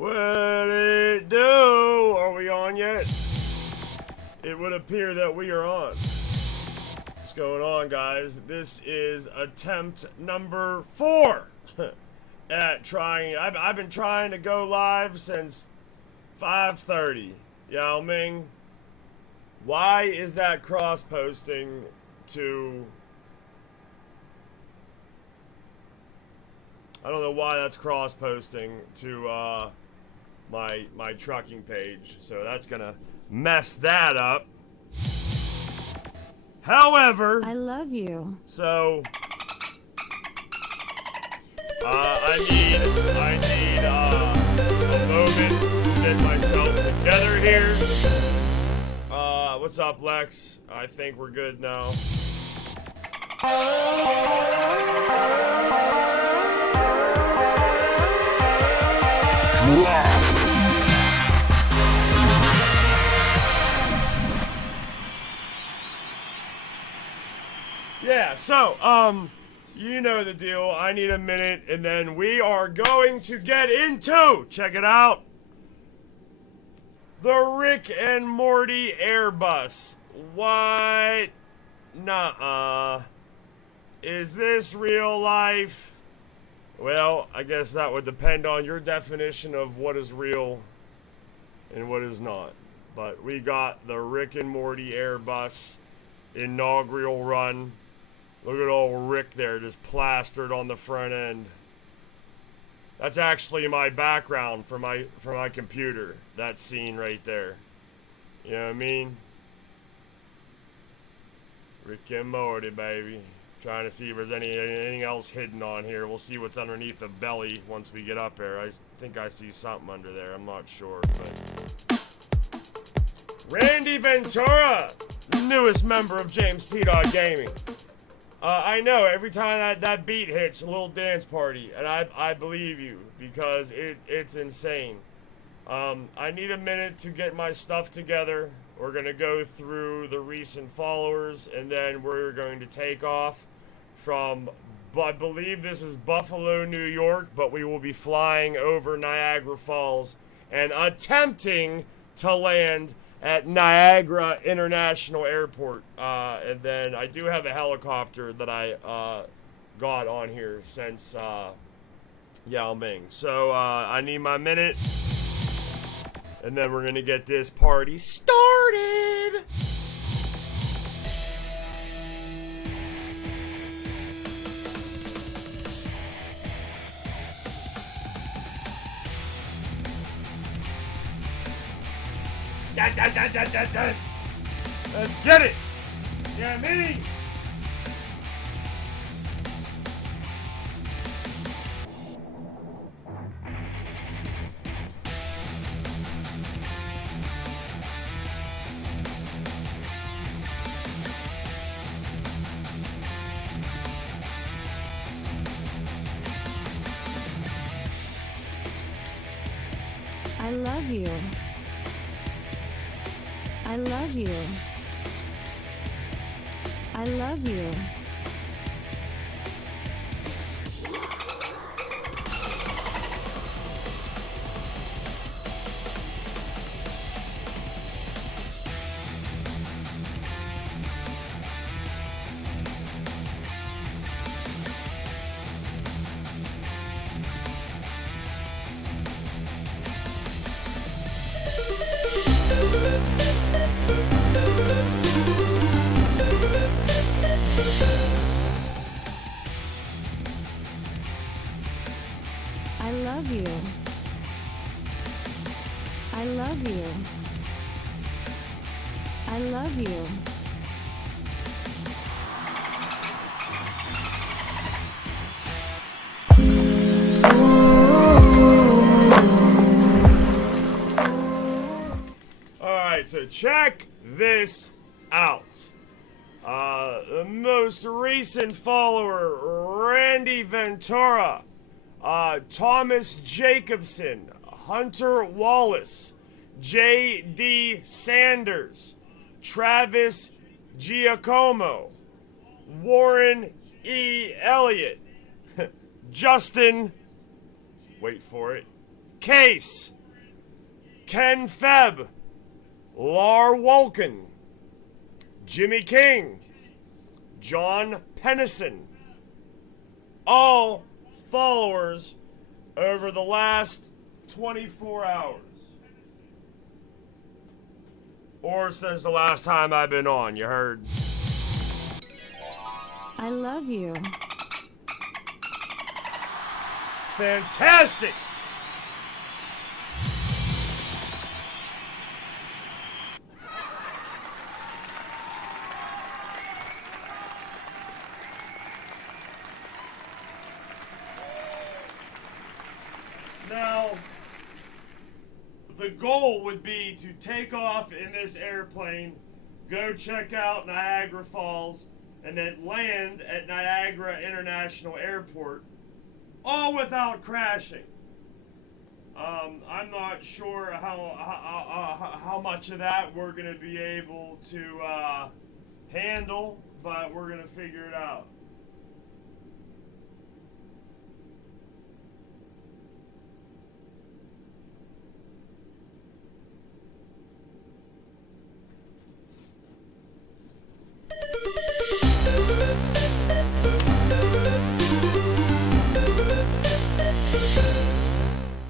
What it do? Are we on yet? It would appear that we are on. What's going on, guys? This is attempt number 4 at trying. I've been trying to go live since 5:30. Yao Ming. Why is that cross posting to? I don't know why that's cross posting to my trucking page, so that's gonna mess that up. However, I love you. So I need a moment to get myself together here. What's up, Lex? I think we're good now. Yeah, so, you know the deal. I need a minute, and then we are going to get into, check it out, the Rick and Morty Airbus. What? Nuh-uh. Is this real life? Well, I guess that would depend on your definition of what is real and what is not. But we got the Rick and Morty Airbus inaugural run. Look at old Rick there, just plastered on the front end. That's actually my background for my computer. That scene right there. You know what I mean? Rick and Morty, baby. Trying to see if there's anything else hidden on here. We'll see what's underneath the belly once we get up there. I think I see something under there. I'm not sure, but Randy Ventura, the newest member of JamesPdot Gaming. I know, every time that beat hits, a little dance party, and I believe you, because it's insane. I need a minute to get my stuff together. We're going to go through the recent followers, and then we're going to take off from, I believe this is Buffalo, New York, but we will be flying over Niagara Falls and attempting to land at Niagara International Airport. And then I do have a helicopter that I got on here since Yao Ming. So I need my minute, and then we're gonna get this party started. Let's get it! Yeah, me! I love you. I love you. I love you. I love you. I love you. I love you. Alright, so check this out. The most recent follower, Randy Ventura, Thomas Jacobson, Hunter Wallace, J.D. Sanders, Travis Giacomo, Warren E. Elliott, Justin, wait for it, Case, Ken Febb, Lar Wolken, Jimmy King, John Pennison, all followers over the last 24 hours. Or since the last time I've been on, you heard? I love you. It's fantastic! Now, the goal would be to take off in this airplane, go check out Niagara Falls, and then land at Niagara International Airport, all without crashing. I'm not sure how much of that we're going to be able to handle, but we're going to figure it out.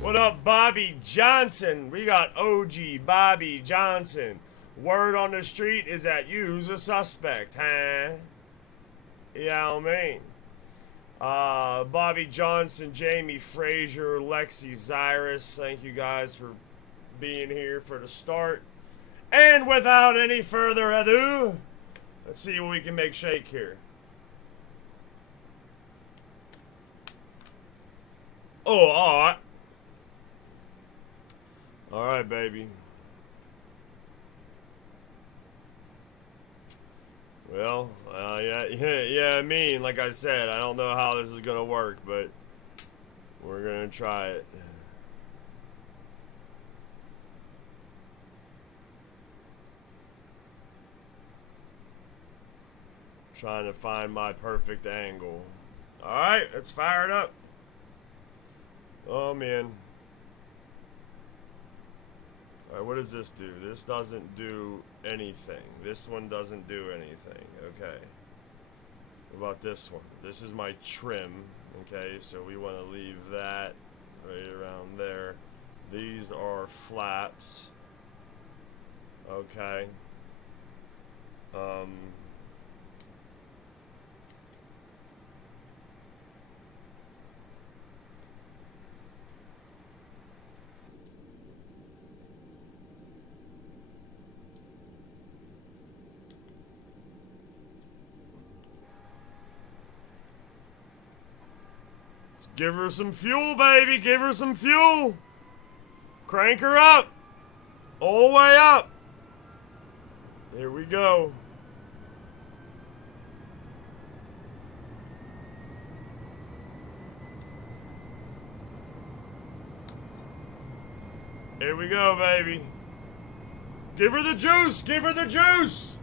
What up, Bobby Johnson? We got OG Bobby Johnson. Word on the street is that you's a suspect, huh? Yeah, I mean. Bobby Johnson, Jamie Frazier, Lexi Zyrus, thank you guys for being here for the start. And without any further ado, let's see what we can make shake here. Oh, alright. Alright, baby. Well, yeah, I mean, like I said, I don't know how this is gonna work, but we're gonna try it. Trying to find my perfect angle. Alright, let's fire it up. Oh, man. Alright, what does this do? This doesn't do anything. This one doesn't do anything. Okay. What about this one? This is my trim. Okay, so we want to leave that right around there. These are flaps. Okay. Give her some fuel, baby. Give her some fuel. Crank her up. All the way up. Here we go. Here we go, baby. Give her the juice. Give her the juice.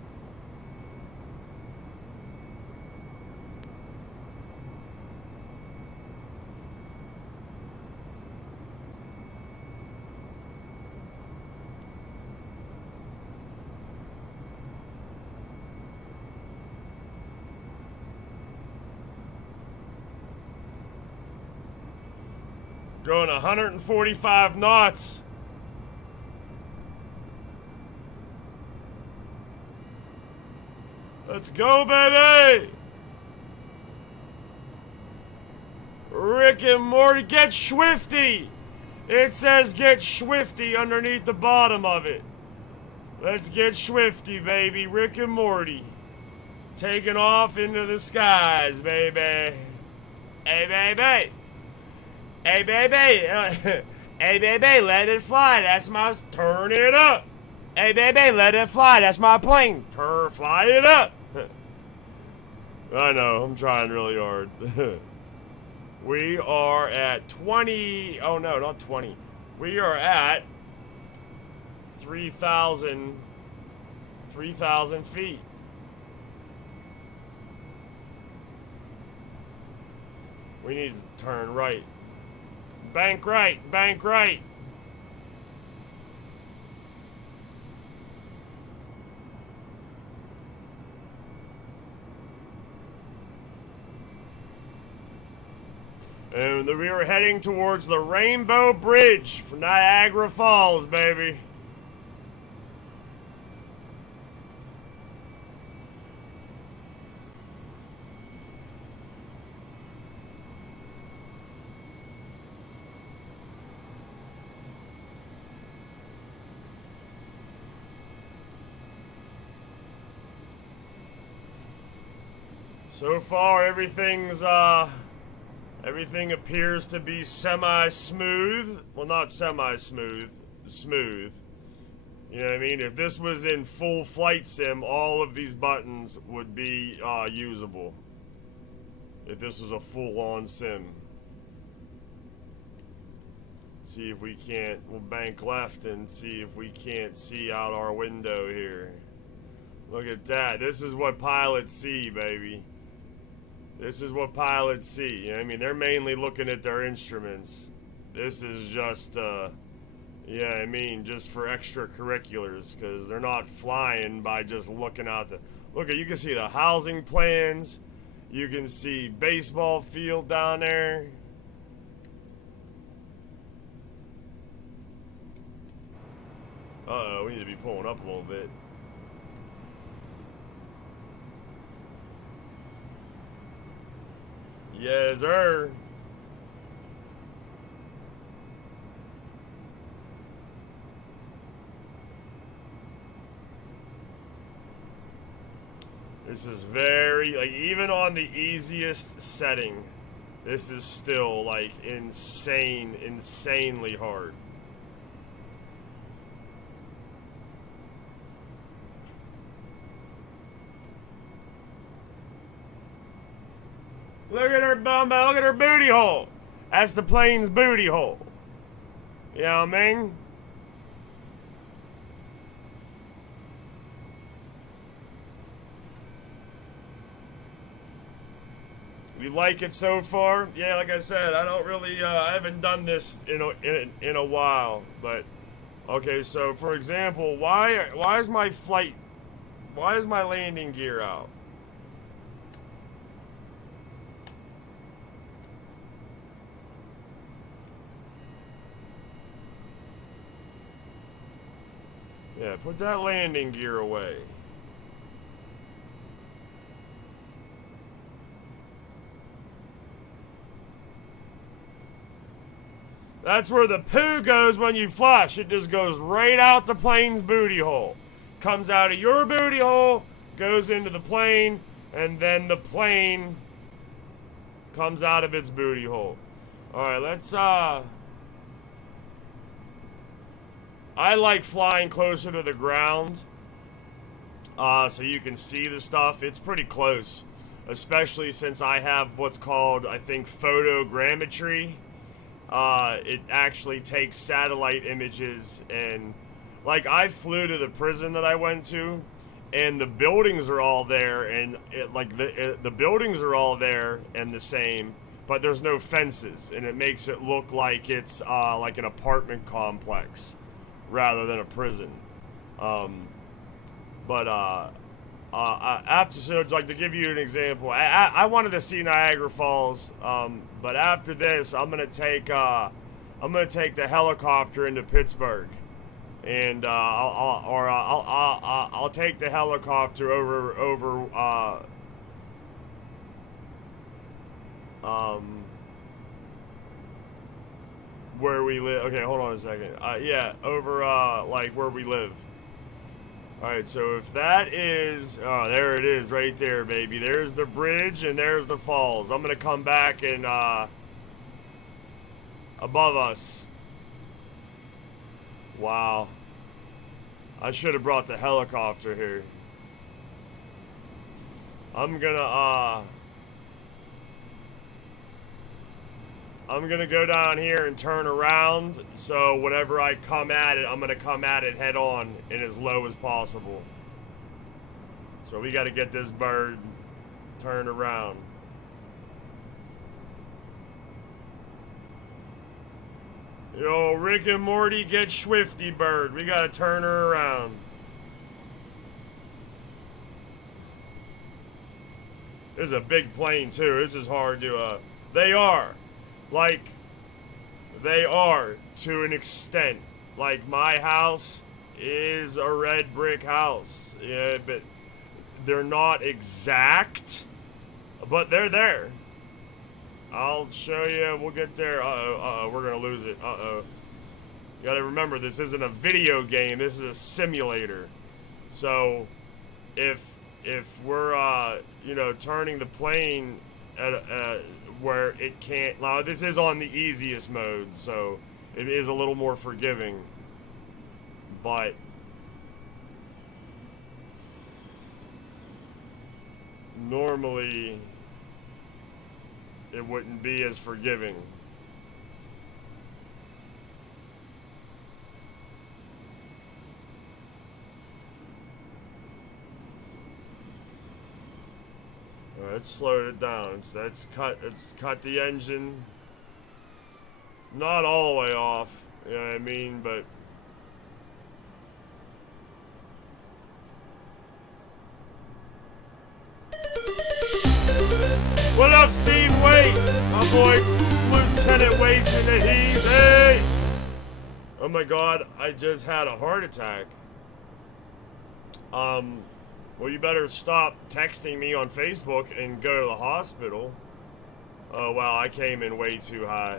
Going 145 knots. Let's go, baby! Rick and Morty, get swifty! It says get swifty underneath the bottom of it. Let's get swifty, baby. Rick and Morty. Taking off into the skies, baby. Hey, baby. Hey, baby. Hey, baby, let it fly. That's my... Turn it up. Hey, baby, let it fly. That's my plane. Fly it up. I know, I'm trying really hard. We are at 20... Oh, no, not 20. We are at 3,000 feet. We need to turn right. Bank right, bank right. And we were heading towards the Rainbow Bridge for Niagara Falls, baby. So far, everything appears to be semi-smooth. Well, not semi-smooth, smooth. You know what I mean? If this was in full flight sim, all of these buttons would be usable. If this was a full-on sim. See if we can't, we'll bank left and see if we can't see out our window here. Look at that. This is what pilots see, baby. This is what pilots see. You know what I mean? They're mainly looking at their instruments. This is just, yeah, I mean, just for extracurriculars, because they're not flying by just looking out the... Look, you can see the housing plans. You can see baseball field down there. Uh-oh, we need to be pulling up a little bit. Yes, sir. This is very, like, even on the easiest setting, this is still, like, insanely hard. Look at her bum, look at her booty hole. That's the plane's booty hole. You know what I mean? You like it so far? Yeah, like I said, I don't really, I haven't done this in a while, but okay. So, for example, why is my landing gear out? Yeah, put that landing gear away. That's where the poo goes when you flush. It just goes right out the plane's booty hole. Comes out of your booty hole, goes into the plane, and then the plane comes out of its booty hole. Alright, let's, I like flying closer to the ground, so you can see the stuff. It's pretty close, especially since I have what's called, I think, photogrammetry. It actually takes satellite images, and, like, I flew to the prison that I went to, and the buildings are all there, and, the buildings are all there and the same, but there's no fences, and it makes it look like it's, like an apartment complex rather than a prison. After, so like, to give you an example, I wanted to see Niagara Falls, but after this, I'm gonna take the helicopter into Pittsburgh, and I'll take the helicopter over where we live. Okay, hold on a second. Yeah, over, like, where we live. Alright, so if that is... Oh, there it is, right there, baby. There's the bridge, and there's the falls. I'm gonna come back and, above us. Wow. I should have brought the helicopter here. I'm gonna go down here and turn around, so whenever I come at it, I'm gonna come at it head on and as low as possible. So we gotta get this bird turned around. Yo, Rick and Morty, get Swifty Bird. We gotta turn her around. This is a big plane, too. This is hard to, They are. Like, they are, to an extent. Like, my house is a red brick house. Yeah, but they're not exact. But they're there. I'll show you. We'll get there. Uh-oh. We're gonna lose it. Uh-oh. You gotta remember, this isn't a video game. This is a simulator. So, if we're, you know, turning the plane at where it can't... Now, this is on the easiest mode, so it is a little more forgiving. But... normally... it wouldn't be as forgiving. Let's slow it down. Let's cut the engine. Not all the way off, you know what I mean, but what up, Steve Waite? My boy Lieutenant Waite's in the heat. Hey! Oh my god, I just had a heart attack. Well, you better stop texting me on Facebook and go to the hospital. Oh, wow, I came in way too high.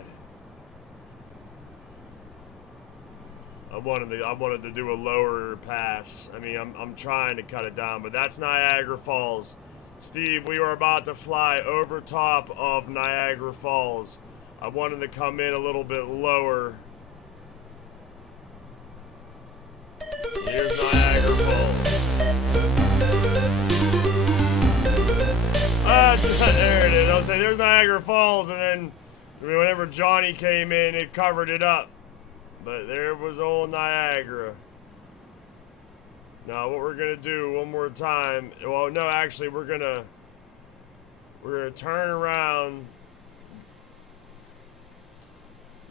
I wanted to do a lower pass. I mean, I'm trying to cut it down, but that's Niagara Falls. Steve, we were about to fly over top of Niagara Falls. I wanted to come in a little bit lower. Here's Niagara Falls. There it is. I'll say there's Niagara Falls, and then whenever Johnny came in, it covered it up. But there was old Niagara. Now, what we're gonna do one more time. Well, no, actually, we're gonna turn around.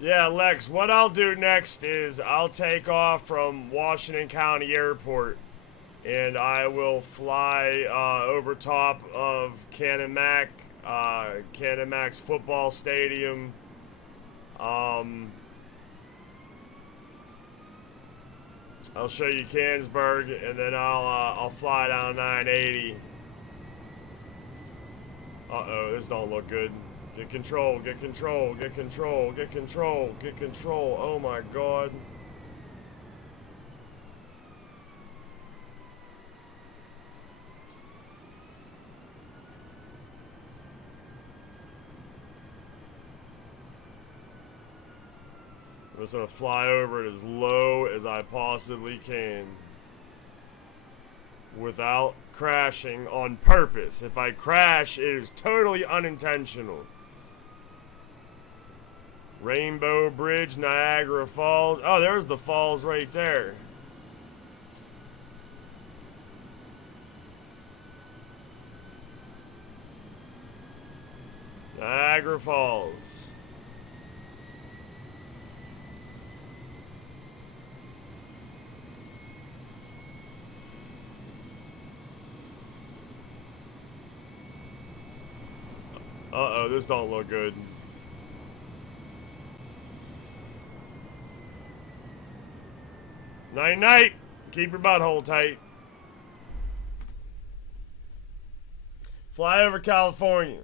Yeah, Lex. What I'll do next is I'll take off from Washington County Airport. And I will fly over top of Canamax football stadium. I'll show you Cansburg, and then I'll fly down 980. Uh-oh, this don't look good. Get control, get control, get control, get control, get control. Oh my god. I'm just gonna fly over it as low as I possibly can without crashing on purpose. If I crash, it is totally unintentional. Rainbow Bridge, Niagara Falls. Oh, there's the falls right there. Niagara Falls. Uh-oh, this don't look good. Night-night! Keep your butthole tight. Fly over California.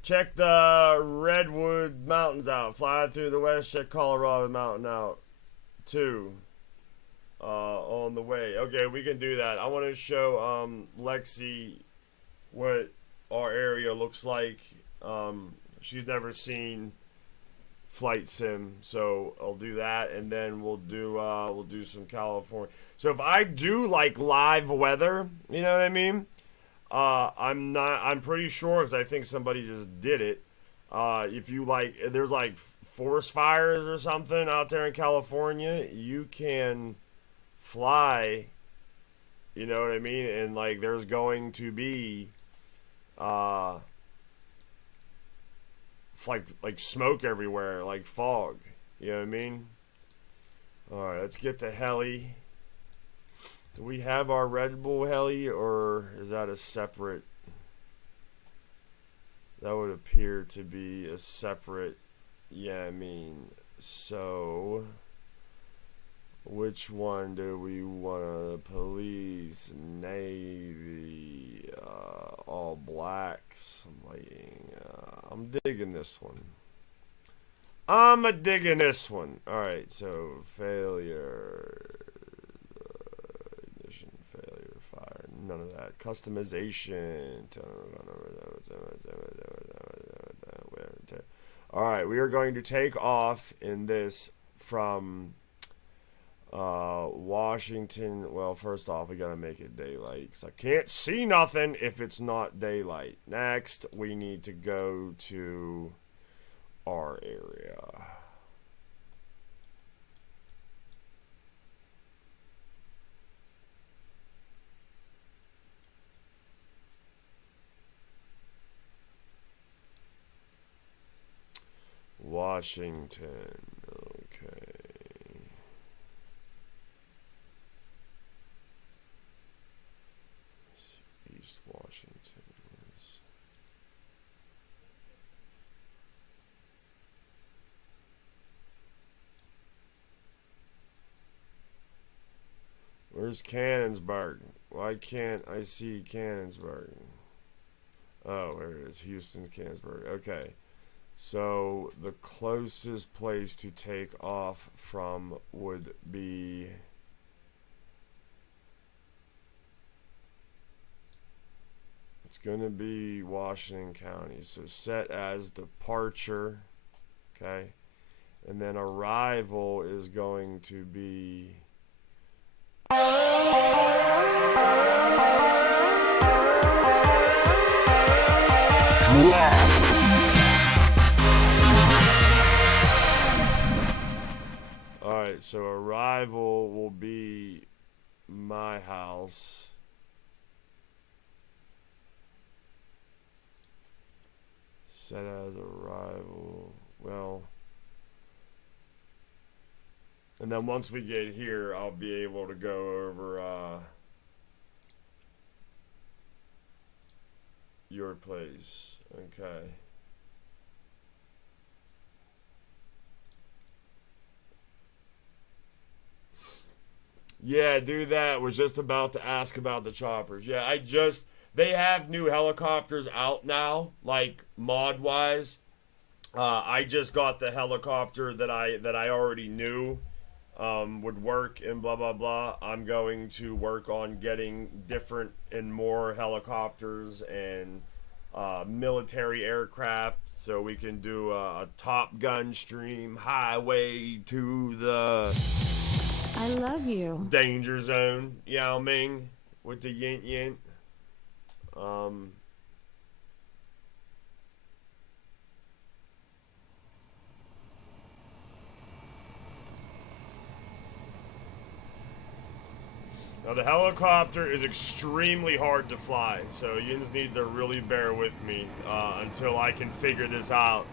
Check the Redwood Mountains out. Fly through the west, check Colorado Mountain out. 2. On the way. Okay, we can do that. I want to show Lexi what our area looks like. She's never seen Flight Sim, so I'll do that, and then we'll do some California. So if I do like live weather, you know what I mean? I'm pretty sure, because I think somebody just did it. If you like, there's like forest fires or something out there in California, you can fly, you know what I mean? And like there's going to be like smoke everywhere, like fog, you know what I mean? Alright, let's get to heli. Do we have our Red Bull heli, or is that a separate? That would appear to be a separate. Yeah, I mean, so which one do we want to police? Navy, all blacks. I'm digging this one. I'm a digging this one. Alright, so failure, ignition, failure, fire, none of that. Customization. Alright, we are going to take off in this from Washington. Well, first off, we gotta make it daylight, because I can't see nothing if it's not daylight. Next, we need to go to our area. Washington. Okay. East Washington. Where's Cannonsburg? Why can't I see Cannonsburg? Oh, there it is. Houston, Cannonsburg. Okay. So the closest place to take off from would be it's going to be Washington County. So set as departure, okay? And then arrival is going to be Alright, so arrival will be my house. Set as arrival. Well, and then once we get here, I'll be able to go over your place. Okay. Yeah, do that. Was just about to ask about the choppers. Yeah, they have new helicopters out now, like mod wise. I just got the helicopter that I already knew would work and blah blah blah. I'm going to work on getting different and more helicopters and military aircraft, so we can do a Top Gun stream, highway to the I love you. danger zone, Yao Ming, with the yint yint. Now the helicopter is extremely hard to fly, so yins need to really bear with me until I can figure this out.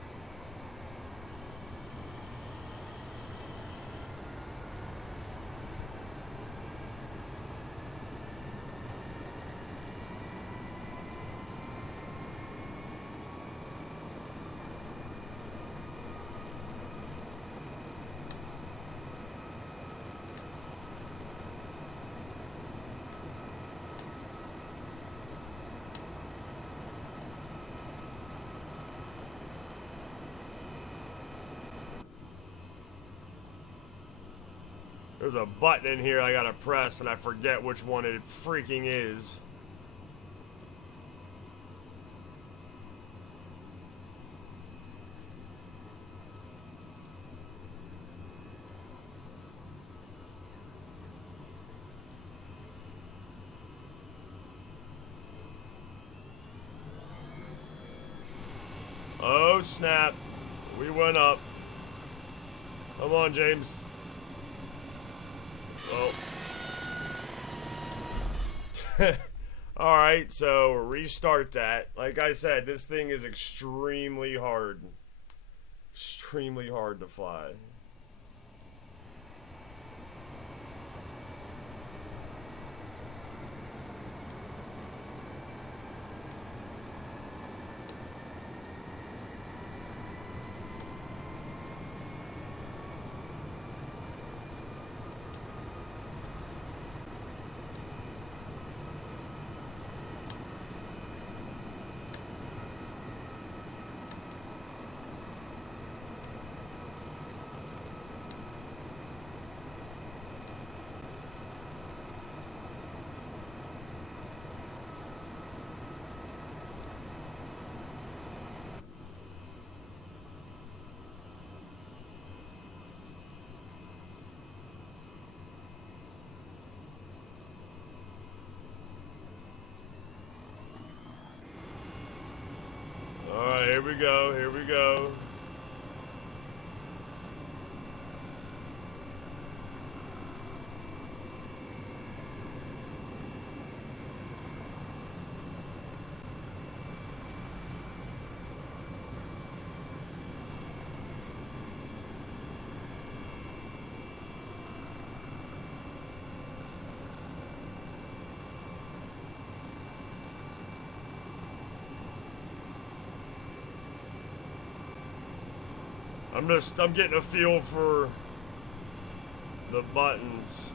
There's a button in here I gotta press, and I forget which one it freaking is. Oh snap, we went up. Come on, James. Oh. Alright, so restart that. Like I said, this thing is extremely hard. Extremely hard to fly. go, here we go. I'm getting a feel for the buttons.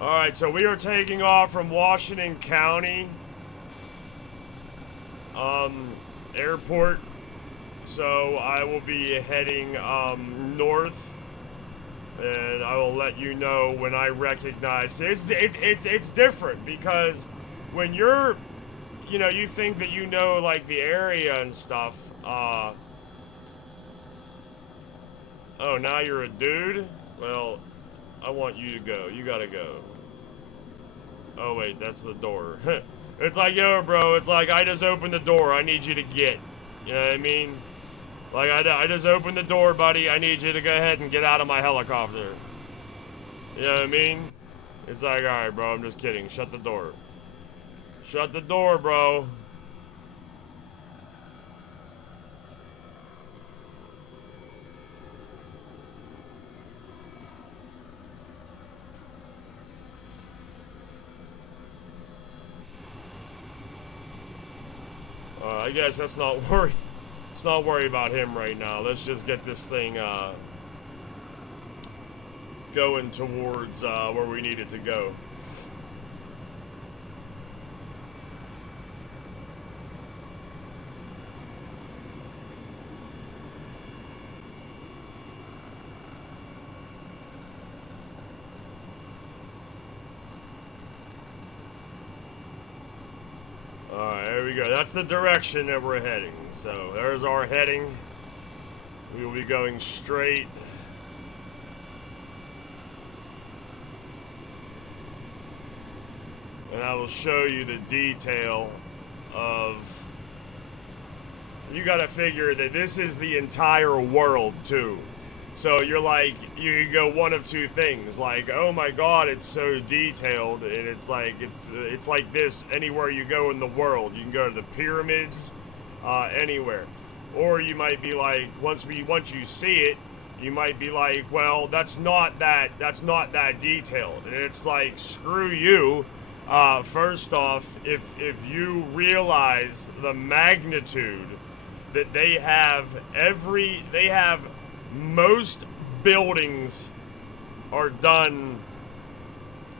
Alright, so we are taking off from Washington County Airport. So I will be heading north, and I will let you know when I recognize it's different, because when you're, you know, you think that you know like the area and stuff. Oh, now you're a dude? Well, I want you to go. You gotta go. Oh wait, that's the door. It's like, yo, bro, it's like, I just opened the door. I need you to get. You know what I mean? Like, I just opened the door, buddy. I need you to go ahead and get out of my helicopter. You know what I mean? It's like, alright, bro, I'm just kidding. Shut the door. Shut the door, bro. I guess let's not worry. Let's not worry about him right now. Let's just get this thing going towards where we need it to go. Alright, there we go. That's the direction that we're heading. So, there's our heading. We will be going straight. And I will show you the detail of... You gotta figure that this is the entire world, too. So you're like, you go one of two things, like, oh my god, it's so detailed, and it's like this anywhere you go in the world. You can go to the pyramids, anywhere. Or you might be like, once you see it, you might be like, well, that's not that detailed. And it's like, screw you. First off, if you realize the magnitude that they have, most buildings are done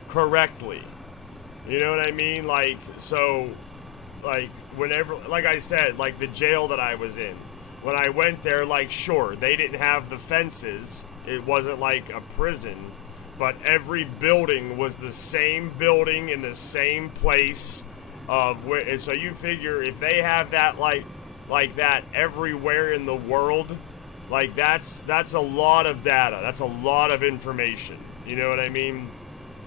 correctly. You know what I mean? Like, so, like, whenever, like I said, like the jail that I was in, when I went there, like, sure, they didn't have the fences. It wasn't like a prison, but every building was the same building in the same place of where, and so you figure if they have that like that everywhere in the world, like, that's a lot of data. That's a lot of information. You know what I mean?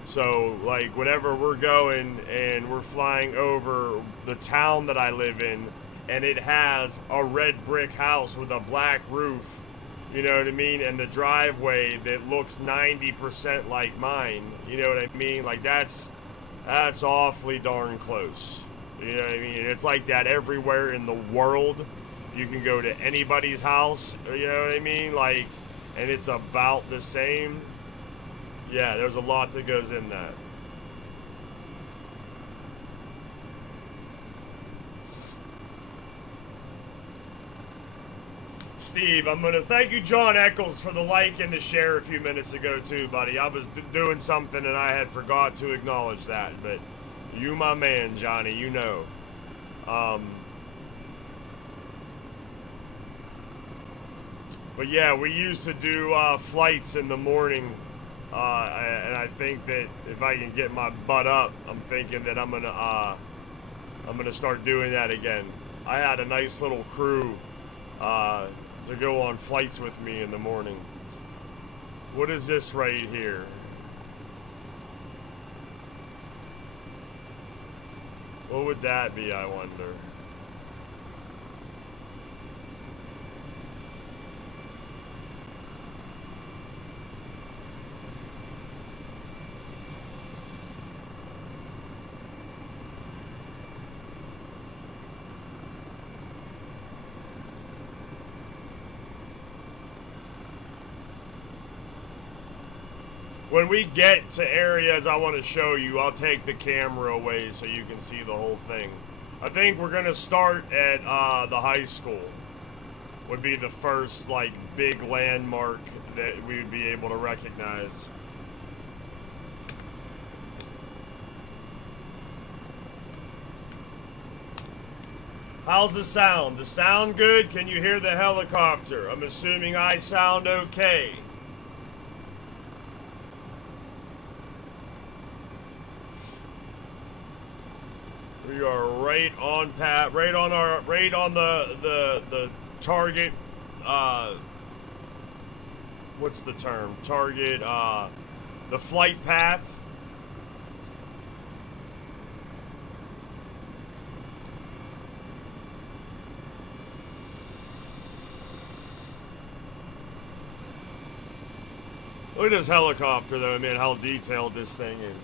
So, like, whenever we're going and we're flying over the town that I live in, and it has a red brick house with a black roof, you know what I mean? And the driveway that looks 90% like mine, you know what I mean? Like, that's awfully darn close. You know what I mean? It's like that everywhere in the world. You can go to anybody's house, you know what I mean? Like, and it's about the same. Yeah, there's a lot that goes in that. Steve, I'm gonna thank you, John Eccles, for the like and the share a few minutes ago too, buddy. I was doing something and I had forgot to acknowledge that, but you my man, Johnny, you know. But yeah, we used to do flights in the morning, and I think that if I can get my butt up, I'm thinking that I'm gonna start doing that again. I had a nice little crew to go on flights with me in the morning. What is this right here? What would that be, I wonder? When we get to areas I want to show you, I'll take the camera away so you can see the whole thing. I think we're gonna start at the high school. Would be the first like big landmark that we would be able to recognize. How's the sound? The sound good? Can you hear the helicopter? I'm assuming I sound okay. We are right on the target, what's the term? Target, the flight path. Look at this helicopter though, man, how detailed this thing is.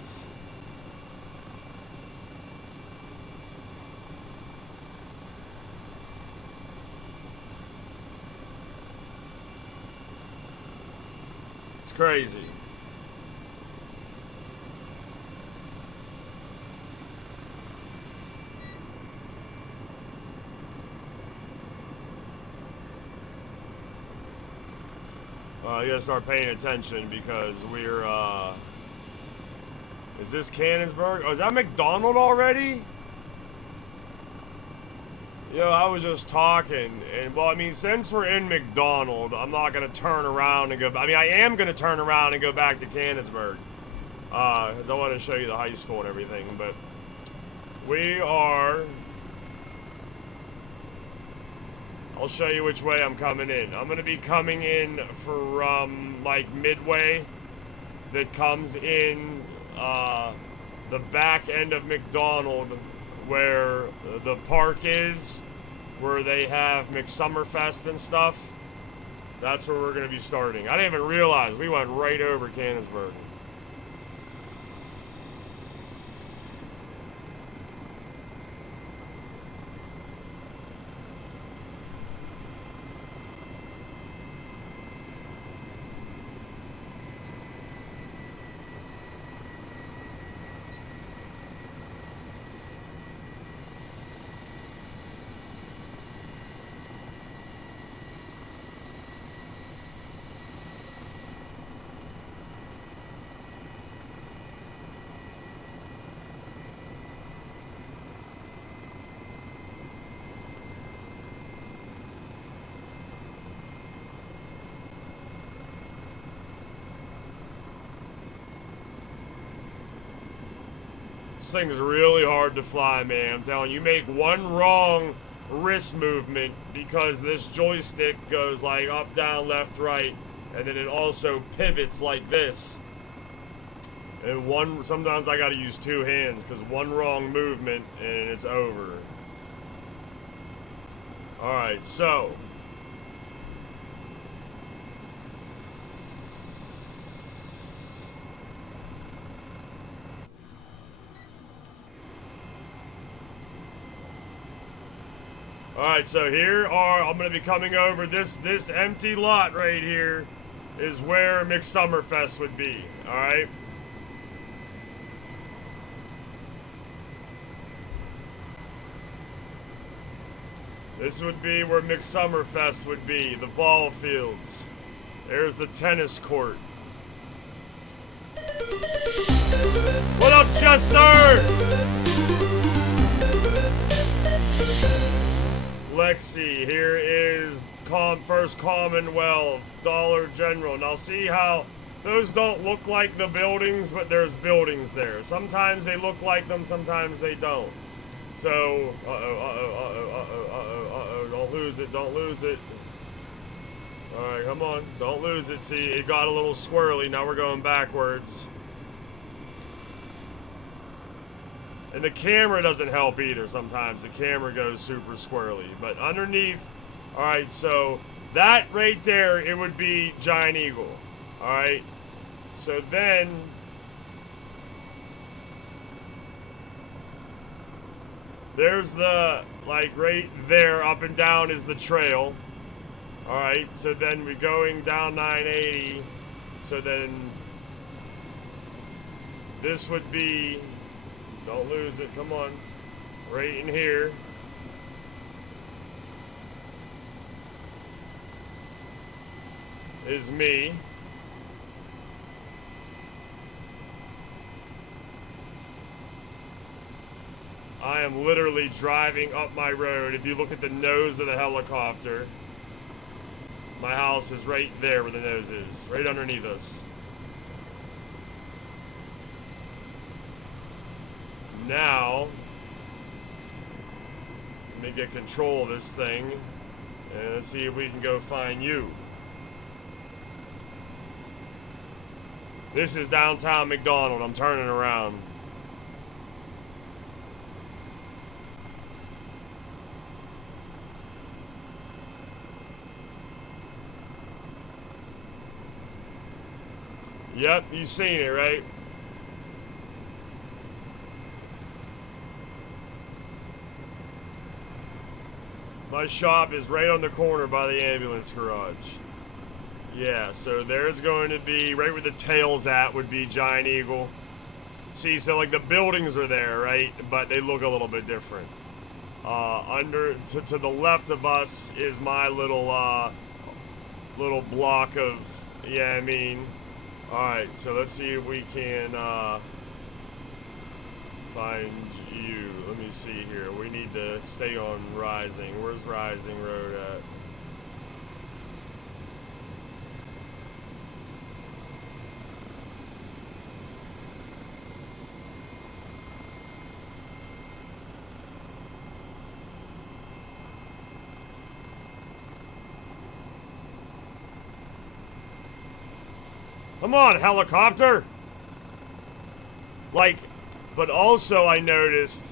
Crazy. You gotta start paying attention because we're, is this Cannonsburg? Oh, is that McDonald already? Yo, I was just talking, and well, I mean, since we're in McDonald, I'm not gonna turn around and go. I mean, I am gonna turn around and go back to Cannonsburg, because I want to show you the high school and everything. But we are. I'll show you which way I'm coming in. I'm gonna be coming in from like Midway, that comes in the back end of McDonald, where the park is. Where they have McSummerfest and stuff. That's where we're going to be starting. I didn't even realize we went right over Cannonsburg. This thing's really hard to fly, man. I'm telling you, you make one wrong wrist movement because this joystick goes like up, down, left, right, and then it also pivots like this. And sometimes I gotta use two hands because one wrong movement and it's over. Alright, so. Alright, so I'm going to be coming over this empty lot right here is where McSummerfest would be, alright? This would be where McSummerfest would be, the ball fields. There's the tennis court. What up, Chester? Lexi, here is First Commonwealth, Dollar General. Now see how those don't look like the buildings, but there's buildings there. Sometimes they look like them, sometimes they don't. So, don't lose it, don't lose it. Alright, come on, don't lose it. See, it got a little squirrely, now we're going backwards. And the camera doesn't help either sometimes. The camera goes super squirrely. But underneath, alright, so that right there, it would be Giant Eagle. Alright, so then there's the, like right there, up and down is the trail. Alright, so then we're going down 980. So then this would be, don't lose it, come on, right in here. Is me. I am literally driving up my road. If you look at the nose of the helicopter, my house is right there where the nose is, right underneath us. Now, let me get control of this thing, and let's see if we can go find you. This is downtown McDonald. I'm turning around. Yep, you've seen it, right? My shop is right on the corner by the ambulance garage. Yeah, so there's going to be, right where the tail's at would be Giant Eagle. See, so like the buildings are there, right? But they look a little bit different. To the left of us is my little block of, yeah, I mean. Alright, so let's see if we can find you. Let me see here. We need to stay on Rising. Where's Rising Road at? Come on, helicopter! Like, but also I noticed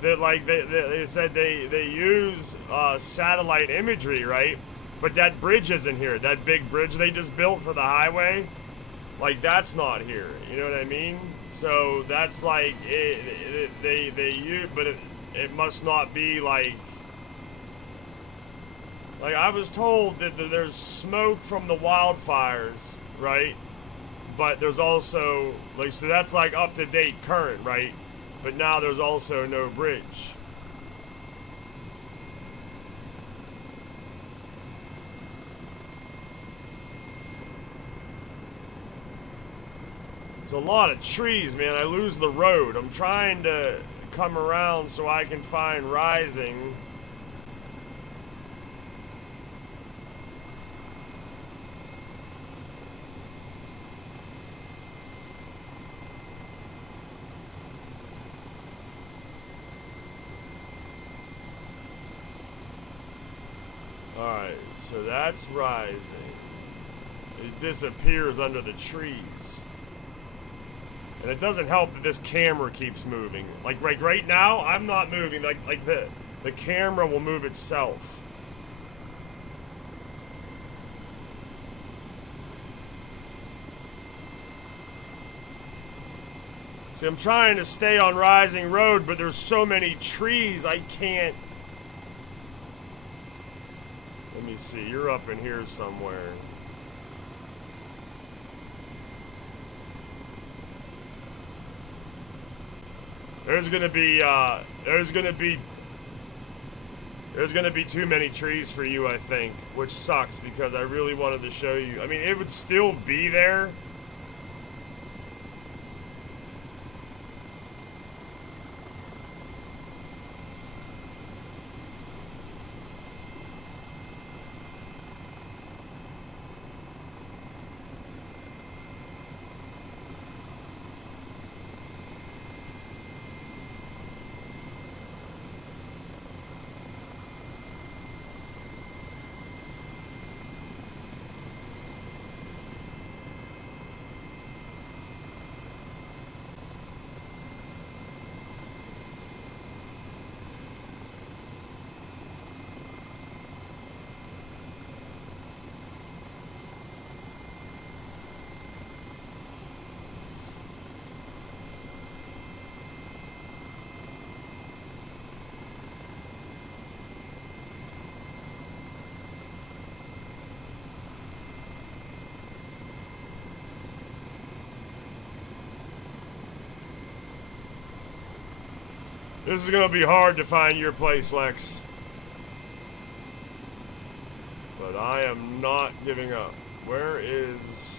that, like, they said they use satellite imagery, right? But that bridge isn't here. That big bridge they just built for the highway, like, that's not here. You know what I mean? So that's like, they use, but it must not be like I was told that there's smoke from the wildfires, right? But there's also, like, so that's like up-to-date current, right? But now there's also no bridge. There's a lot of trees, man. I lose the road. I'm trying to come around so I can find Rising. Alright, so that's Rising. It disappears under the trees. And it doesn't help that this camera keeps moving. Like right now, I'm not moving. Like the camera will move itself. See, I'm trying to stay on Rising Road, but there's so many trees, I can't. Let me see, you're up in here somewhere. There's gonna be too many trees for you, I think, which sucks because I really wanted to show you. I mean, it would still be there. This is gonna be hard to find your place, Lex. But I am not giving up. Where is...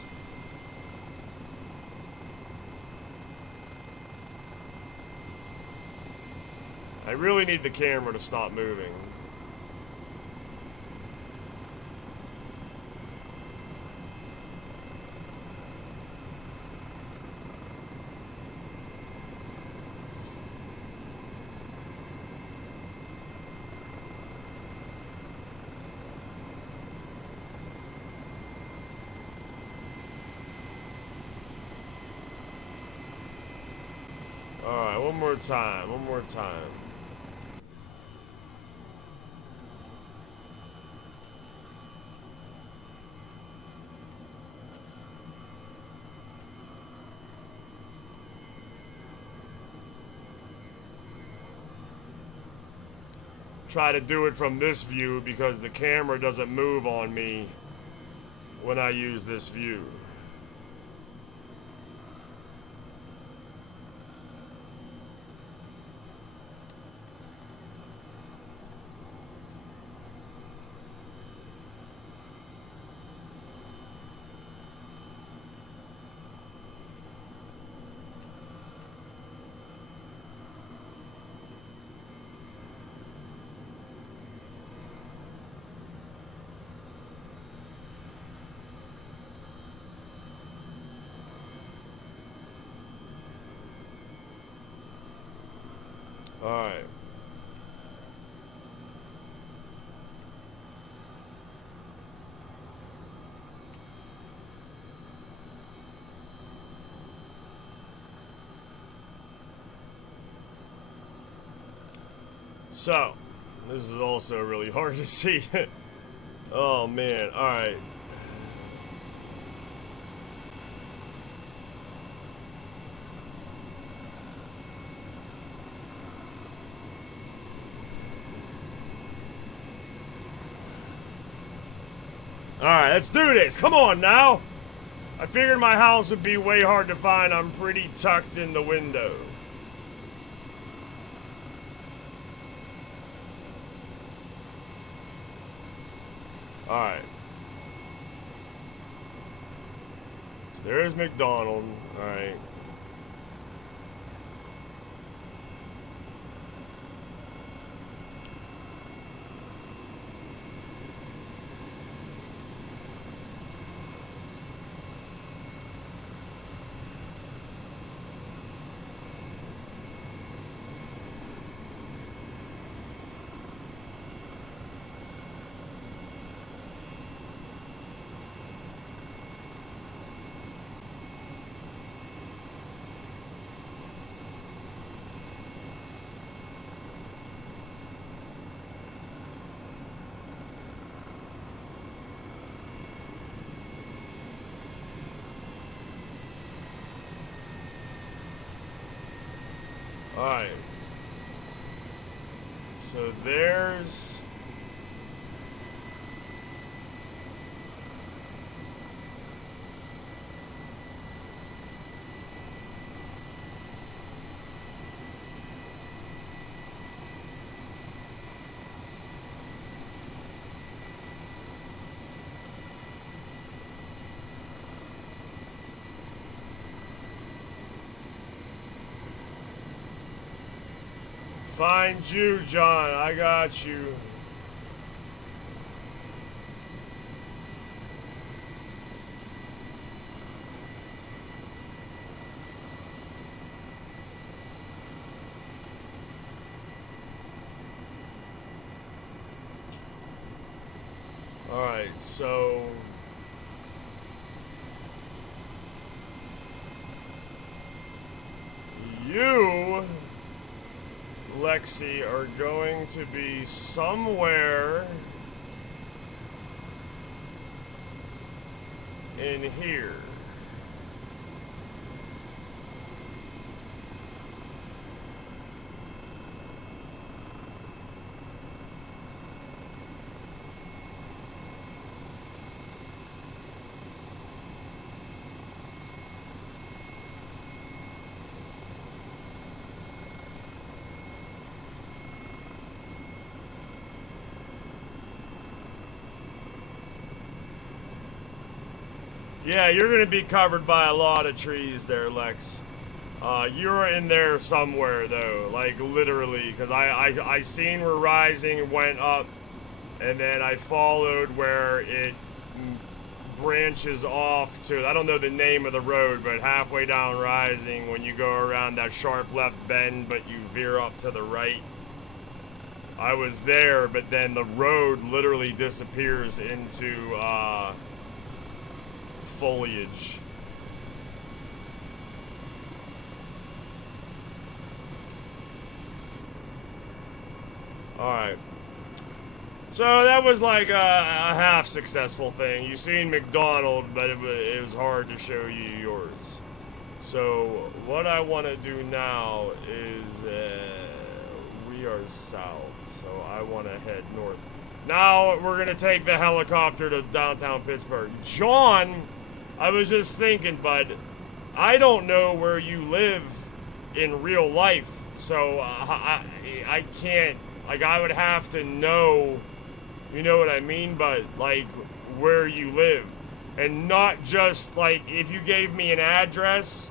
I really need the camera to stop moving. Alright, one more time, one more time. Try to do it from this view because the camera doesn't move on me when I use this view. Alright. So, this is also really hard to see. Oh man, alright. Alright, let's do this. Come on now. I figured my house would be way hard to find. I'm pretty tucked in the window. Alright. So there's McDonald. Alright. Alright. So there's... Find you, John. I got you. Alright, so... You... Lexi are going to be somewhere in here. Yeah, you're gonna be covered by a lot of trees there, Lex. You're in there somewhere though, like literally, because I seen where Rising went up, and then I followed where it branches off to, I don't know the name of the road, but halfway down Rising, when you go around that sharp left bend, but you veer up to the right. I was there, but then the road literally disappears into foliage. Alright. So that was like a half successful thing. You seen McDonald, but it was hard to show you yours. So what I want to do now is we are south, so I want to head north. Now we're gonna take the helicopter to downtown Pittsburgh. John, I was just thinking, bud, I don't know where you live in real life, so I can't, like, I would have to know, you know what I mean, but like where you live, and not just like if you gave me an address.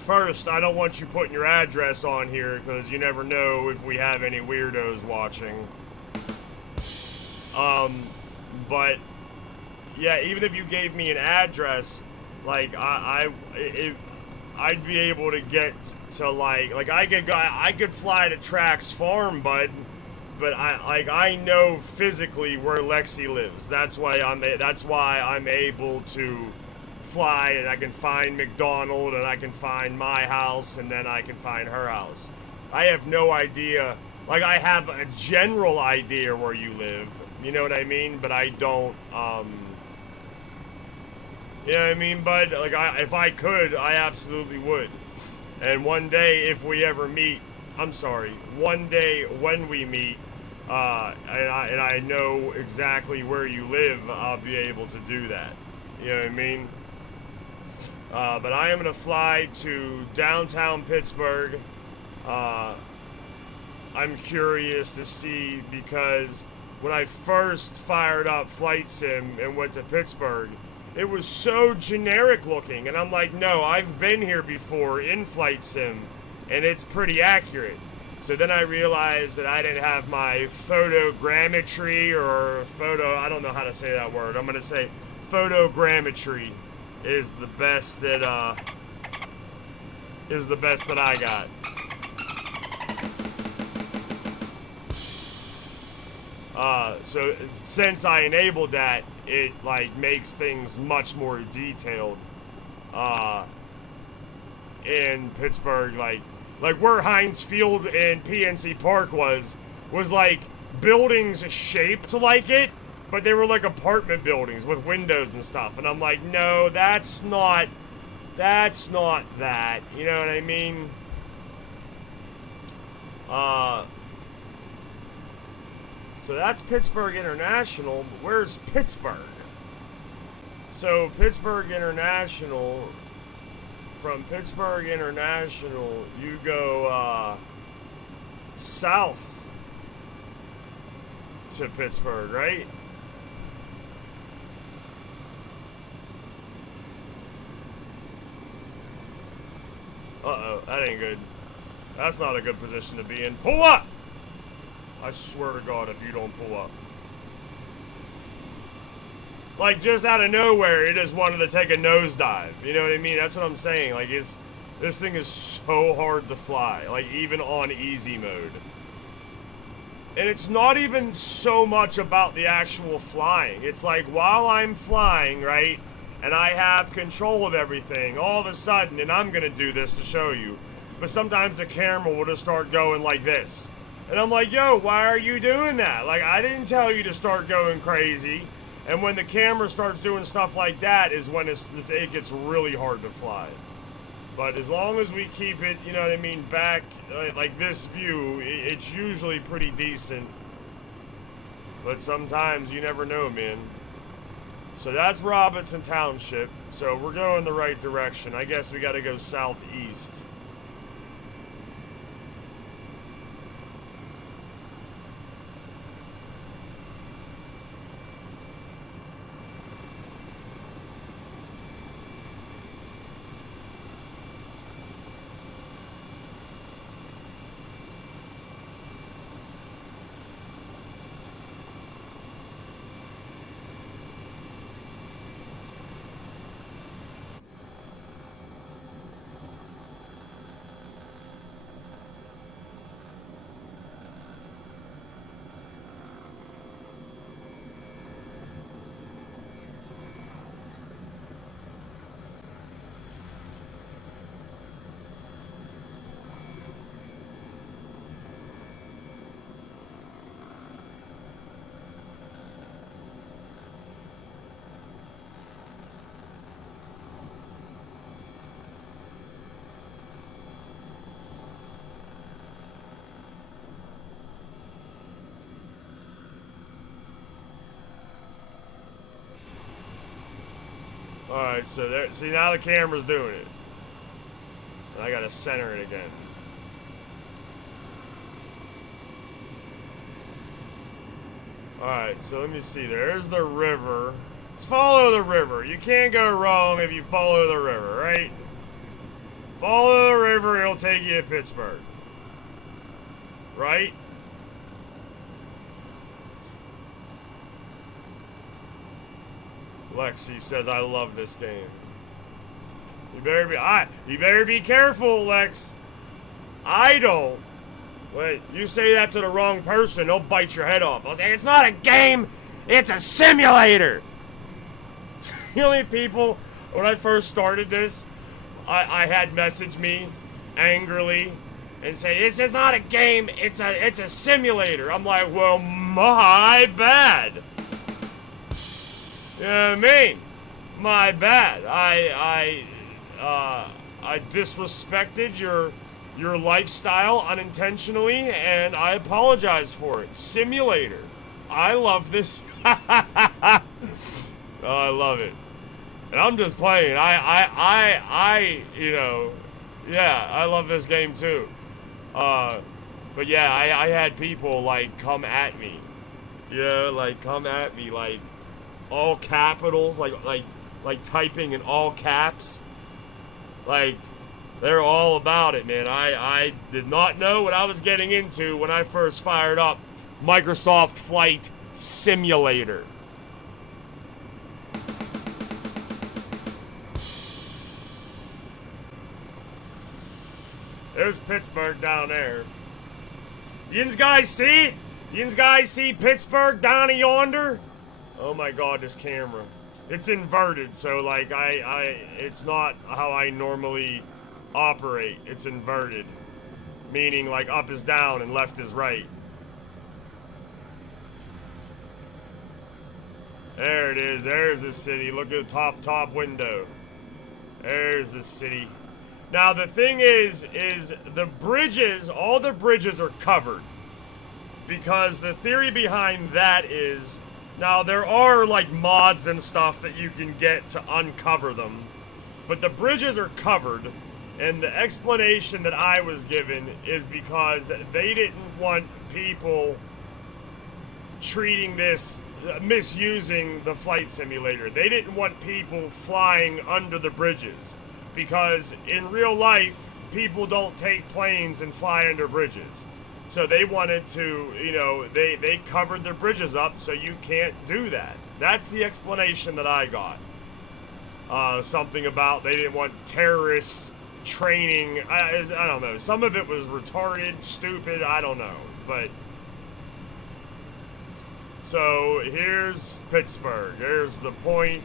First, I don't want you putting your address on here because you never know if we have any weirdos watching. But yeah, even if you gave me an address, like I'd be able to get to like I could fly to Trax Farm, bud. But I know physically where Lexi lives. That's why I'm able to fly, and I can find McDonald, and I can find my house, and then I can find her house. I have no idea. Like, I have a general idea where you live. You know what I mean? But I don't. You know what I mean? But like, if I could, I absolutely would. And one day, if we ever meet, one day when we meet, and I know exactly where you live, I'll be able to do that. You know what I mean? But I am going to fly to downtown Pittsburgh. I'm curious to see, because when I first fired up Flight Sim and went to Pittsburgh, it was so generic looking. And I'm like, no, I've been here before in Flight Sim, and it's pretty accurate. So then I realized that I didn't have my photogrammetry I don't know how to say that word. I'm going to say photogrammetry is the best that I got. So since I enabled that, it like makes things much more detailed in Pittsburgh, like where Heinz Field and PNC Park was like buildings shaped like it, but they were like apartment buildings with windows and stuff. And I'm like, no, that's not that. You know what I mean? So that's Pittsburgh International, but where's Pittsburgh? So Pittsburgh International, from Pittsburgh International, you go south to Pittsburgh, right? Uh-oh, that ain't good. That's not a good position to be in. Pull up! I swear to God, if you don't pull up. Like, just out of nowhere, it just wanted to take a nosedive. You know what I mean? That's what I'm saying. Like, this thing is so hard to fly. Like, even on easy mode. And it's not even so much about the actual flying. It's like, while I'm flying, right, and I have control of everything, all of a sudden, and I'm gonna do this to show you, but sometimes the camera will just start going like this. And I'm like, yo, why are you doing that? Like, I didn't tell you to start going crazy. And when the camera starts doing stuff like that is when it gets really hard to fly. But as long as we keep it, you know what I mean, back, like this view, it's usually pretty decent. But sometimes you never know, man. So that's Robinson Township. So we're going the right direction. I guess we got to go southeast. Alright, so there, see now the camera's doing it. And I gotta center it again. Alright, so let me see. There's the river. Let's follow the river. You can't go wrong if you follow the river, right? Follow the river, it'll take you to Pittsburgh. Right? Lexi says I love this game. You better be careful, Lex. I don't. Wait, you say that to the wrong person, they'll bite your head off. I'll say it's not a game, it's a simulator. The only people when I first started this, I had messaged me angrily and say this is not a game, it's a simulator. I'm like, well, my bad. You know what I mean? My bad. I disrespected your lifestyle unintentionally, and I apologize for it. Simulator. I love this. Oh, I love it. And I'm just playing. You know, yeah, I love this game too. But yeah, I had people like come at me. Yeah, like come at me like all capitals, like typing in all caps. Like they're all about it, man. I did not know what I was getting into when I first fired up Microsoft Flight Simulator. There's Pittsburgh down there. Yins guys see it? Yins guys see Pittsburgh down yonder? Oh my god, this camera. It's inverted, so like it's not how I normally operate. It's inverted. Meaning like up is down and left is right. There it is. There's the city. Look at the top window. There's the city. Now the thing is the bridges, all the bridges are covered. Because the theory behind that is, now there are like mods and stuff that you can get to uncover them. But the bridges are covered, and the explanation that I was given is because they didn't want people treating this, misusing the flight simulator. They didn't want people flying under the bridges. Because in real life, people don't take planes and fly under bridges. So they wanted to, you know, they covered their bridges up so you can't do that. That's the explanation that I got. Something about they didn't want terrorists training. I don't know. Some of it was retarded, stupid, I don't know. But, so here's Pittsburgh. There's the point.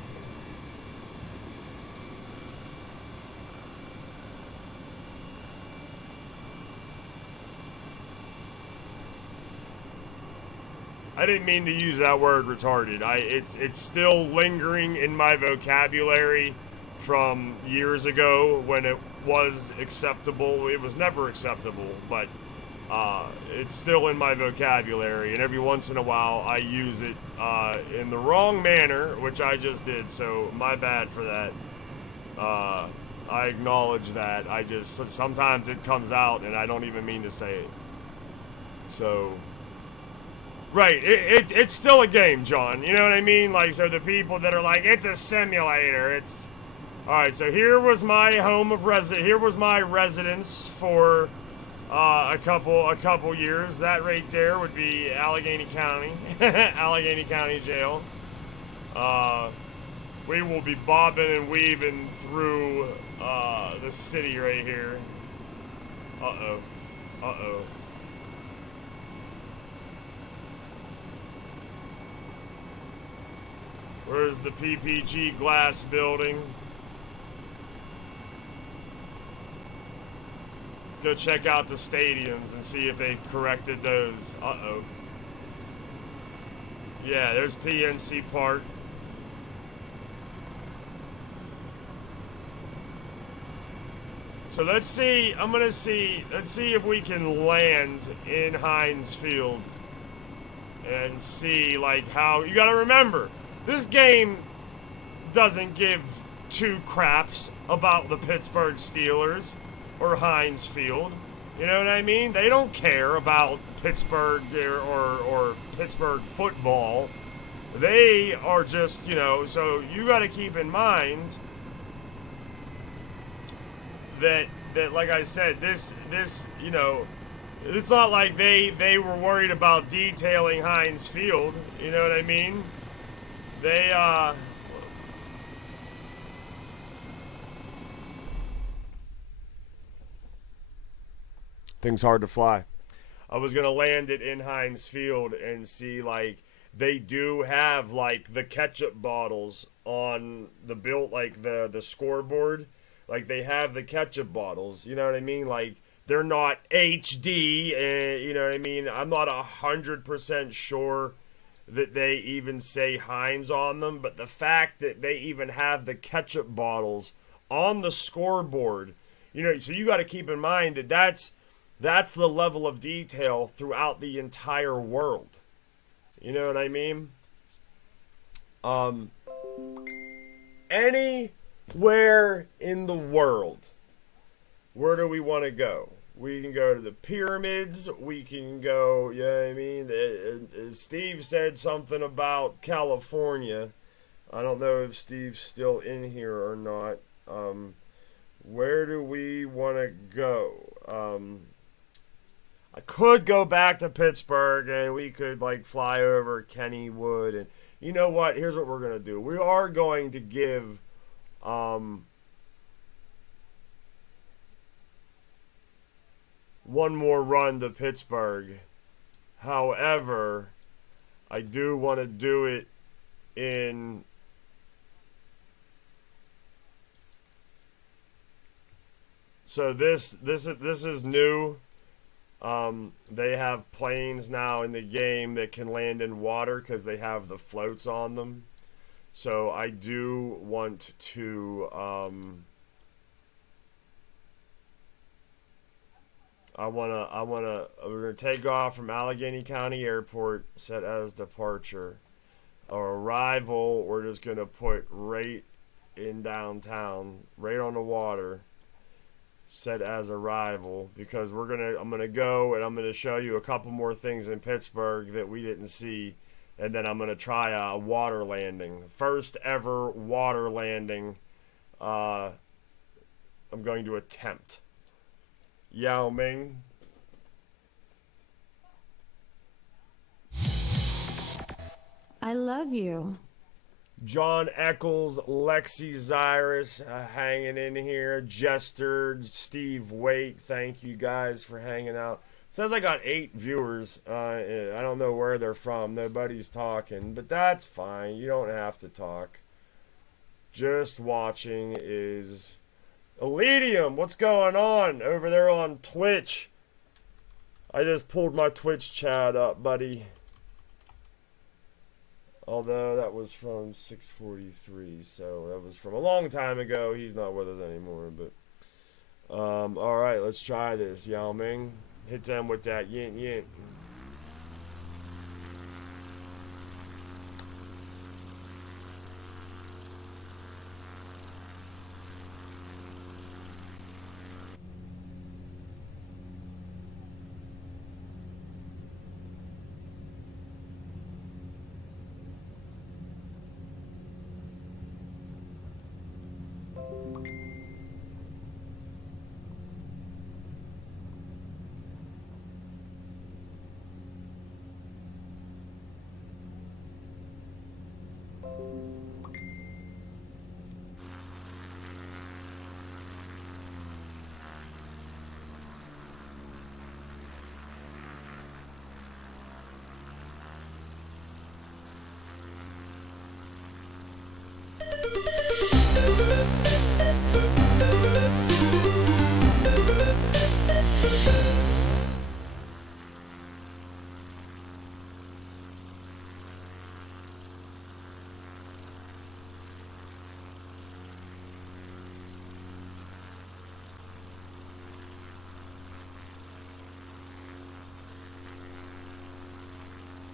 I didn't mean to use that word retarded. It's still lingering in my vocabulary from years ago when it was acceptable. It was never acceptable, but it's still in my vocabulary, and every once in a while I use it in the wrong manner, which I just did, so my bad for that. I acknowledge that. Sometimes it comes out and I don't even mean to say it. So... Right, it's still a game, John, you know what I mean? Like, so the people that are like, it's a simulator, it's... Alright, so here was my home of here was my residence for a couple years. That right there would be Allegheny County, Allegheny County Jail. We will be bobbing and weaving through the city right here. Uh-oh. Uh-oh. Where's the PPG glass building? Let's go check out the stadiums and see if they corrected those. Uh-oh. Yeah, there's PNC Park. So let's see, let's see if we can land in Heinz Field and see like how, you gotta remember, this game doesn't give two craps about the Pittsburgh Steelers or Heinz Field. You know what I mean? They don't care about Pittsburgh or Pittsburgh football. They are just, you know, so you got to keep in mind that like I said, this you know, it's not like they were worried about detailing Heinz Field. You know what I mean? They things hard to fly. I was gonna land it in Heinz Field and see, like, they do have like the ketchup bottles on the built, like the scoreboard. Like, they have the ketchup bottles. You know what I mean? Like, they're not HD. You know what I mean? I'm not 100% sure that they even say Heinz on them, but the fact that they even have the ketchup bottles on the scoreboard, you know, so you got to keep in mind that that's the level of detail throughout the entire world. You know what I mean? Anywhere in the world, where do we want to go? We can go to the pyramids. We can go, you know what I mean? Steve said something about California. I don't know if Steve's still in here or not. Where do we want to go? I could go back to Pittsburgh and we could, like, fly over Kennywood. And you know what? Here's what we're going to do. We are going to give one more run to Pittsburgh. However, I do want to do it in so this is new. They have planes now in the game that can land in water because they have the floats on them. So I do want to we're gonna take off from Allegheny County Airport, set as departure. Our arrival, we're just gonna put right in downtown, right on the water, set as arrival, because I'm gonna go and I'm gonna show you a couple more things in Pittsburgh that we didn't see, and then I'm gonna try a water landing, first ever water landing. I'm going to attempt. Yao Ming. I love you. John Eccles, Lexi Zyrus hanging in here. Jester, Steve Waite, thank you guys for hanging out. Says I got 8 viewers. I don't know where they're from. Nobody's talking, but that's fine. You don't have to talk. Just watching is Elydium. What's going on over there on Twitch? I just pulled my Twitch chat up, buddy. Although that was from 6:43, so that was from a long time ago. He's not with us anymore, but all right, let's try this. Yao Ming, hit them with that yin yin.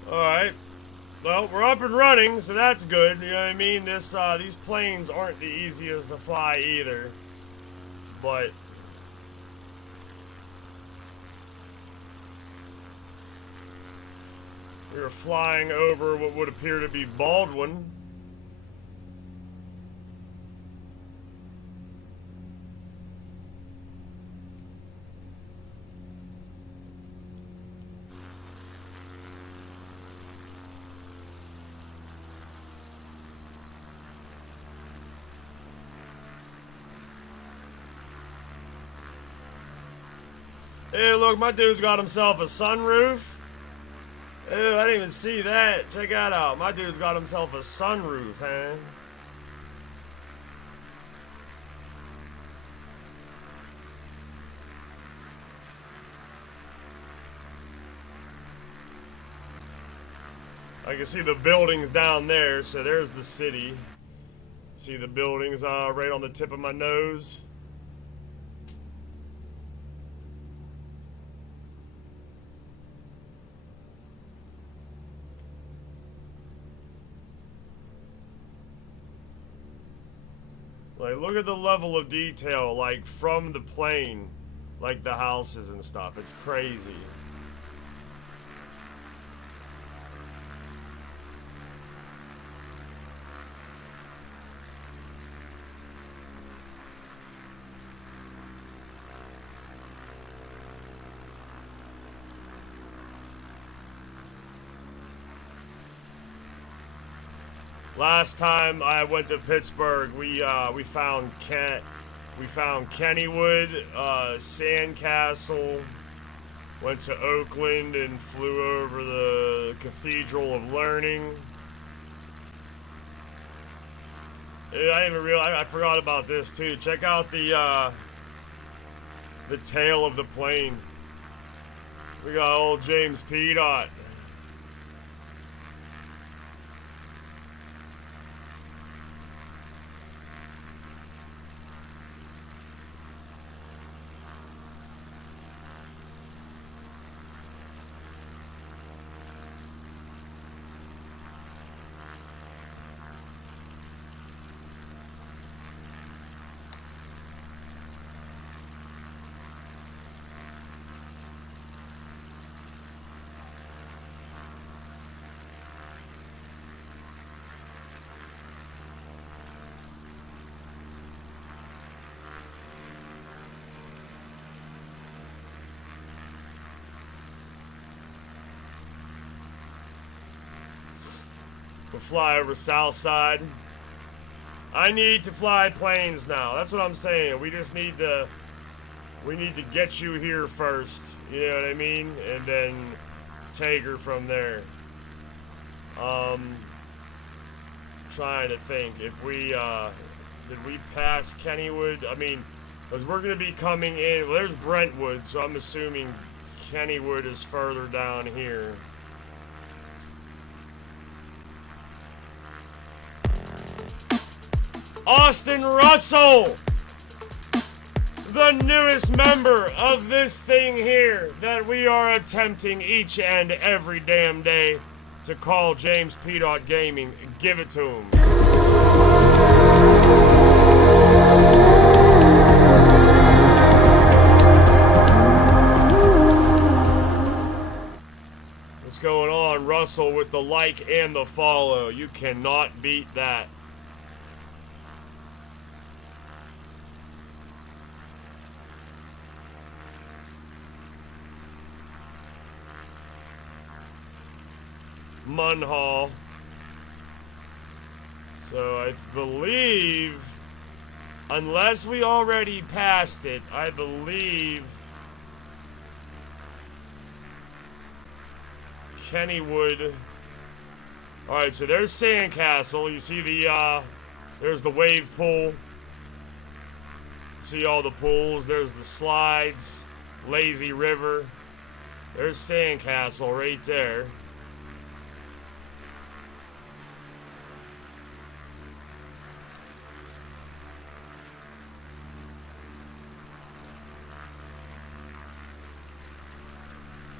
Alright, Well, we're up and running, so that's good. You know what I mean? These planes aren't the easiest to fly either. But we were flying over what would appear to be Baldwin. Hey, look, my dude's got himself a sunroof. Ew, I didn't even see that. Check that out. My dude's got himself a sunroof, man. I can see the buildings down there, so there's the city. See the buildings right on the tip of my nose. Like, look at the level of detail, like, from the plane. Like, the houses and stuff. It's crazy. Last time I went to Pittsburgh, we found Kennywood, Sandcastle, went to Oakland and flew over the Cathedral of Learning. I didn't even realize, I forgot about this too. Check out the tail of the plane. We got old JamesPdot. We'll fly over Southside. I need to fly planes now. That's what I'm saying. We just need to... We need to get you here first. You know what I mean? And then take her from there. Trying to think. If we, did we pass Kennywood? I mean, because we're going to be coming in... Well, there's Brentwood, so I'm assuming Kennywood is further down here. Austin Russell, the newest member of this thing here that we are attempting each and every damn day to call JamesPdot Gaming. Give it to him. What's going on, Russell, with the like and the follow? You cannot beat that. Munhall. So I believe, unless we already passed it, I believe Kennywood. Alright, so there's Sandcastle. You see the, there's the wave pool. See all the pools. There's the slides. Lazy River. There's Sandcastle right there.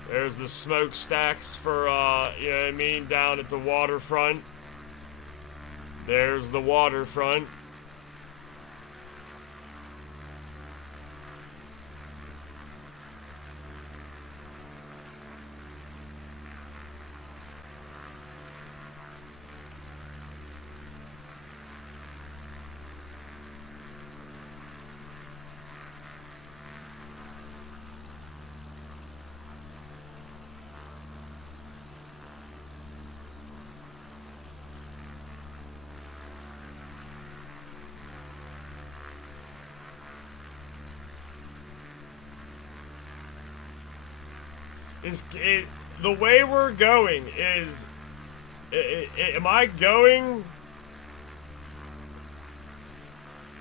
There's the smokestacks for, you know what I mean, down at the waterfront. There's the waterfront. The way we're going is, am I going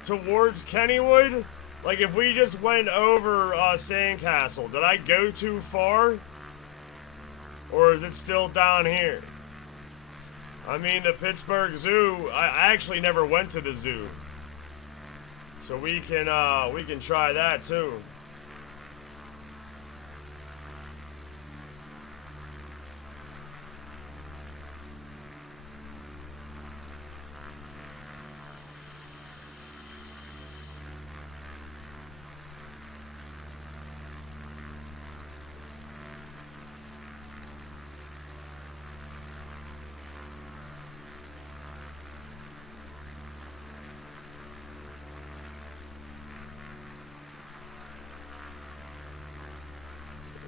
towards Kennywood? Like, if we just went over Sandcastle, did I go too far? Or is it still down here? I mean, the Pittsburgh Zoo, I actually never went to the zoo. So we can try that too.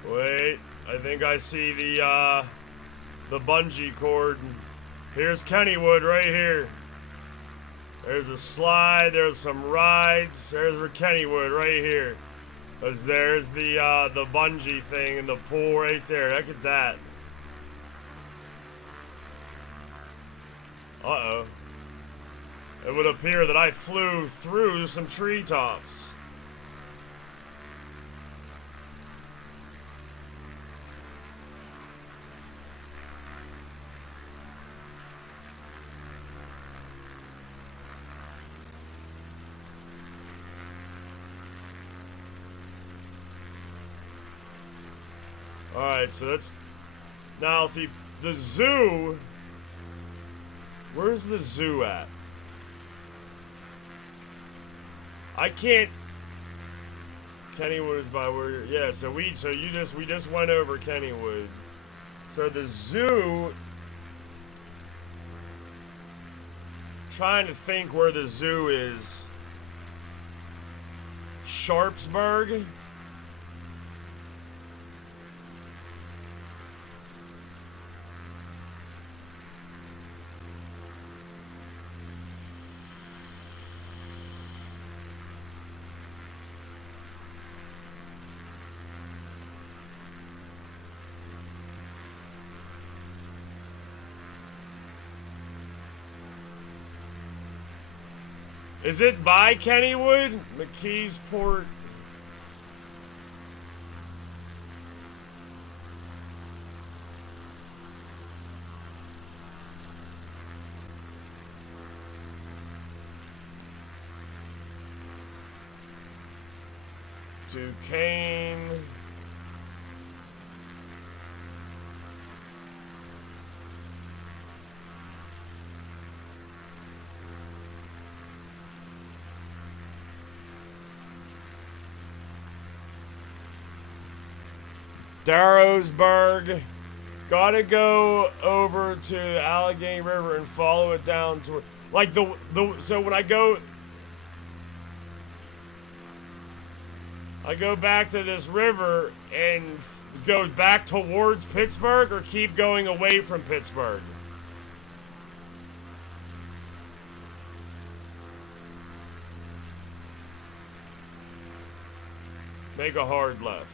Wait, I think I see the bungee cord. Here's Kennywood right here. There's a slide, there's some rides. There's Kennywood right here. There's the bungee thing and the pool right there. Look at that. Uh-oh. It would appear that I flew through some treetops. Alright, so that's... Now, see, the zoo... Where's the zoo at? I can't... Kennywood is by where... Yeah, so we just went over Kennywood. So the zoo... Trying to think where the zoo is. Sharpsburg? Is it by Kennywood? McKeesport. Duquesne. Darrowsburg. Gotta go over to Allegheny River and follow it down to, like, so when I go back to this river and go back towards Pittsburgh, or keep going away from Pittsburgh? Make a hard left.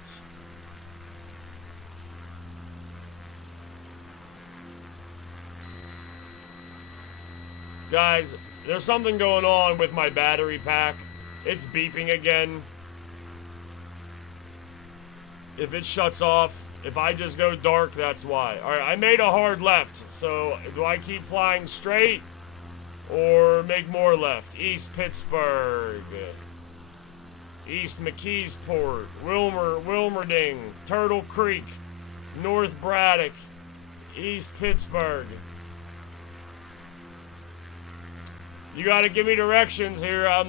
Guys, there's something going on with my battery pack. It's beeping again. If it shuts off, if I just go dark, that's why. Alright, I made a hard left. So, do I keep flying straight? Or make more left? East Pittsburgh. East McKeesport. Wilmerding. Turtle Creek. North Braddock, East Pittsburgh. You gotta give me directions here. I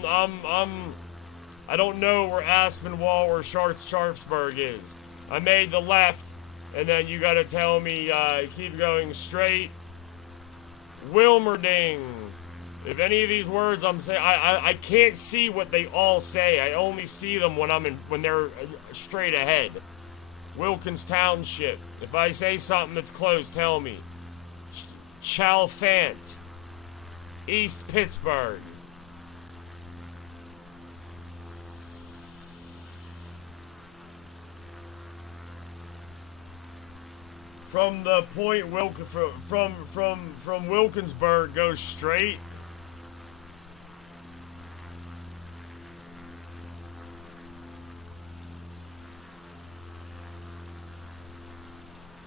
don't know where Aspinwall or Sharpsburg is. I made the left, and then you gotta tell me, keep going straight. Wilmerding. If any of these words I'm saying, I can't see what they all say. I only see them when they're straight ahead. Wilkins Township. If I say something that's close, tell me. Chalfant. East Pittsburgh. From the point from Wilkinsburg, go straight.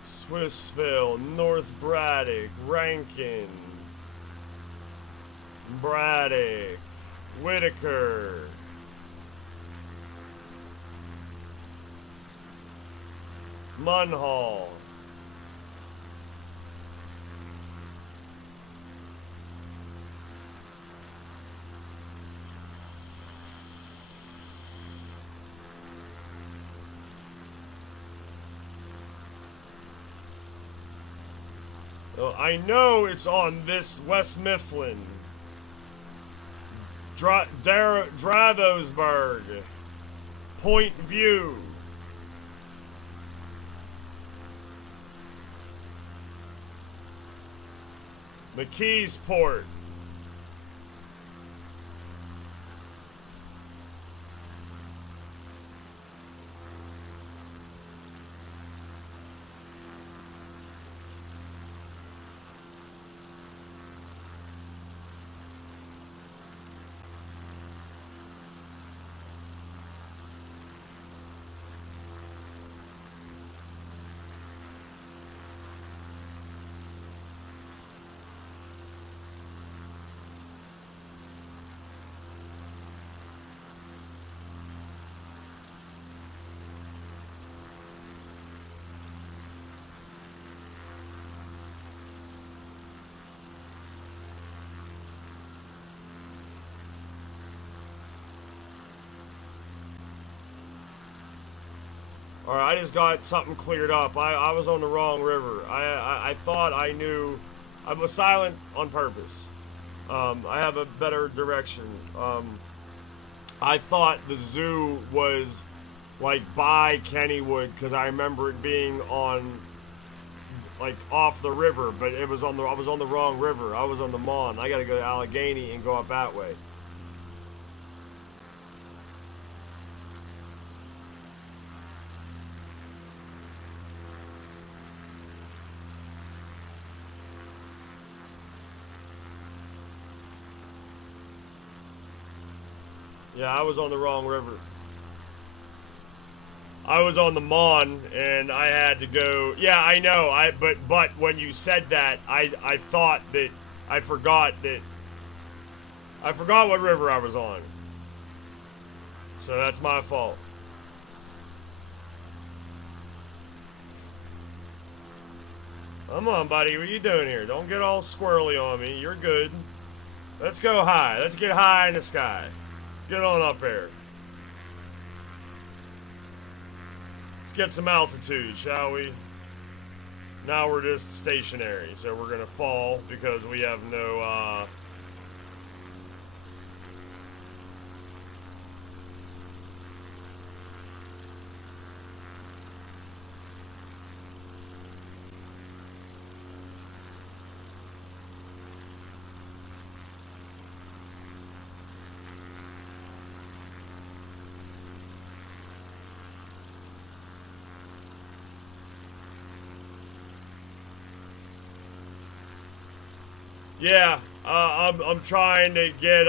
Swissville, North Braddock, Rankin, Braddock, Whitaker, Munhall, oh, I know it's on this West Mifflin. Dravosburg, Point View, McKeesport, Alright, I just got something cleared up. I was on the wrong river. I thought I knew. I was silent on purpose. I have a better direction. I thought the zoo was like by Kennywood because I remember it being on like off the river, but it was I was on the wrong river. I was on the Mon. I gotta go to Allegheny and go up that way. Yeah, I was on the wrong river. I was on the Mon, and I had to go. Yeah, I know. But when you said that, I thought that I forgot what river I was on. So that's my fault. Come on, buddy. What are you doing here? Don't get all squirrely on me. You're good. Let's go high. Let's get high in the sky. Get on up there. Let's get some altitude, shall we? Now we're just stationary, so we're gonna fall because we have no, yeah, I'm trying to get,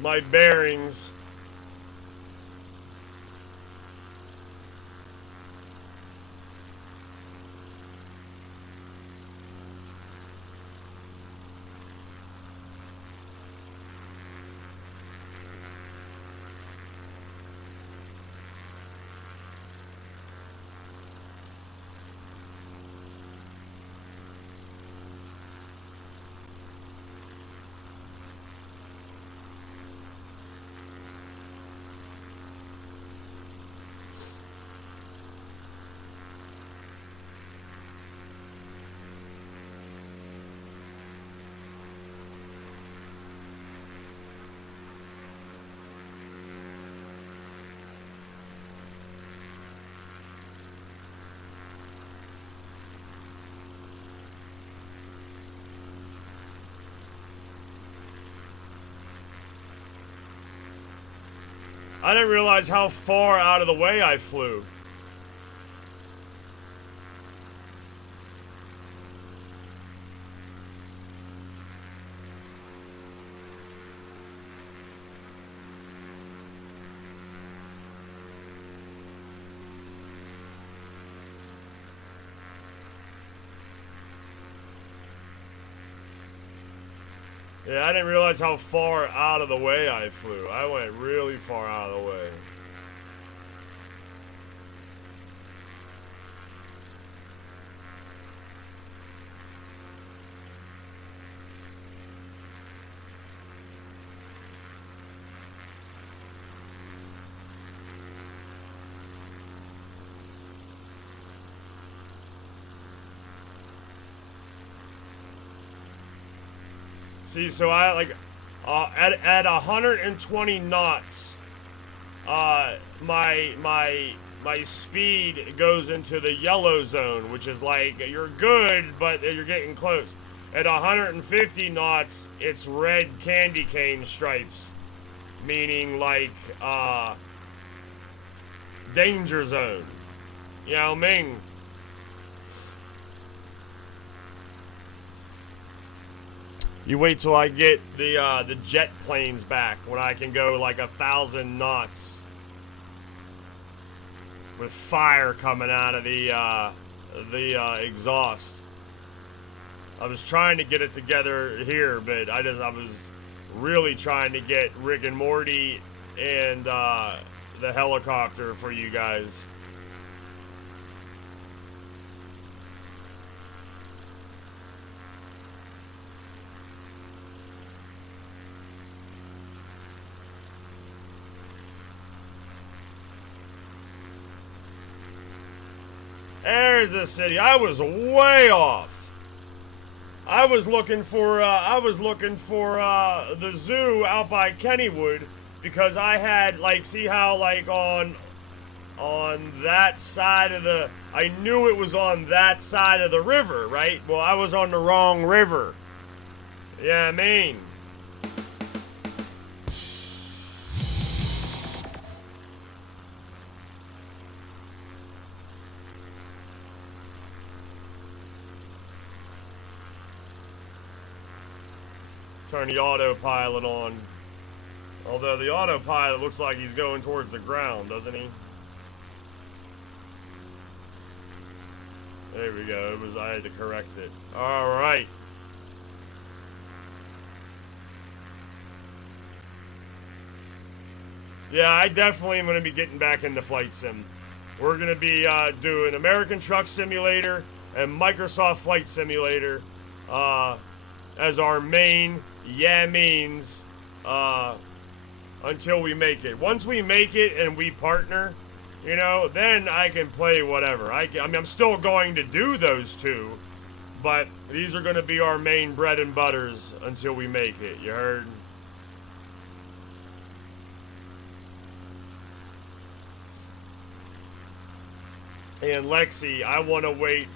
my bearings. I didn't realize how far out of the way I flew. Yeah, I didn't realize how far out of the way I flew. I went really far out of the way. See, so I like at 120 knots, my speed goes into the yellow zone, which is like you're good, but you're getting close. At 150 knots, it's red candy cane stripes, meaning like danger zone. Yao Ming. You wait till I get the jet planes back when I can go like 1,000 knots with fire coming out of the exhaust. I was trying to get it together here, but I was really trying to get Rick and Morty and the helicopter for you guys. There's the city. I was way off. I was looking for the zoo out by Kennywood because I had like, see how like on that side of the, I knew it was on that side of the river, right? Well, I was on the wrong river. Yeah, I mean. Turn the autopilot on. Although the autopilot looks like he's going towards the ground, doesn't he? There we go. I had to correct it. Alright. Yeah, I definitely am going to be getting back into Flight Sim. We're going to be doing American Truck Simulator and Microsoft Flight Simulator as our main means until we make it. Once we make it and we partner, you know, then I can play whatever. I mean, I'm still going to do those two, but these are going to be our main bread and butters until we make it. You heard? And Lexi, I want to wait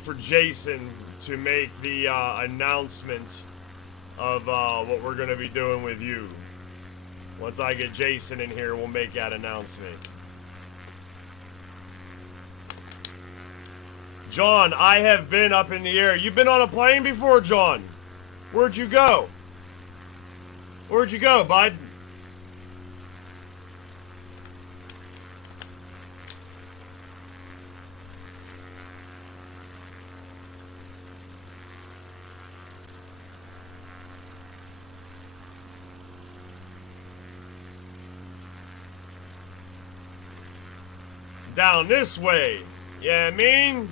for Jason to make the announcement of what we're going to be doing with you. Once I get Jason in here, we'll make that announcement. John, I have been up in the air. You've been on a plane before, John? Where'd you go? Where'd you go, bud? Down this way. Yeah, I mean.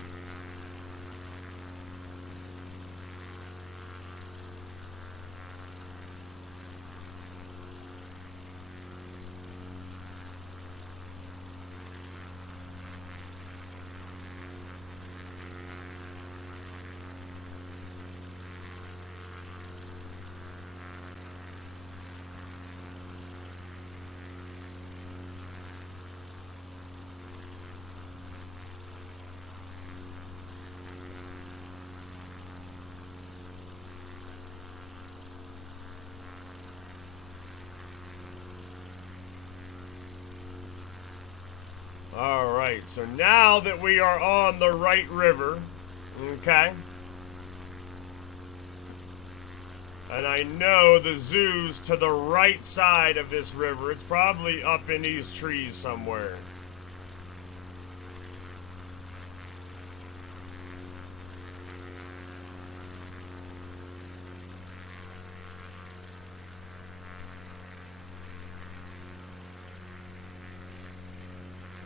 Alright, so now that we are on the right river, okay, and I know the zoo's to the right side of this river. It's probably up in these trees somewhere.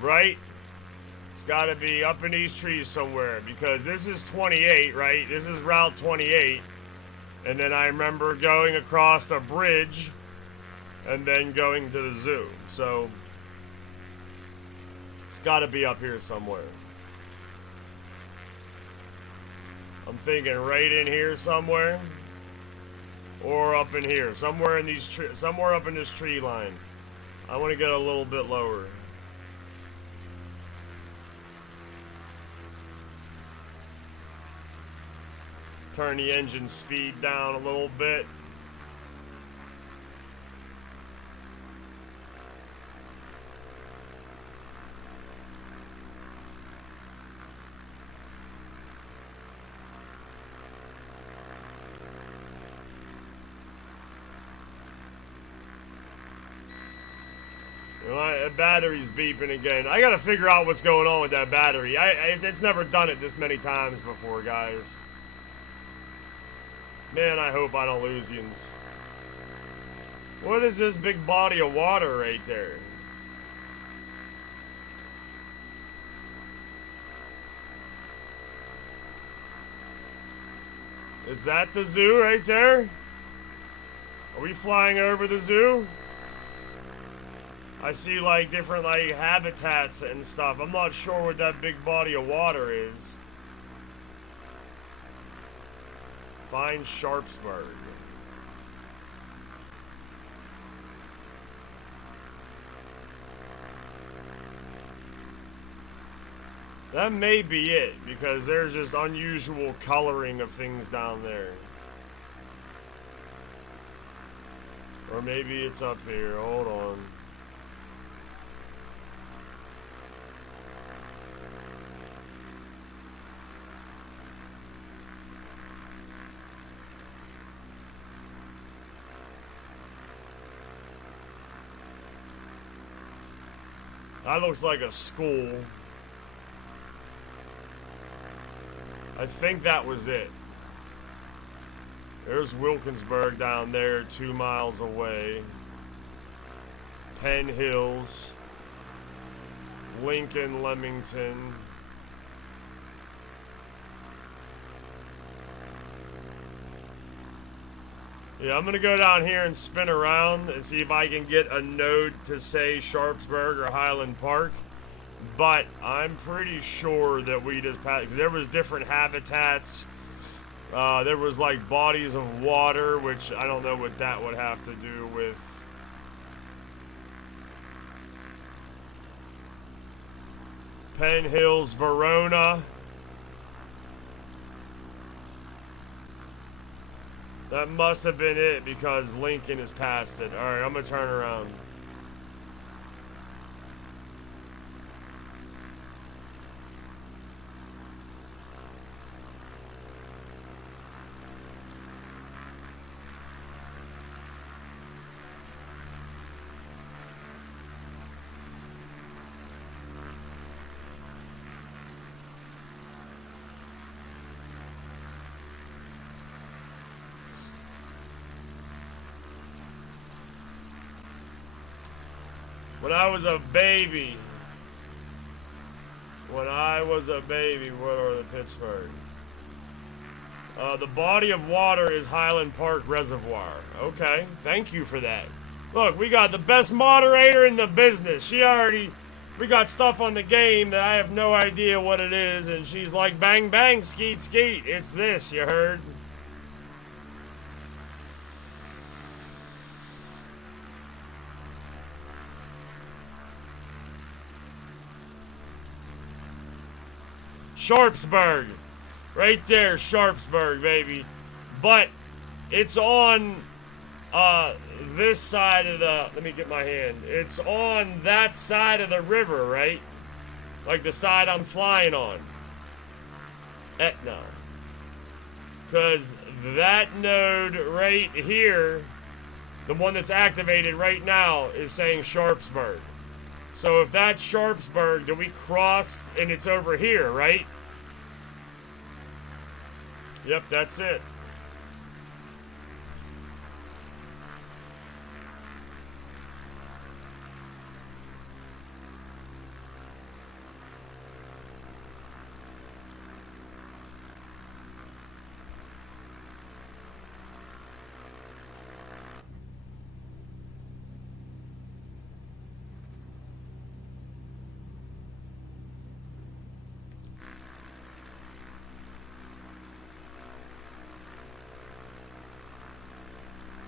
Right? It's got to be up in these trees somewhere, because this is 28, right? This is Route 28. And then I remember going across the bridge and then going to the zoo. So it's got to be up here somewhere. I'm thinking right in here somewhere, or up in here, somewhere in these somewhere up in this tree line. I want to get a little bit lower. Turn the engine speed down a little bit. That battery's beeping again. I gotta figure out what's going on with that battery. It's never done it this many times before, guys. Man, I hope I don't lose yins. What is this big body of water right there? Is that the zoo right there? Are we flying over the zoo? I see like different like habitats and stuff. I'm not sure what that big body of water is. Find Sharpsburg. That may be it, because there's just unusual coloring of things down there. Or maybe it's up here. Hold on. That looks like a school. I think that was it. There's Wilkinsburg down there, 2 miles away. Penn Hills. Lincoln, Leamington. Yeah, I'm gonna go down here and spin around and see if I can get a node to say Sharpsburg or Highland Park. But I'm pretty sure that we just passed, because there was different habitats. There was like bodies of water, which I don't know what that would have to do with. Penn Hills, Verona. That must have been it, because Lincoln is past it. Alright, I'm gonna turn around. When I was a baby, what are the Pittsburgh? The body of water is Highland Park Reservoir. Okay, thank you for that. Look, we got the best moderator in the business. We got stuff on the game that I have no idea what it is, and she's like, bang, bang, skeet, skeet. It's this, you heard? Sharpsburg. Right there, Sharpsburg, baby. But it's on this side of the... Let me get my hand. It's on that side of the river, right? Like the side I'm flying on. No. Because that node right here, the one that's activated right now, is saying Sharpsburg. So if that's Sharpsburg, then we cross and it's over here, right? Yep, that's it.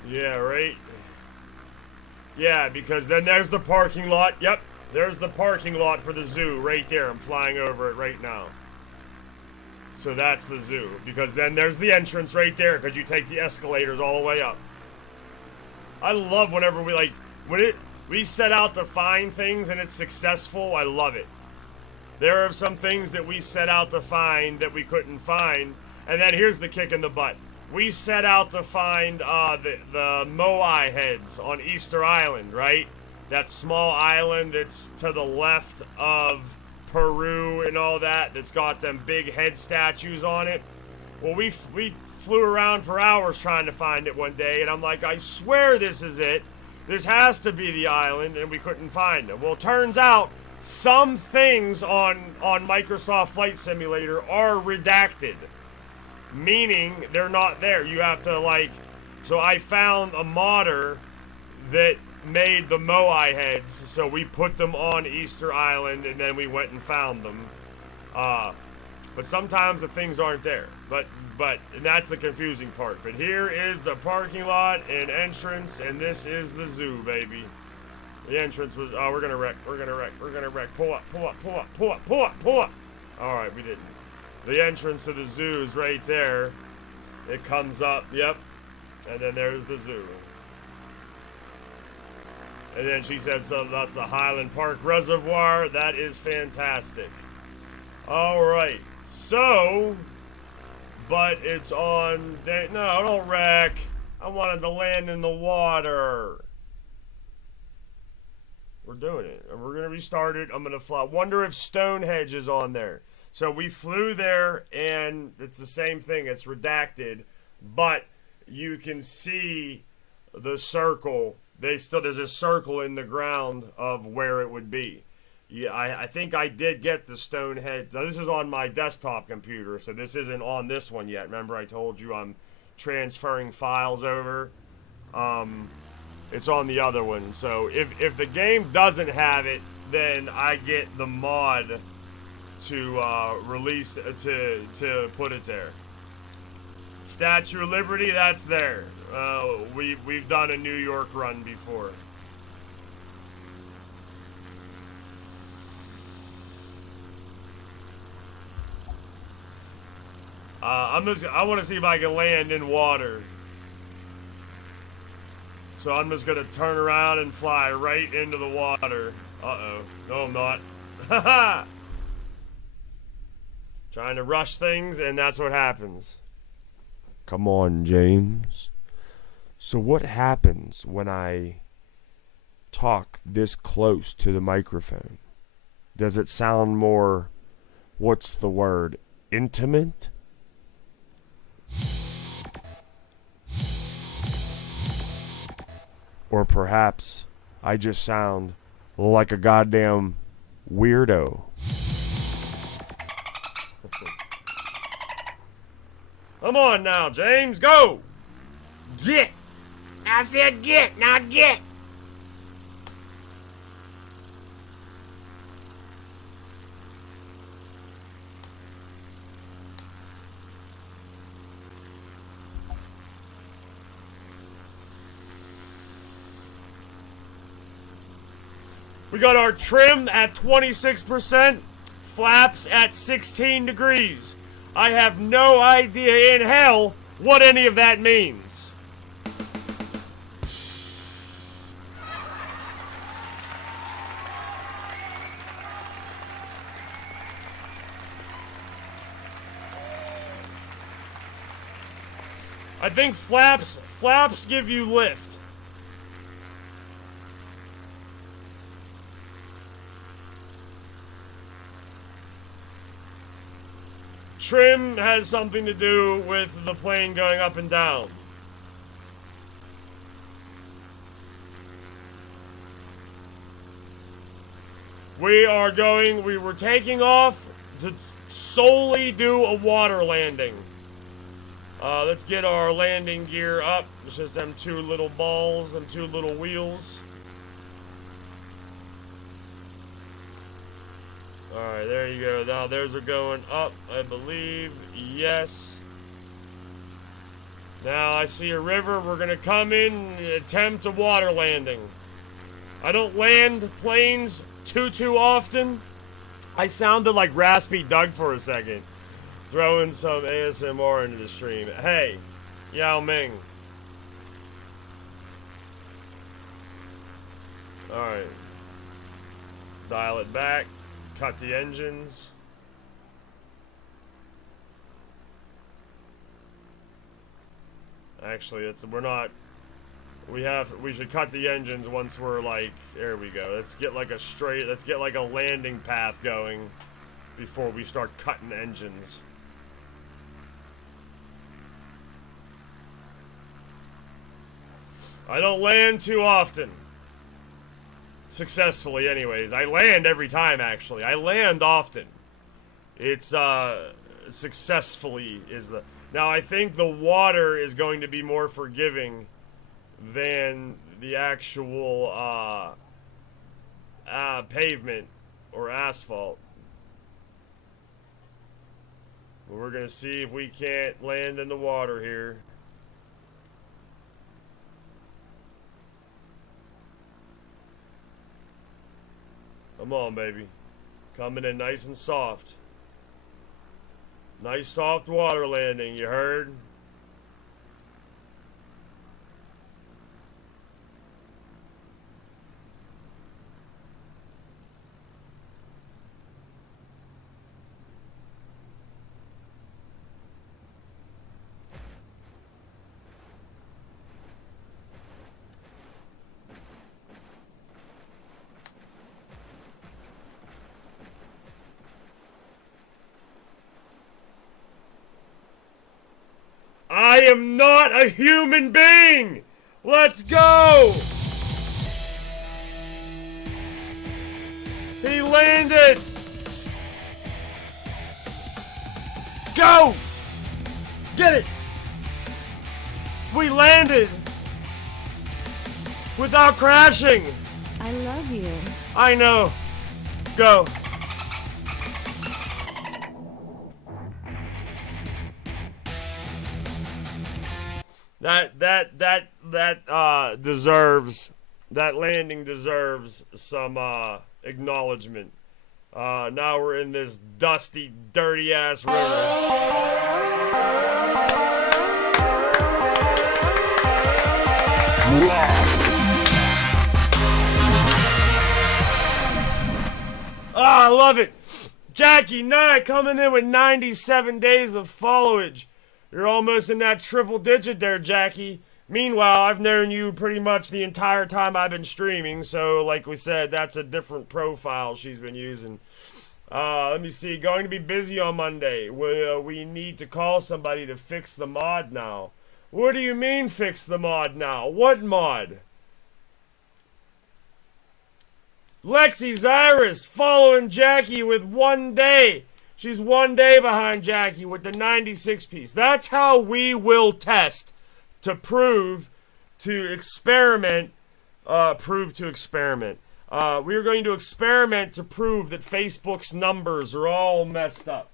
Yeah, right? Yeah, because then there's the parking lot. Yep, there's the parking lot for the zoo right there. I'm flying over it right now. So that's the zoo. Because then there's the entrance right there because you take the escalators all the way up. I love whenever we set out to find things and it's successful. I love it. There are some things that we set out to find that we couldn't find. And then here's the kick in the butt. We set out to find the Moai heads on Easter Island, right? That small island that's to the left of Peru and all that, that's got them big head statues on it. Well, we flew around for hours trying to find it one day, and I'm like, I swear this is it. This has to be the island, and we couldn't find them. Well, turns out some things on Microsoft Flight Simulator are redacted. Meaning they're not there. You have to so I found a modder that made the Moai heads, so we put them on Easter Island and then we went and found them. But sometimes the things aren't there. But and that's the confusing part. But here is the parking lot and entrance, and this is the zoo, baby. The entrance was we're gonna wreck. Pull up. Alright, we didn't. The entrance to the zoo is right there. It comes up, yep. And then there's the zoo. And then she said something about the Highland Park Reservoir. That is fantastic. Alright, so, but it's on, no, don't wreck. I wanted to land in the water. We're doing it. And we're going to restart it. I'm going to fly. Wonder if Stonehenge is on there. So we flew there, and it's the same thing. It's redacted, but you can see the circle. There's a circle in the ground of where it would be. Yeah, I think I did get the Stonehenge. Now, this is on my desktop computer, so this isn't on this one yet. Remember I told you I'm transferring files over? It's on the other one. So if the game doesn't have it, then I get the mod to release to put it there. Statue of Liberty, that's there. We've done a New York run before. I want to see if I can land in water. So I'm just gonna turn around and fly right into the water. Uh-oh. No, I'm not. Haha! Trying to rush things, and that's what happens. Come on, James. So what happens when I talk this close to the microphone? Does it sound more, what's the word, intimate? Or perhaps I just sound like a goddamn weirdo. Come on now, James, go! Get! I said get, not get! We got our trim at 26%, flaps at 16 degrees. I have no idea in hell what any of that means. I think flaps give you lift. Trim has something to do with the plane going up and down. We were taking off to solely do a water landing. Let's get our landing gear up. It's just them two little balls, them two little wheels. Alright, there you go. Now those are going up, I believe. Yes. Now I see a river. We're gonna come in and attempt a water landing. I don't land planes too often. I sounded like Raspy Doug for a second. Throwing some ASMR into the stream. Hey, Yao Ming. Alright. Dial it back. Cut the engines. Actually, we should cut the engines once we're like, there we go. Let's get like a landing path going before we start cutting engines. I don't land too often. Successfully, anyways. I land every time, actually. I land often. It's, successfully is the... Now, I think the water is going to be more forgiving than the actual, pavement or asphalt. We're gonna see if we can't land in the water here. Come on, baby. Coming in nice and soft. Nice soft water landing, you heard? I am not a human being! Let's go! He landed! Go! Get it! We landed! Without crashing! I love you. I know. Go. That landing deserves some acknowledgement. Now we're in this dusty, dirty ass river. I love it. Jackie Knight coming in with 97 days of followage. You're almost in that triple digit there, Jackie. Meanwhile, I've known you pretty much the entire time I've been streaming, so like we said, that's a different profile she's been using. Let me see. Going to be busy on Monday. We need to call somebody to fix the mod now. What do you mean fix the mod now? What mod? Lexi Zyrus following Jackie with 1 day. She's 1 day behind Jackie with the 96 piece. That's how we will test to prove to experiment. We are going to experiment to prove that Facebook's numbers are all messed up.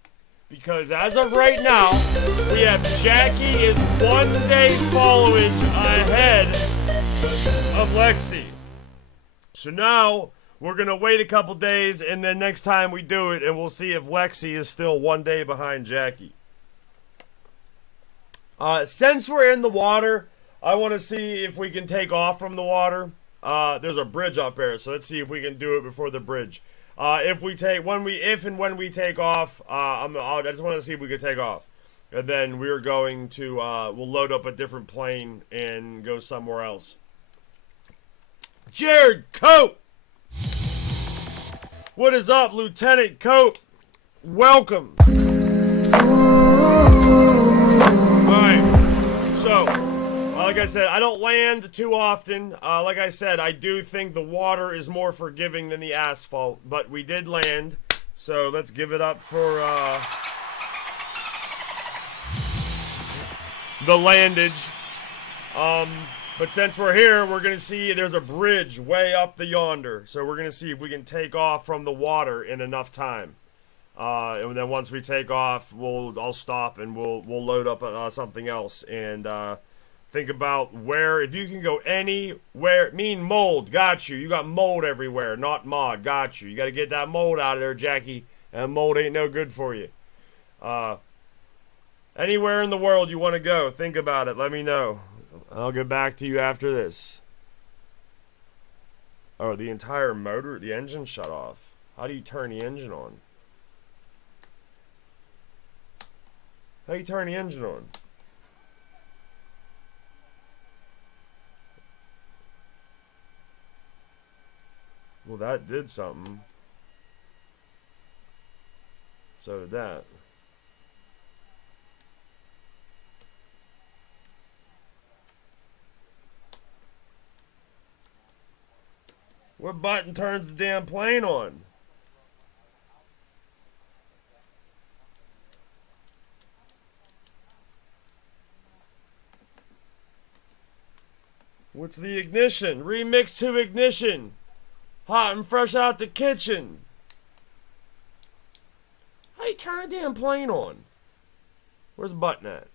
Because as of right now, we have Jackie is 1 day followage ahead of Lexi. So now we're going to wait a couple days, and then next time we do it, and we'll see if Lexi is still 1 day behind Jackie. Since we're in the water, I want to see if we can take off from the water. There's a bridge up there, so let's see if we can do it before the bridge. If and when we take off, I just want to see if we can take off. And then we're going to, we'll load up a different plane and go somewhere else. Jared Cope! What is up, Lieutenant Cope? Welcome. Alright, so, like I said, I don't land too often. Like I said, I do think the water is more forgiving than the asphalt, but we did land, so let's give it up for, the landage. But since we're here, we're gonna see there's a bridge way up the yonder, so we're gonna see if we can take off from the water in enough time. And then once we take off, I'll stop and we'll load up something else and think about where, if you can go anywhere. Mean mold, got you. You got mold everywhere, not mod, got you. You got to get that mold out of there, Jackie. And mold ain't no good for you. Anywhere in the world you want to go, think about it. Let me know. I'll get back to you after this. Oh, the entire motor, the engine shut off. How do you turn the engine on? How do you turn the engine on? Well, that did something. So did that. What button turns the damn plane on? What's the ignition? Remix to ignition. Hot and fresh out the kitchen. How you turn a damn plane on? Where's the button at?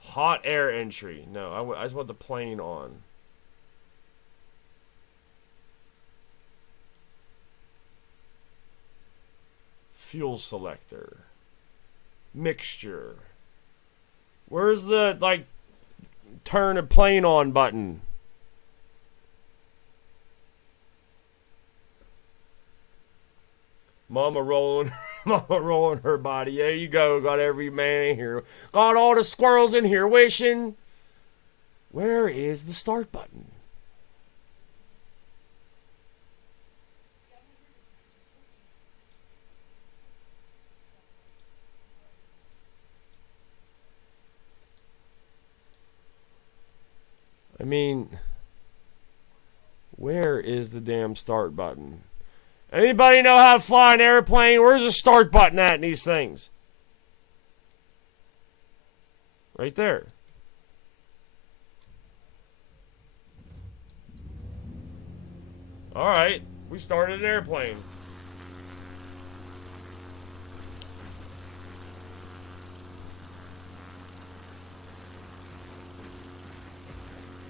Hot air entry. No, I just want the plane on. Fuel selector. Mixture. Where's the, like, turn a plane on button? Mama rolling her body. There you go. Got every man in here. Got all the squirrels in here wishing. Where is the start button? I mean, where is the damn start button? Anybody know how to fly an airplane? Where's the start button at in these things? Right there. Alright, we started an airplane.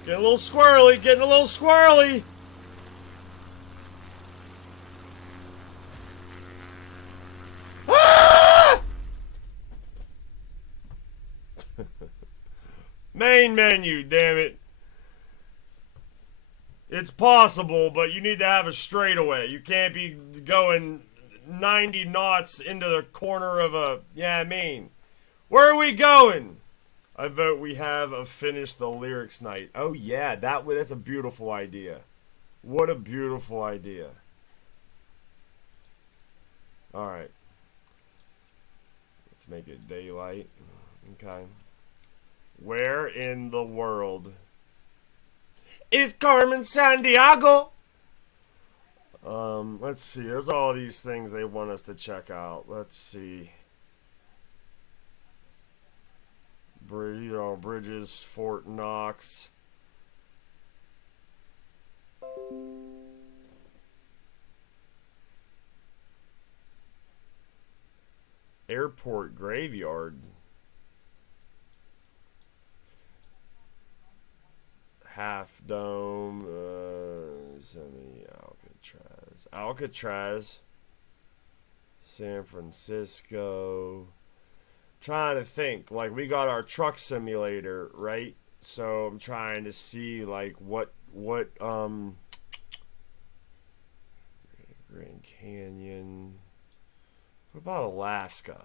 Getting a little squirrely, getting a little squirrely. Ah! Main menu, damn it. It's possible, but you need to have a straightaway. You can't be going 90 knots into the corner of a... Yeah, I mean. Where are we going? I vote we have a finish the lyrics night. Oh yeah, that's a beautiful idea. What a beautiful idea. Alright. Let's make it daylight. Okay. Where in the world is Carmen Sandiego? Let's see. There's all these things they want us to check out. Let's see. Bridges, Fort Knox. Airport graveyard. Half Dome, Alcatraz, San Francisco. Trying to think, like, we got our truck simulator, right? So I'm trying to see, like, what Grand Canyon. What about Alaska?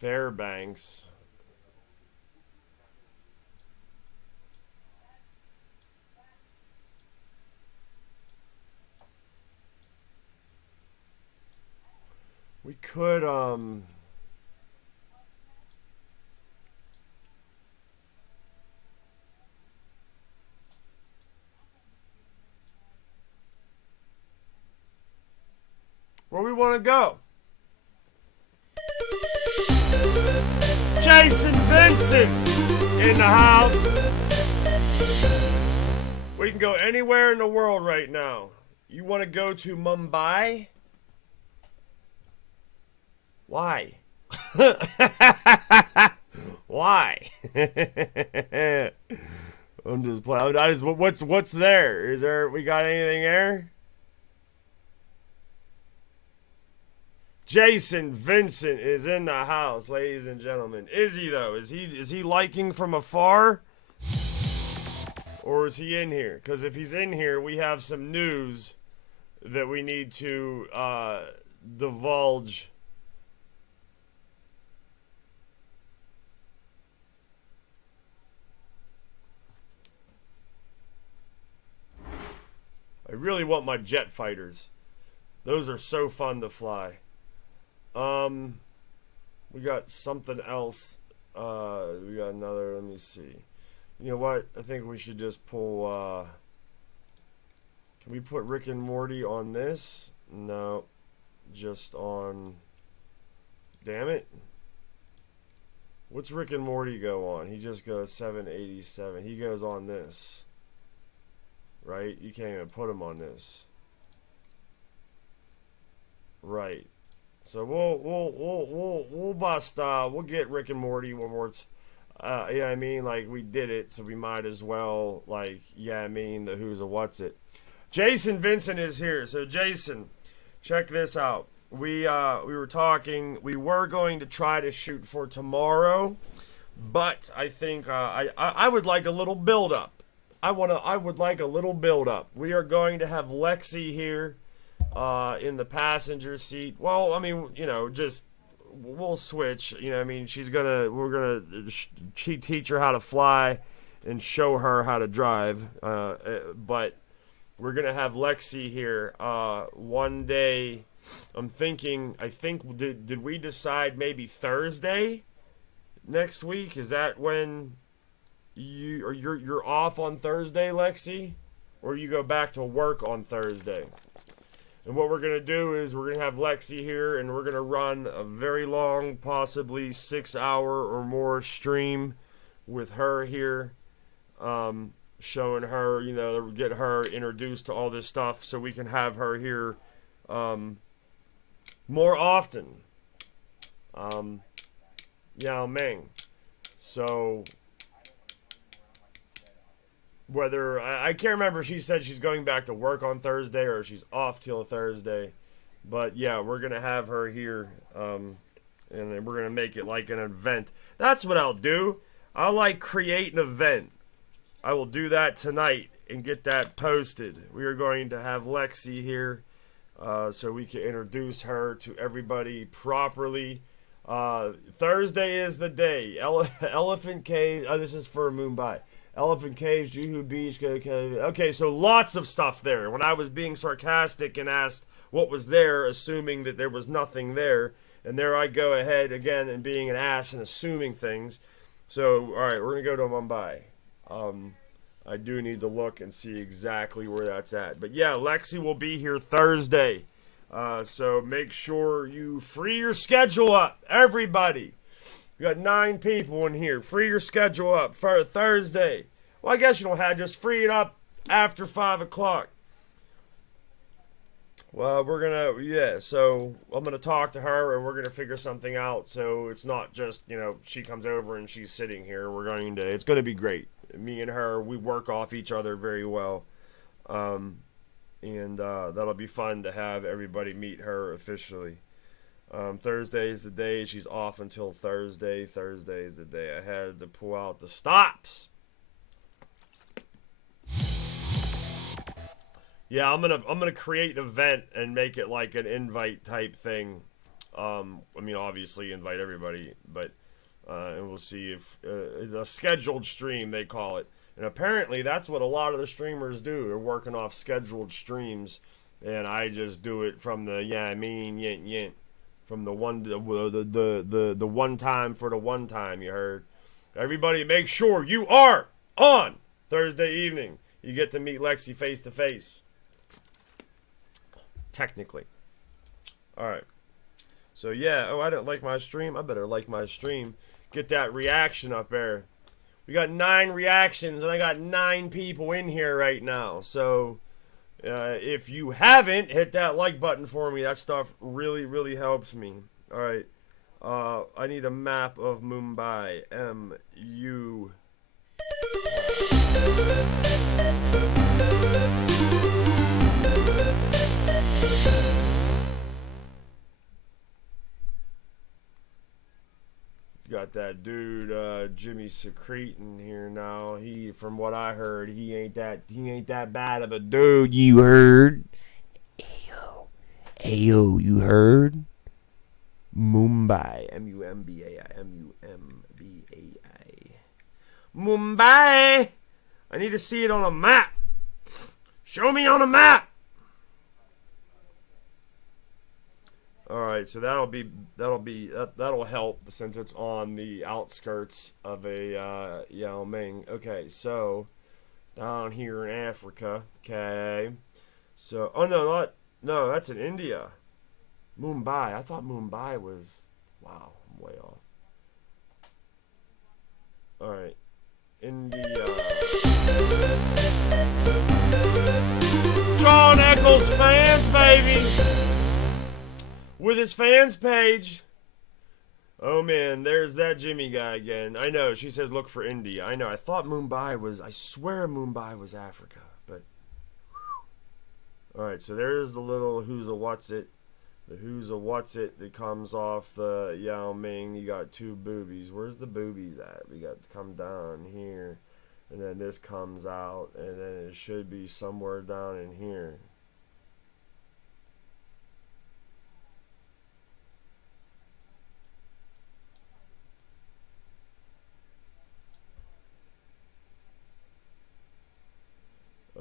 Fairbanks. We could, where we want to go? Jason Vincent in the house. We can go anywhere in the world right now. You want to go to Mumbai? Why? Why? I'm just playing. What's there? Is there? We got anything there? Jason Vincent is in the house, ladies and gentlemen. Is he though? Is he liking from afar? Or is he in here? Because if he's in here, we have some news that we need to divulge. I really want my jet fighters. Those are so fun to fly. We got something else. We got another. Let me see. You know what? I think we should just pull. Can we put Rick and Morty on this? No, just on. Damn it. What's Rick and Morty go on? He just goes 787. He goes on this. Right? You can't even put him on this. Right. So we'll bust. We'll get Rick and Morty one more. Yeah, I mean, like we did it, so we might as well, like, yeah, I mean, the who's a what's it. Jason Vincent is here. So Jason, check this out. We were talking. We were going to try to shoot for tomorrow, but I think I would like a little build up. I would like a little build up. We are going to have Lexi here in the passenger seat. Well, I mean, you know, just we'll switch. You know, I mean, we're gonna teach her how to fly and show her how to drive. But we're gonna have Lexi here one day. I think did we decide maybe Thursday next week? Is that when you're off on Thursday, Lexi, or you go back to work on Thursday? And what we're going to do is we're going to have Lexi here, and we're going to run a very long, possibly 6-hour or more stream with her here, showing her, you know, get her introduced to all this stuff so we can have her here more often. Yao Ming. So whether I can't remember, she said she's going back to work on Thursday or she's off till Thursday, but yeah, we're gonna have her here, and then we're gonna make it like an event. That's what I'll do. I'll like create an event. I will do that tonight and get that posted. We are going to have Lexi here, so we can introduce her to everybody properly. Thursday is the day. Elephant Cave. Oh, this is for Mumbai. Elephant Caves, Juhu Beach. Okay, so lots of stuff there. When I was being sarcastic and asked what was there, assuming that there was nothing there, and there I go ahead again and being an ass and assuming things. So, all right, we're gonna go to Mumbai. I do need to look and see exactly where that's at. But yeah, Lexi will be here Thursday. So make sure you free your schedule up, everybody. We got 9 people in here. Free your schedule up for Thursday. Well, I guess you don't have, just free it up after 5 o'clock. Well, we're gonna, yeah, so I'm gonna talk to her and we're gonna figure something out. So it's not just, you know, she comes over and she's sitting here. It's gonna be great. Me and her, we work off each other very well. And that'll be fun to have everybody meet her officially. Thursday is the day. She's off until Thursday. Thursday is the day. I had to pull out the stops. Yeah, I'm gonna create an event and make it like an invite type thing. I mean, obviously invite everybody, but and we'll see if it's a scheduled stream, they call it. And apparently that's what a lot of the streamers do. They're working off scheduled streams, and I just do it from the yint from the one time for the one time. You heard? Everybody, make sure you are on Thursday evening. You get to meet Lexi face to face. Technically. All right. So yeah, oh, I didn't like my stream. I better like my stream. Get that reaction up there. We got 9 reactions, and I got 9 people in here right now. So if you haven't, hit that like button for me. That stuff really, really helps me. All right. I need a map of Mumbai. M-U. Got that dude Jimmy Secretin here now. He, from what I heard, he ain't that bad of a dude. You heard? Ayo, you heard? Mumbai, M-U-M-B-A-I, M-U-M-B-A-I. Mumbai. I need to see it on a map. Show me on a map. All right, so that'll help since it's on the outskirts of a Yao Ming. Okay, so down here in Africa. Okay, so no, that's in India. Mumbai. I thought Mumbai was. Wow, I'm way off. All right, India. John Eccles fans, baby. With his fans page. Oh man, there's that Jimmy guy again. I know, she says look for India. I know, I thought Mumbai was, I swear Mumbai was Africa, but. Alright, so there's the little who's a what's it. The who's a what's it that comes off the Yao Ming. You got 2 boobies. Where's the boobies at? We got to come down here. And then this comes out. And then it should be somewhere down in here.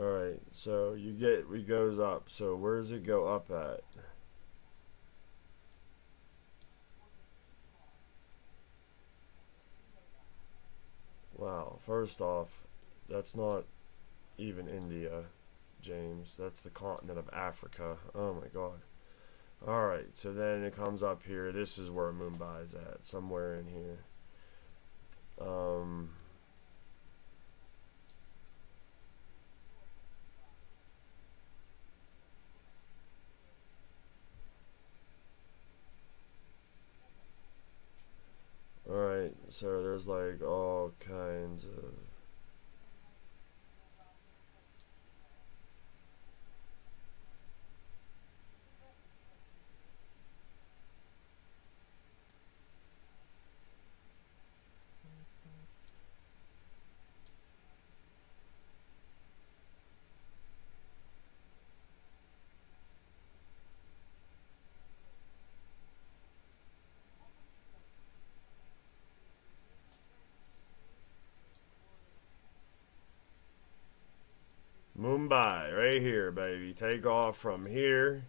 Alright, so it goes up. So where does it go up at? Wow, first off, that's not even India, James. That's the continent of Africa. Oh my god. Alright, so then it comes up here. This is where Mumbai's at, somewhere in here. Alright, so there's like all kinds of. Mumbai, right here, baby. Take off from here.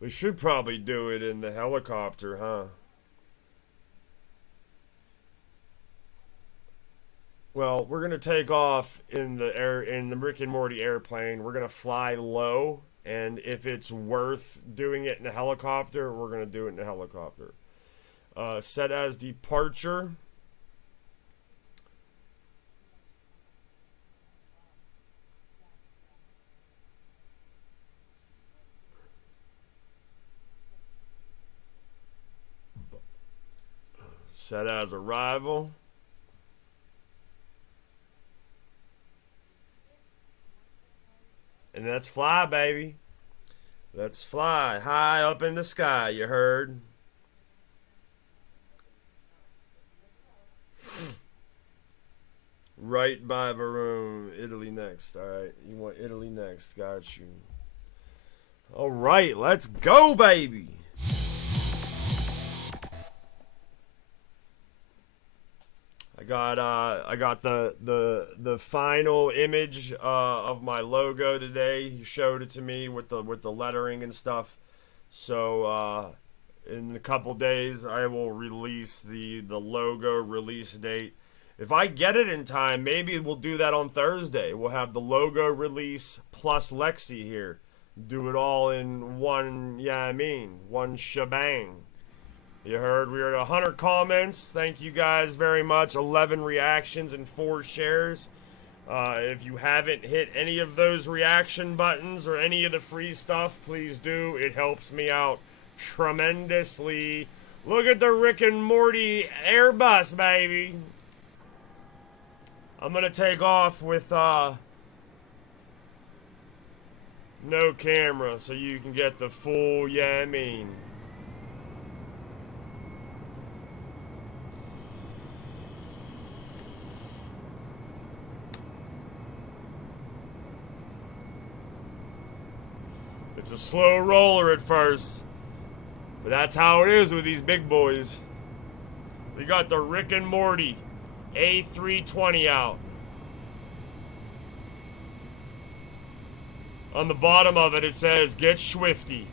We should probably do it in the helicopter, huh? Well, we're gonna take off in the Rick and Morty airplane. We're gonna fly low, and if it's worth doing it in a helicopter, we're gonna do it in a helicopter. Set as departure. Set as arrival. And let's fly, baby. Let's fly high up in the sky, you heard? Right by Varun. Italy next. Alright, you want Italy next. Got you. All right, let's go, baby. I got the final image of my logo today. He showed it to me with the lettering and stuff. So in a couple days, I will release the logo release date. If I get it in time, maybe we'll do that on Thursday. We'll have the logo release plus Lexi here. Do it all in one, one shebang. You heard we were at 100 comments. Thank you guys very much. 11 reactions and 4 shares. If you haven't hit any of those reaction buttons or any of the free stuff, please do. It helps me out tremendously. Look at the Rick and Morty Airbus, baby. I'm gonna take off with no camera so you can get the full It's a slow roller at first, but that's how it is with these big boys. We got the Rick and Morty A320 out. On the bottom of it, it says, "Get Swifty."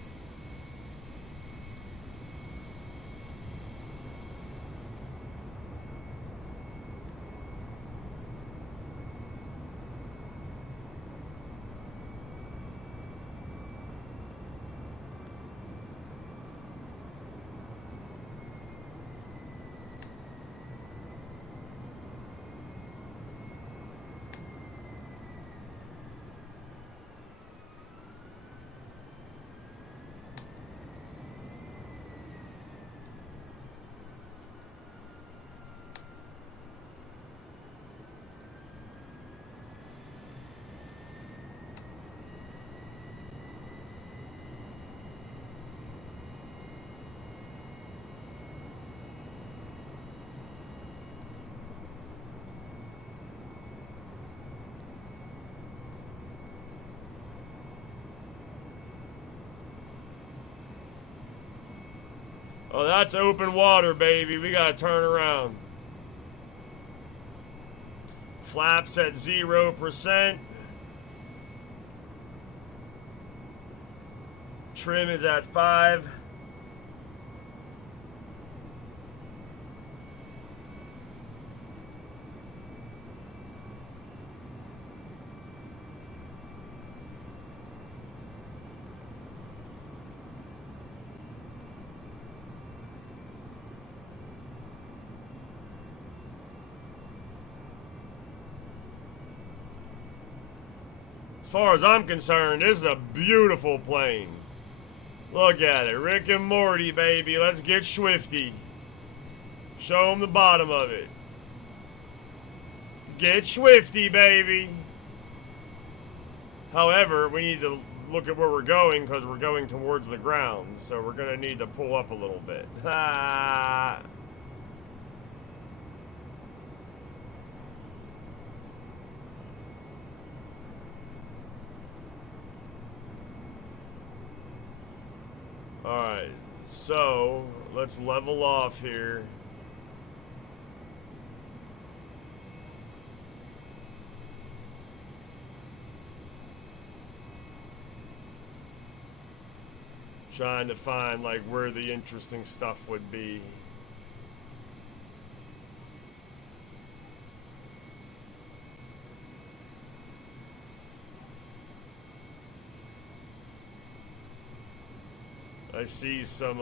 Oh, that's open water, baby. We gotta turn around. Flaps at 0%. Trim is at 5. As far as I'm concerned, this is a beautiful plane. Look at it. Rick and Morty, baby. Let's get Swifty. Show them the bottom of it. Get Swifty, baby. However, we need to look at where we're going because we're going towards the ground. So we're going to need to pull up a little bit. Ha! Alright, so let's level off here. Trying to find like where the interesting stuff would be. I see some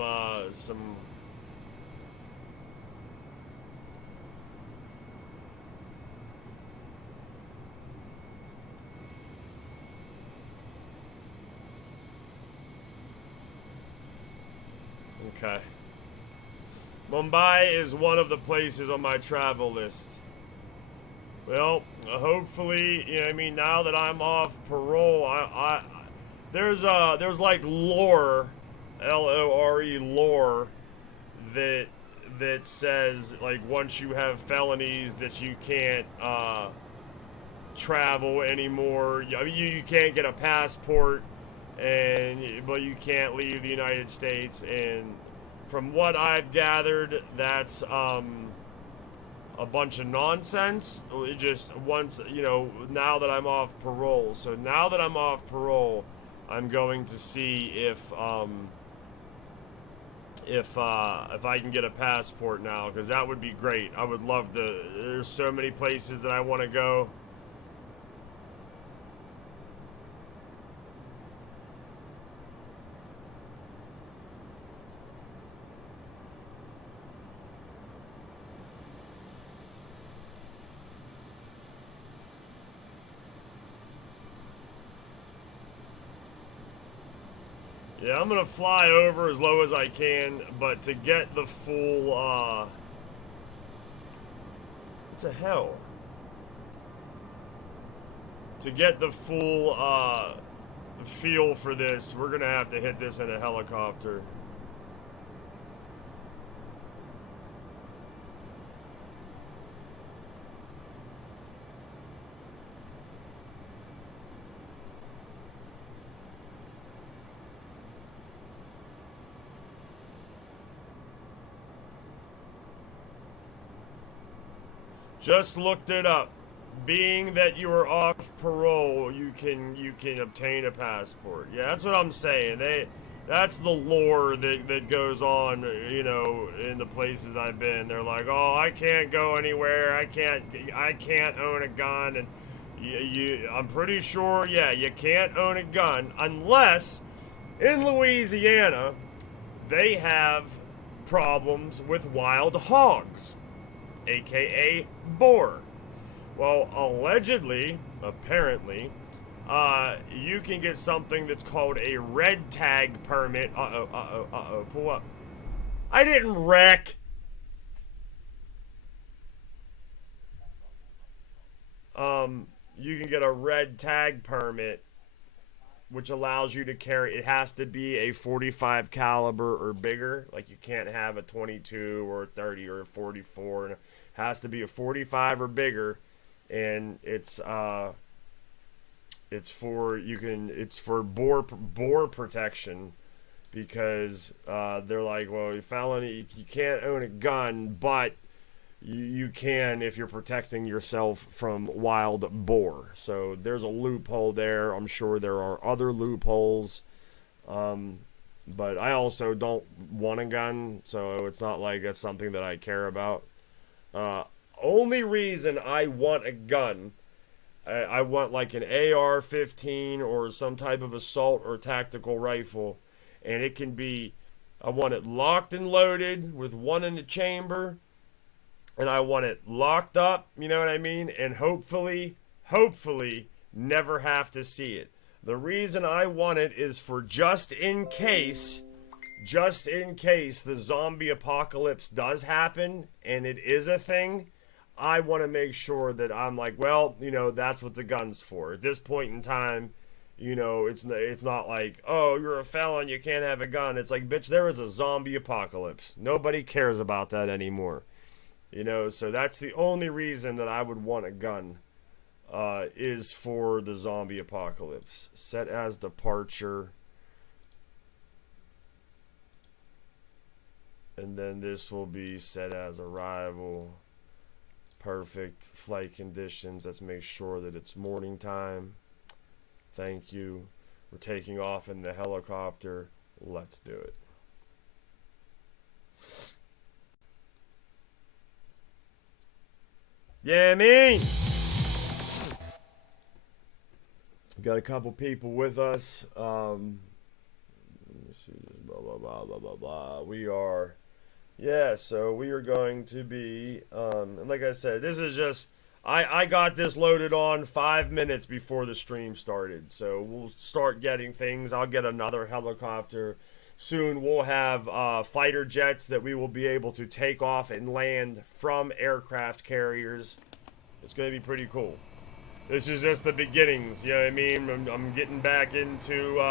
okay. Mumbai is one of the places on my travel list. Well, hopefully, you know what I mean, now that I'm off parole, there's like lore, L-O-R-E, lore, that says, like, once you have felonies that you can't, travel anymore. You can't get a passport but you can't leave the United States. And from what I've gathered, that's a bunch of nonsense. It just once, now that I'm off parole. So now that I'm off parole, I'm going to see if I can get a passport now, because that would be great. I would love to. There's so many places that I want to go. Yeah, I'm gonna fly over as low as I can, but to get the full, what the hell? To get the full, feel for this, we're gonna have to hit this in a helicopter. Just looked it up. Being that you are off parole, you can obtain a passport. Yeah, that's what I'm saying. That's the lore that goes on, in the places I've been. They're like, oh, I can't go anywhere. I can't own a gun, and I'm pretty sure, yeah, you can't own a gun unless in Louisiana they have problems with wild hogs, aka boar. Well, allegedly, apparently, you can get something that's called a red tag permit. Pull up. I didn't wreck. You can get a red tag permit, which allows you to carry. It has to be a 45 caliber or bigger. Like, you can't have a 22 or a 30 or a 44. It has to be a 45 or bigger. And it's for boar protection, because they're like, well, felony, you can't own a gun, but you can if you're protecting yourself from wild boar. So there's a loophole there. I'm sure there are other loopholes, but I also don't want a gun, so it's not like it's something that I care about. Only reason I want a gun, I want like an AR-15 or some type of assault or tactical rifle, and it can be, I want it locked and loaded with one in the chamber, and I want it locked up, you know what I mean, and hopefully never have to see it. The reason I want it is for just in case the zombie apocalypse does happen, and it is a thing. I want to make sure that I'm like, well, that's what the gun's for. At this point in time, it's not like, oh, you're a felon, you can't have a gun. It's like, bitch, there is a zombie apocalypse. Nobody cares about that anymore. So that's the only reason that I would want a gun, is for the zombie apocalypse. Set as departure. And then this will be set as arrival. Perfect. Flight conditions. Let's make sure that it's morning time. Thank you. We're taking off in the helicopter. Let's do it. Yeah, me. Got a couple people with us. Let me see. Blah blah blah blah blah blah. We are. Yeah, so we are going to be, and like I said, this is just, I got this loaded on 5 minutes before the stream started, so we'll start getting things. I'll get another helicopter. Soon we'll have fighter jets that we will be able to take off and land from aircraft carriers. It's going to be pretty cool. This is just the beginnings, you know what I mean? I'm getting back into,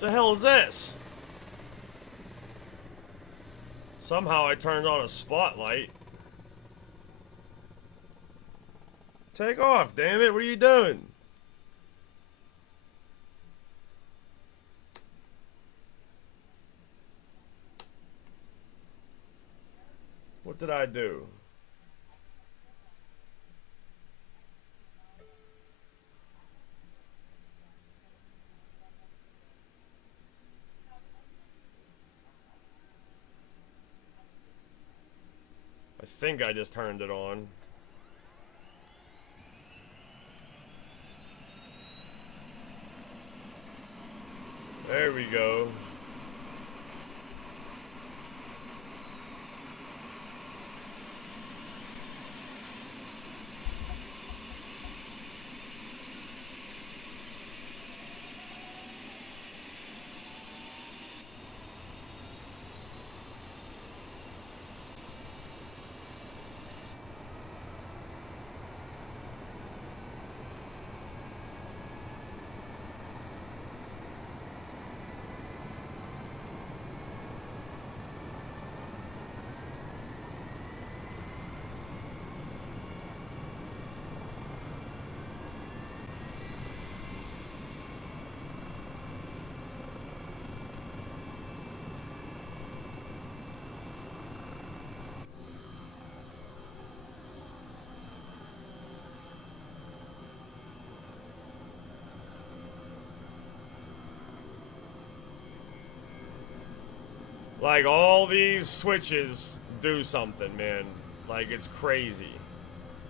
The hell is this? Somehow I turned on a spotlight. Take off, damn it, what are you doing? What did I do? I think I just turned it on. There we go. Like, all these switches do something, man. Like, it's crazy.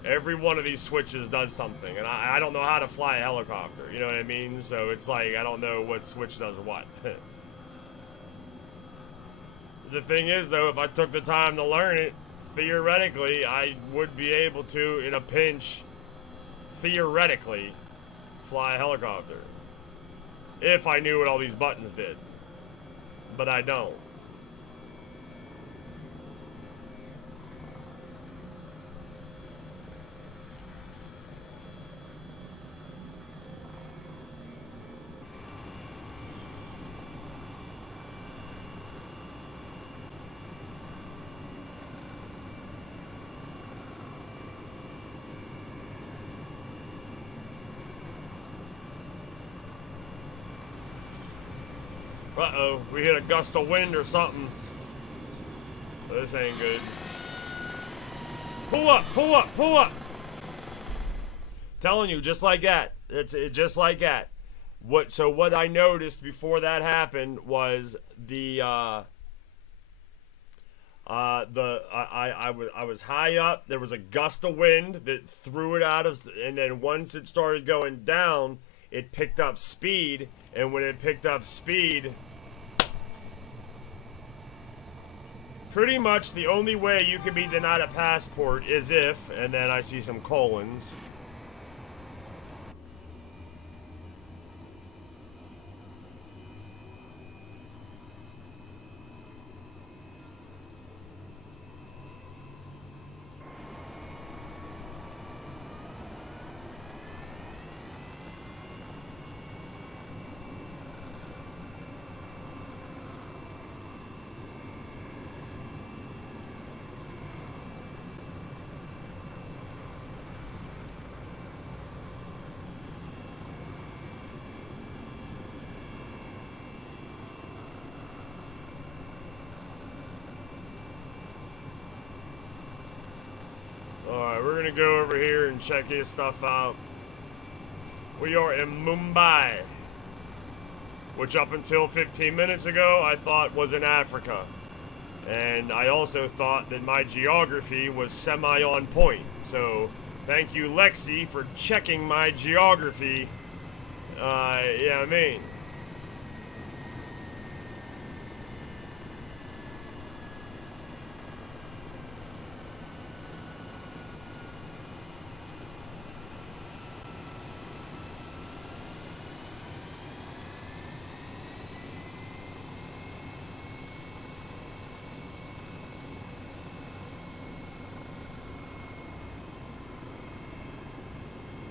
Every one of these switches does something. And I don't know how to fly a helicopter, you know what I mean? So it's like, I don't know what switch does what. The thing is, though, if I took the time to learn it, theoretically, I would be able to, in a pinch, theoretically, fly a helicopter. If I knew what all these buttons did. But I don't. Uh-oh, we hit a gust of wind or something. This ain't good. Pull up, pull up, pull up! Telling you, just like that. It's just like that. So what I noticed before that happened was I was high up. There was a gust of wind that threw it out of, and then once it started going down, it picked up speed, and when it picked up speed, pretty much the only way you can be denied a passport is if, and then I see some colons. Alright, we're gonna go over here and check his stuff out. We are in Mumbai, which up until 15 minutes ago I thought was in Africa. And I also thought that my geography was semi on point. So thank you, Lexi, for checking my geography. Yeah, I mean.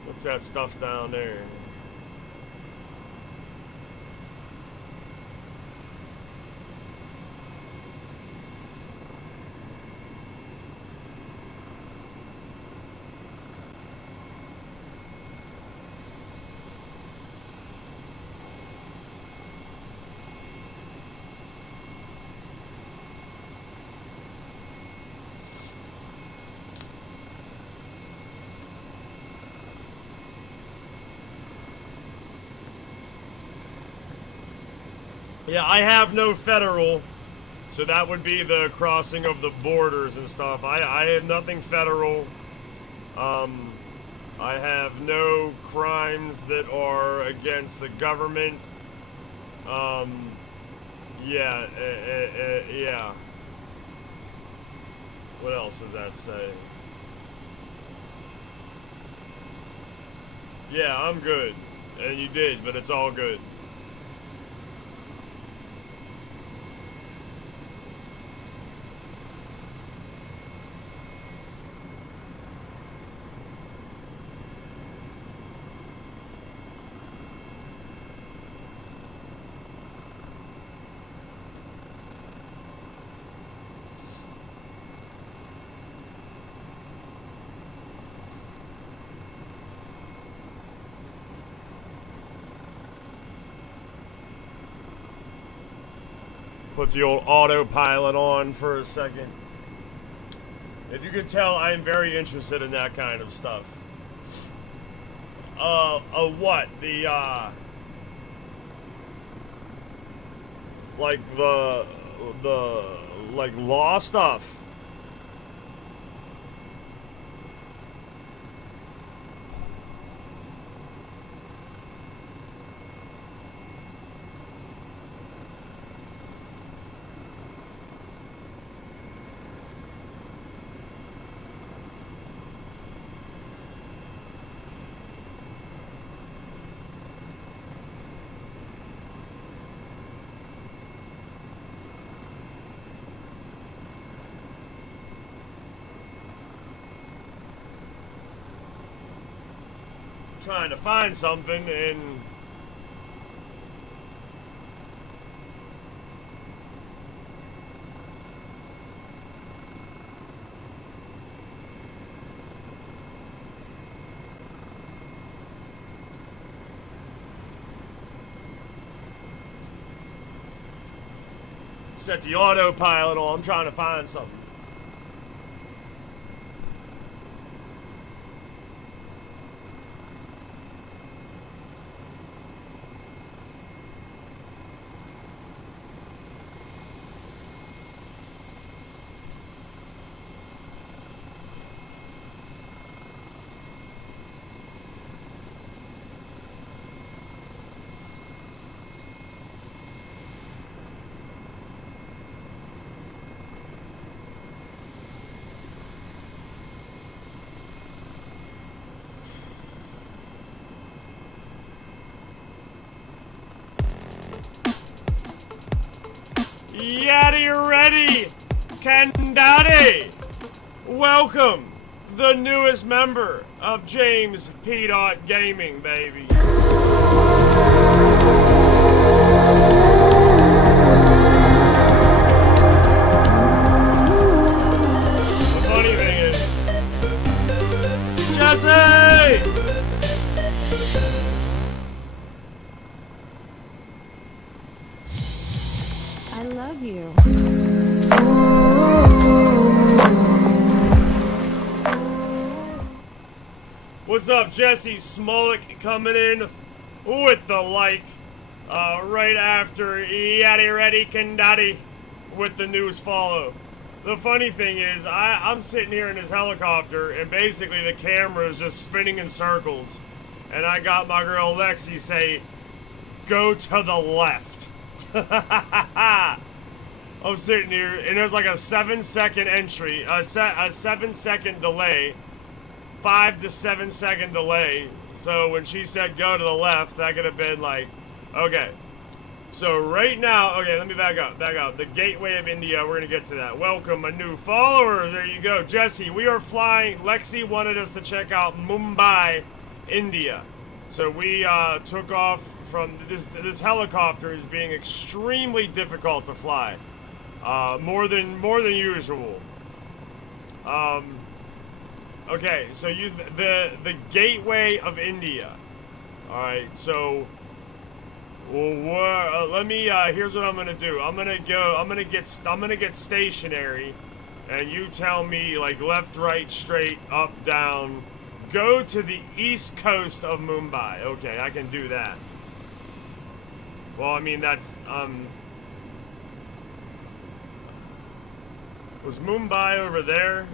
What's that stuff down there? Yeah, I have no federal, so that would be the crossing of the borders and stuff. I have nothing federal. I have no crimes that are against the government. Yeah, yeah. What else does that say? Yeah, I'm good. And you did, but it's all good. Put the old autopilot on for a second. If you can tell, I am very interested in that kind of stuff. What? Like the like law stuff. Trying to find something and set the autopilot on. I'm trying to find something. Yaddy ready, Kandati. Welcome, the newest member of JamesPdot Gaming, baby. The funny thing is, Jesse! I love you. What's up, Jesse Shmocket coming in with the like right after Yaddy Ready Kandati with the news follow. The funny thing is, I'm sitting here in this helicopter and basically the camera is just spinning in circles, and I got my girl Lexi say, go to the left. I'm sitting here and there's like a 7-second entry, a 7-second delay, 5 to 7 second delay. So when she said go to the left, that could have been like, okay. So right now, okay, let me back up. The gateway of India, we're gonna get to that. Welcome, my new followers. There you go, Jesse. We are flying. Lexi wanted us to check out Mumbai, India. So we took off from this helicopter is being extremely difficult to fly, more than usual. Okay, so use the gateway of India. All right, so let me. Here's what I'm gonna do. I'm gonna get stationary, and you tell me like left, right, straight, up, down. Go to the east coast of Mumbai. Okay, I can do that. Well, I mean, that's, Was Mumbai over there?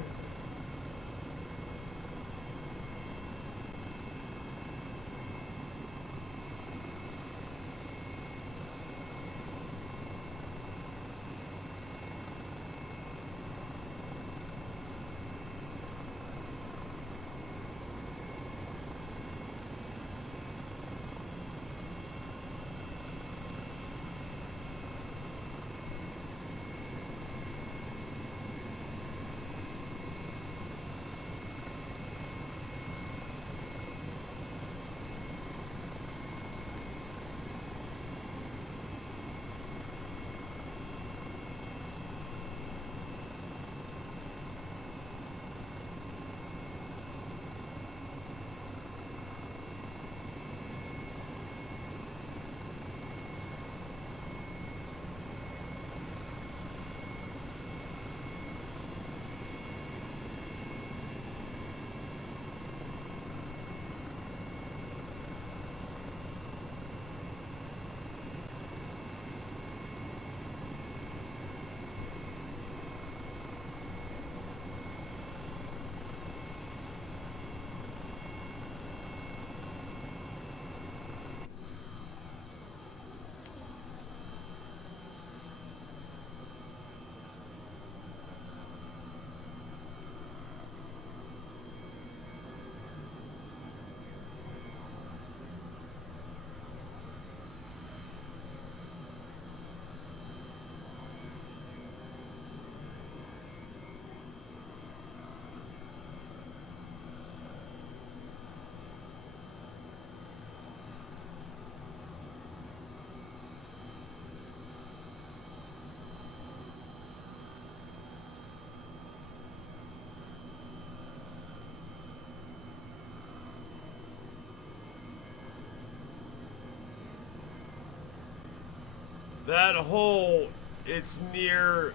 That hole, it's near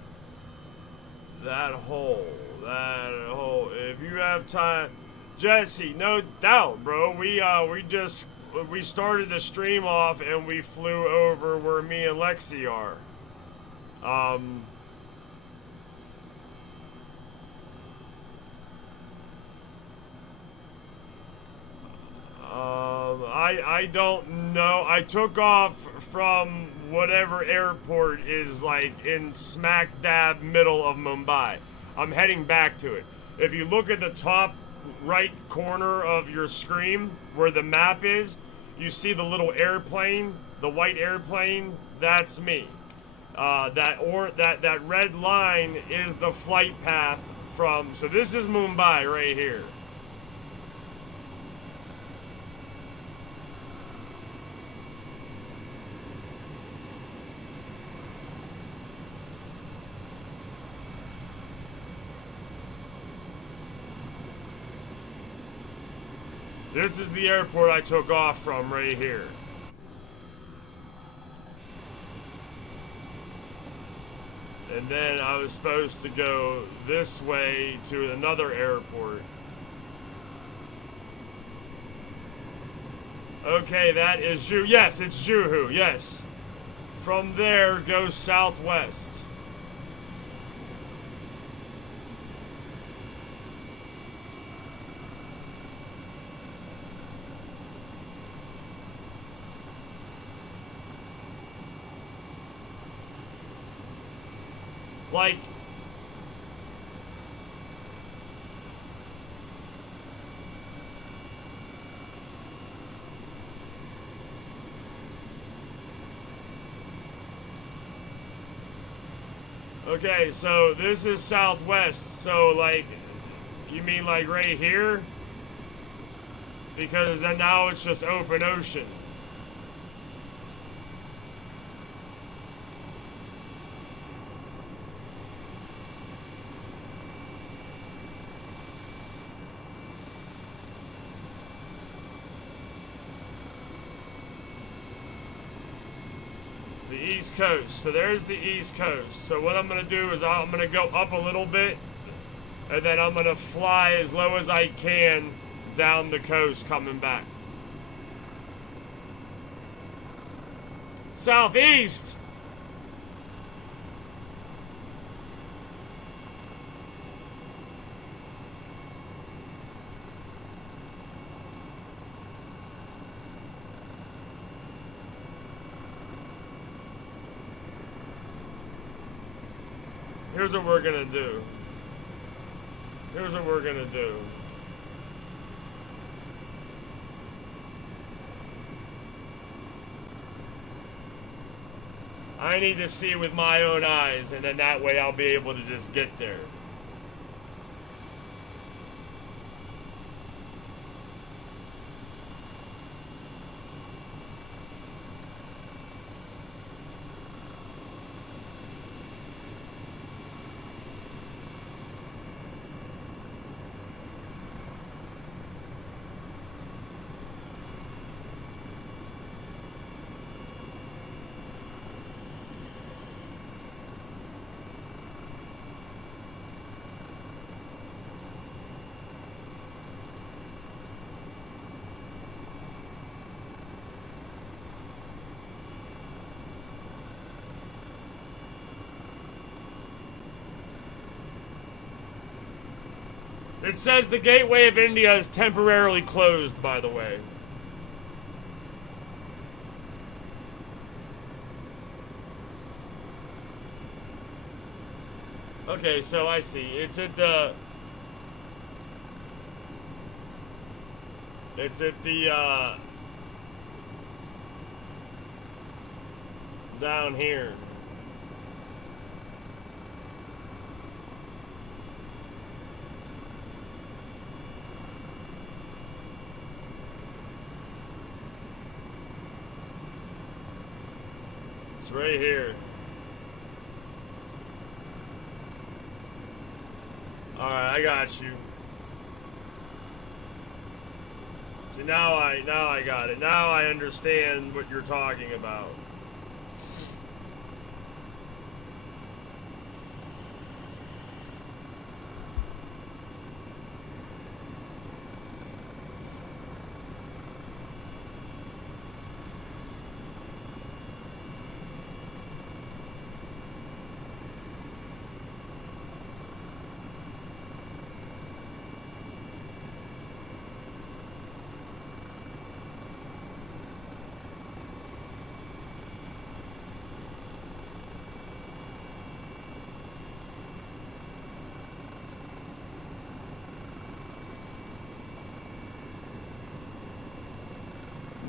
that hole. That hole. If you have time, Jesse, no doubt, bro. We started the stream off and we flew over where me and Lexi are. I don't know. I took off from whatever airport is like in smack dab middle of Mumbai. I'm heading back to it. If you look at the top right corner of your screen where the map is, you see the little airplane, the white airplane. That's me. That red line is the flight path from. So this is Mumbai right here. This is the airport I took off from right here. And then I was supposed to go this way to another airport. Okay, that is Juhu. Yes, it's Juhu, yes. From there, go southwest. Like, okay, so this is southwest, so like, you mean like right here? Because then now it's just open ocean. East Coast. So there's the East Coast. So what I'm going to do is I'm going to go up a little bit, and then I'm going to fly as low as I can down the coast coming back. Southeast! Here's what we're gonna do. Here's what we're gonna do. I need to see with my own eyes, and then that way I'll be able to just get there. It says the Gateway of India is temporarily closed, by the way. Okay, so I see. It's at the... down here. It's right here. Alright, I got you. See, now I got it. Now I understand what you're talking about.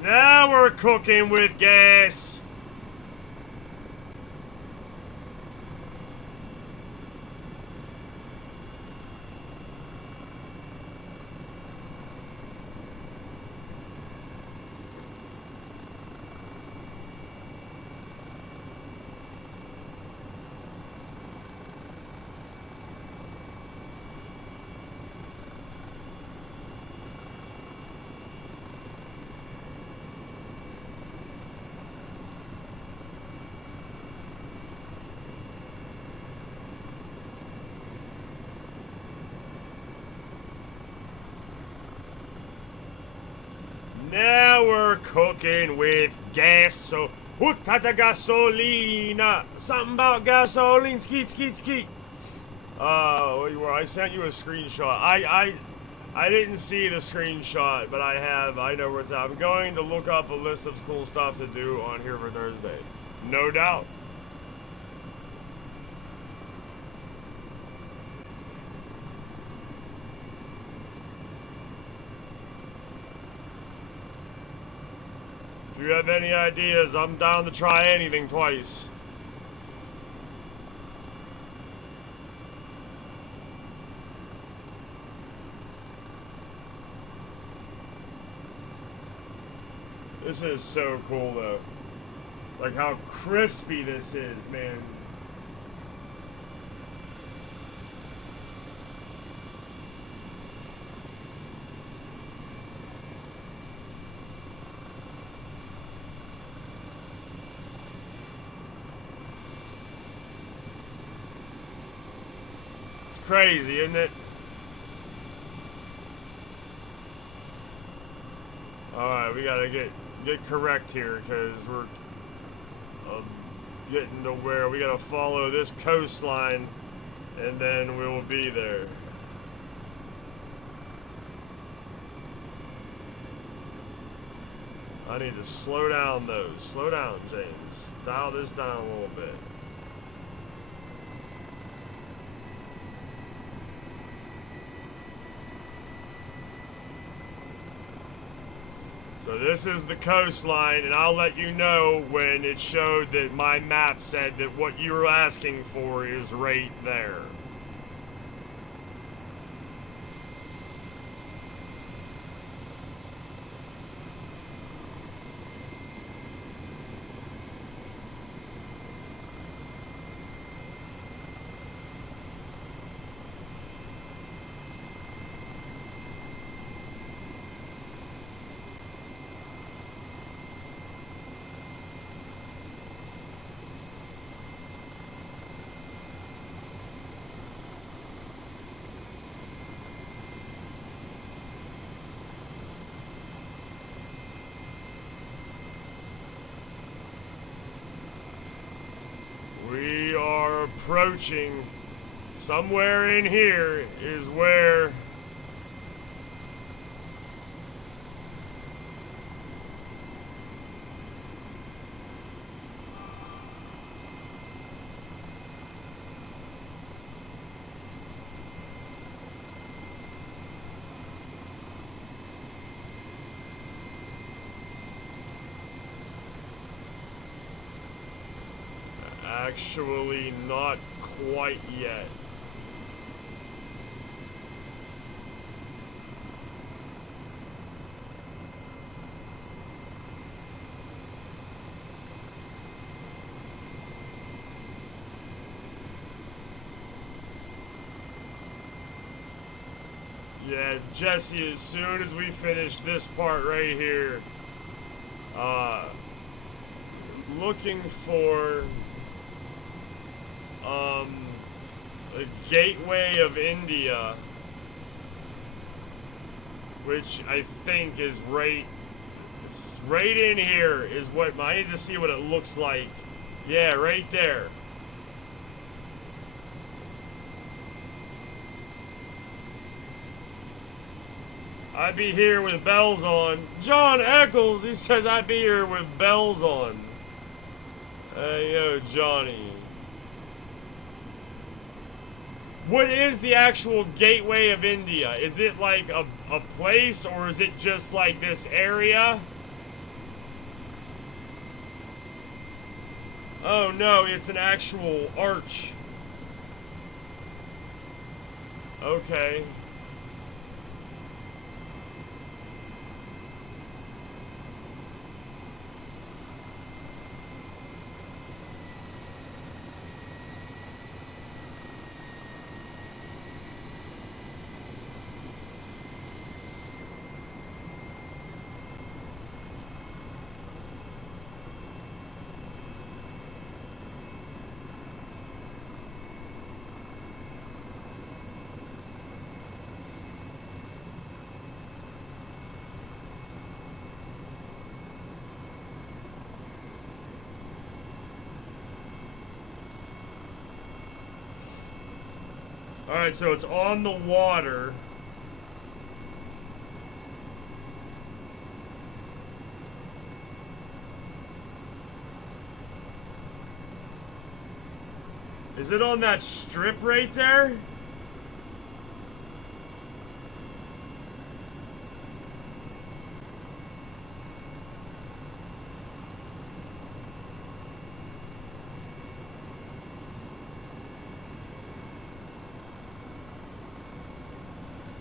Now we're cooking with gas. Now we're cooking with gas, so utata gasolina. Something about gasoline, skeet, skeet, skeet. I sent you a screenshot. I didn't see the screenshot, but I know where it's at. I'm going to look up a list of cool stuff to do on here for Thursday. No doubt. If you have any ideas, I'm down to try anything twice. This is so cool, though. Like how crispy this is, man. Crazy, isn't it? Alright, we gotta get correct here, because we're getting to where we gotta follow this coastline, and then we will be there. I need to slow down those. Slow down, James. Dial this down a little bit. So this is the coastline, and I'll let you know when it showed that my map said that what you were asking for is right there. We are approaching. Somewhere in here is where actually not quite yet. Yeah, Jesse, as soon as we finish this part right here, looking for the gateway of India, which I think is right in here is what I need to see what it looks like. Yeah, right there. I'd be here with bells on. John Eccles, he says I'd be here with bells on. Hey, yo, Johnny. What is the actual gateway of India? Is it like a place, or is it just like this area? Oh no, it's an actual arch. Okay. Alright, so it's on the water. Is it on that strip right there?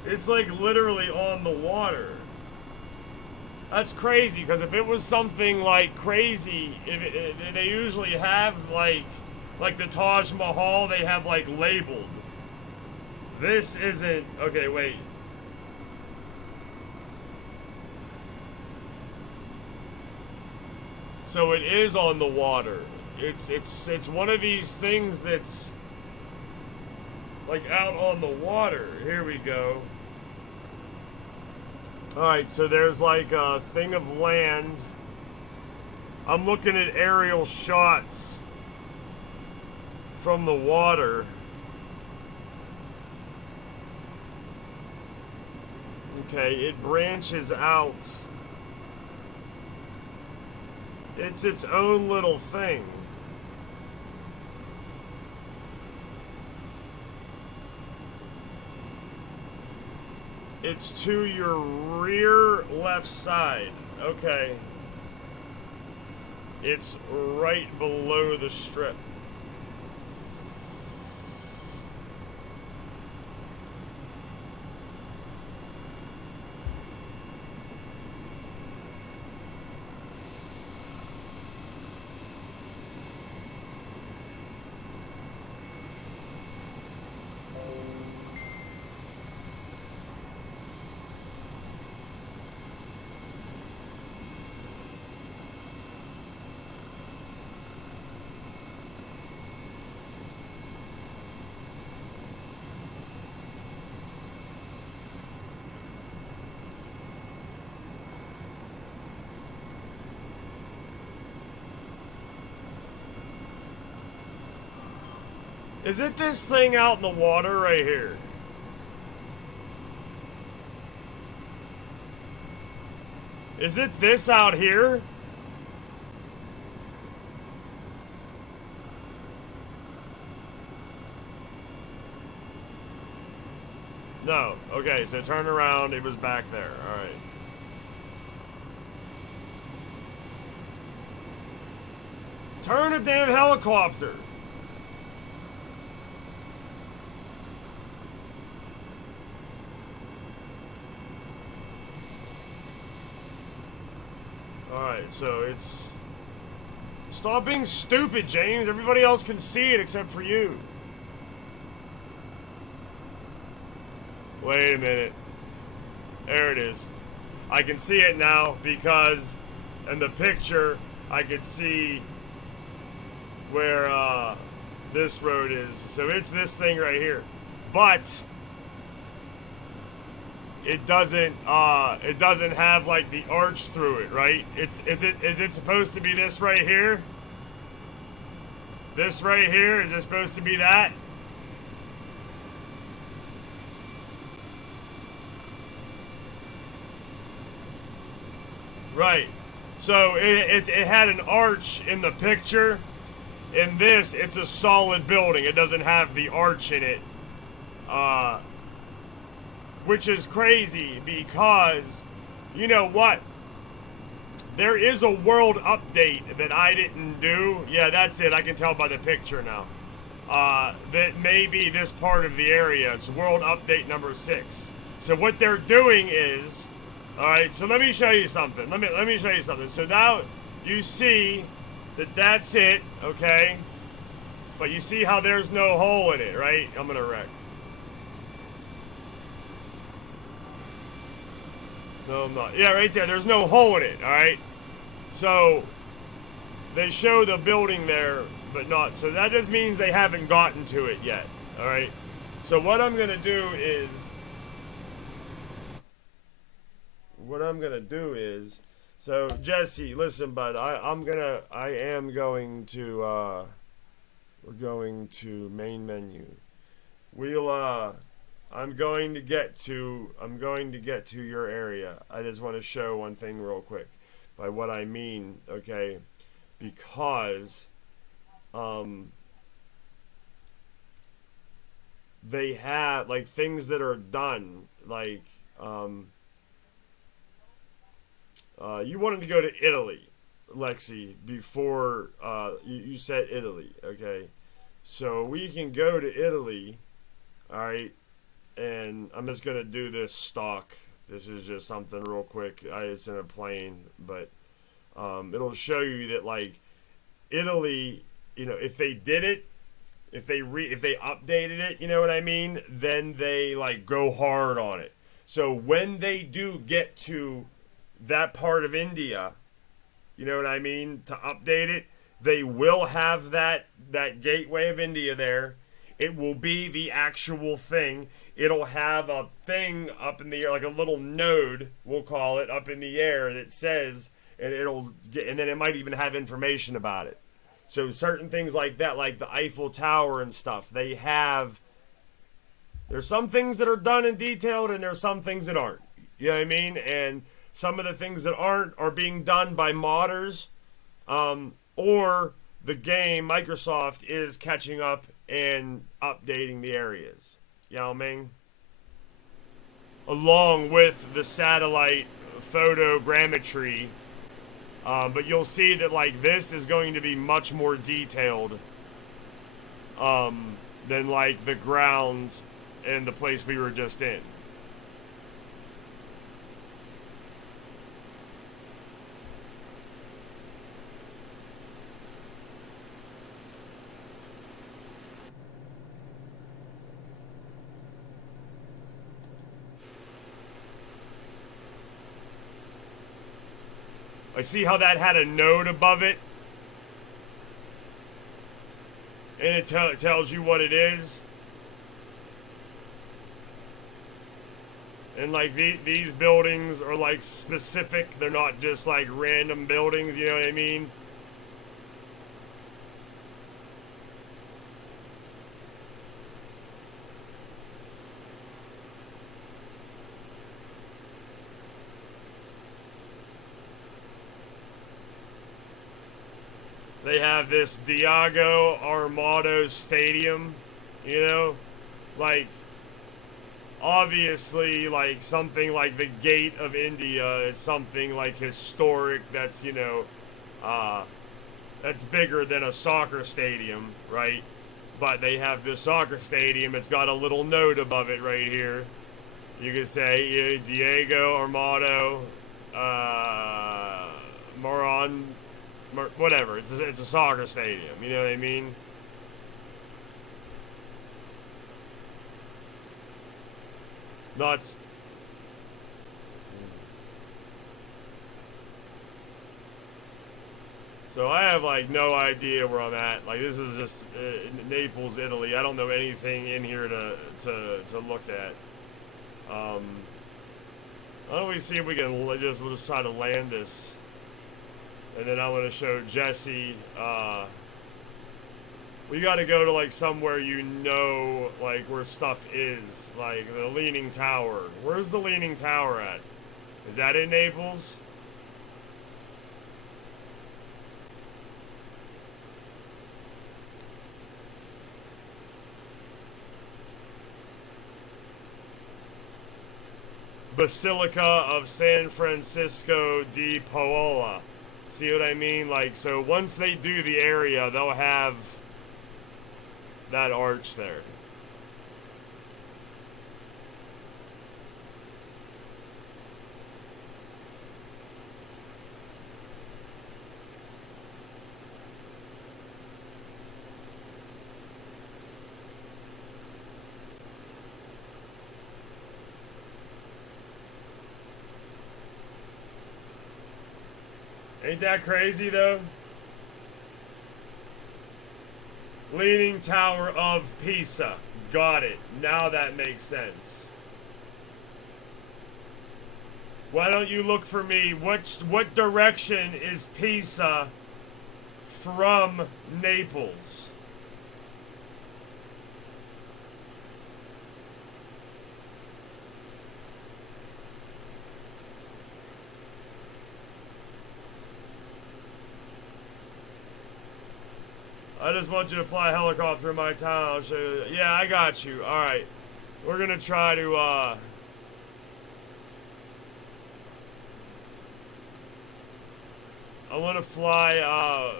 It's like literally on the water. That's crazy, because if it was something like crazy, they usually have like the Taj Mahal, they have like labeled. This isn't. Okay, wait. So it is on the water. It's one of these things that's like out on the water. Here we go. Alright, so there's like a thing of land. I'm looking at aerial shots from the water. Okay, it branches out. It's its own little thing. It's to your rear left side. Okay. It's right below the strip. Is it this thing out in the water right here? Is it this out here? No. Okay, so turn around. It was back there. Alright. Turn a damn helicopter. Alright, so it's... Stop being stupid, James. Everybody else can see it except for you. Wait a minute. There it is. I can see it now because in the picture I could see where this road is. So it's this thing right here. But it doesn't have like the arch through it, right? Is it supposed to be this right here? This right here, is it supposed to be that? Right. So it had an arch in the picture. In this, it's a solid building. It doesn't have the arch in it. Which is crazy because, you know what? There is a world update that I didn't do. Yeah, that's it. I can tell by the picture now. That may be this part of the area. It's world update number 6. So what they're doing is... Alright, so let me show you something. Let me show you something. So now you see that that's it, okay? But you see how there's no hole in it, right? I'm gonna wreck. No, I'm not. Yeah, right there. There's no hole in it, alright? So they show the building there, but not. So that just means they haven't gotten to it yet, alright? So what I'm gonna do is... So Jesse, listen, bud. We're going to main menu. I'm going to get to your area. I just want to show one thing real quick. By what I mean, okay, because they have like things that are done, like you wanted to go to Italy, Lexi, before you said Italy, okay? So we can go to Italy, alright? And I'm just going to do this stock. This is just something real quick. It's in a plane, but it'll show you that, like, Italy, you know, if they did it, if they updated it, you know what I mean? Then they, like, go hard on it. So when they do get to that part of India, you know what I mean, to update it, they will have that gateway of India there. It will be the actual thing. It'll have a thing up in the air, like a little node, we'll call it, up in the air that says, and and then it might even have information about it. So certain things like that, like the Eiffel Tower and stuff, there's some things that are done and detailed, and there's some things that aren't. You know what I mean? And some of the things that aren't are being done by modders, or the game, Microsoft, is catching up and updating the areas. You know what I mean? Along with the satellite photogrammetry. But you'll see that like this is going to be much more detailed than like the ground and the place we were just in. I see how that had a node above it, and it tells you what it is. And like these buildings are like specific, they're not just like random buildings, you know what I mean? They have this Diego Armando Stadium, you know, like obviously like something like the Gate of India is something like historic that's, you know, that's bigger than a soccer stadium, right? But they have this soccer stadium, it's got a little note above it right here. You can say Diego Armando Moron, whatever. It's a soccer stadium. You know what I mean? Nuts. So I have like no idea where I'm at. Like this is just Naples, Italy. I don't know anything in here to look at. Why don't we see if we can we'll just try to land this. And then I'm gonna show Jesse. We gotta go to like somewhere you know, like where stuff is, like the Leaning Tower. Where's the Leaning Tower at? Is that in Naples? Basilica of San Francisco di Paola. See what I mean? Like, so once they do the area, they'll have that arch there. Ain't that crazy though? Leaning Tower of Pisa. Got it. Now that makes sense. Why don't you look for me? What direction is Pisa from Naples? I just want you to fly a helicopter in my town. I'll show you. Yeah, I got you. All right. We're going to try to, I want to fly,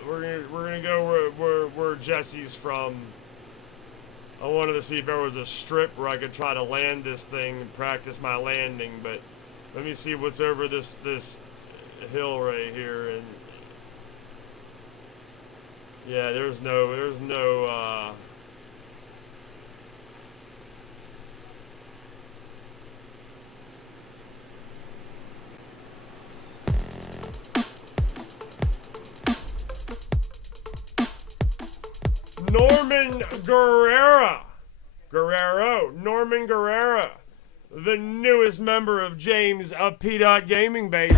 we're gonna go where Jesse's from. I wanted to see if there was a strip where I could try to land this thing and practice my landing, but let me see what's over this hill right here. And yeah, there's no, Norman Norman Guerrera, the newest member of JamesPdot Gaming, baby.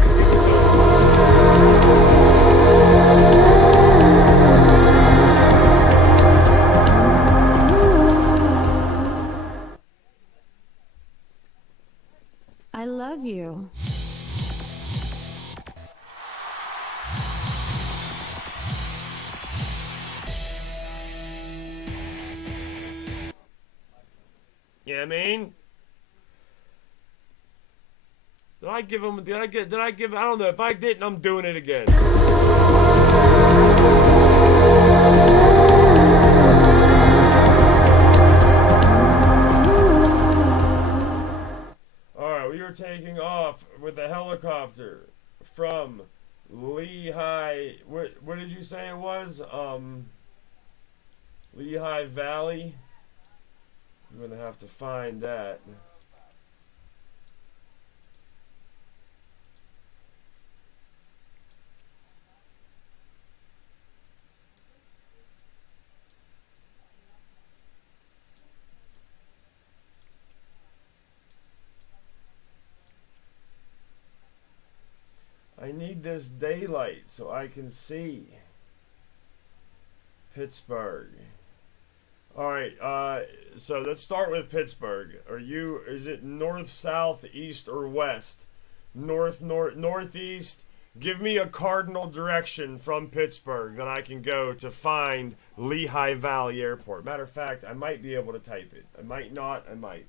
I love you. You know what I mean? Did I give him? Did I give? I don't know. If I didn't, I'm doing it again. All right, we are taking off with a helicopter from Lehigh. What did you say it was? Lehigh Valley. I'm gonna have to find that. I need this daylight so I can see. Pittsburgh. Alright, so let's start with Pittsburgh. Is it north, south, east, or west? Northeast? Give me a cardinal direction from Pittsburgh that I can go to find Lehigh Valley Airport. Matter of fact, I might be able to type it. I might not, I might.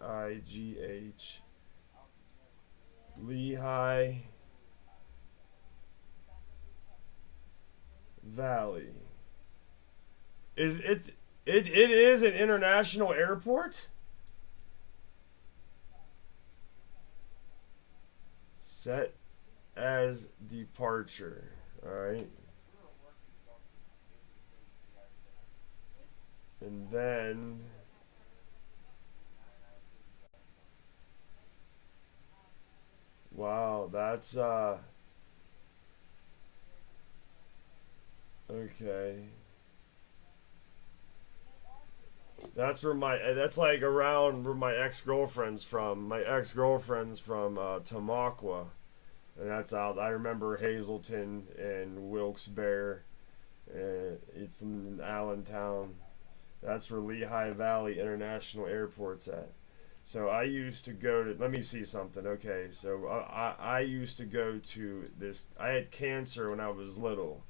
Lehigh. Lehigh Valley. It is an international airport? Set as departure. Alright. And then wow, that's okay. That's like around where my ex-girlfriend's from. My ex-girlfriend's from Tamaqua. And that's out. I remember Hazleton and Wilkes-Barre. It's in Allentown. That's where Lehigh Valley International Airport's at. So I used to go to, let me see something. Okay, so I used to go to this, I had cancer when I was little.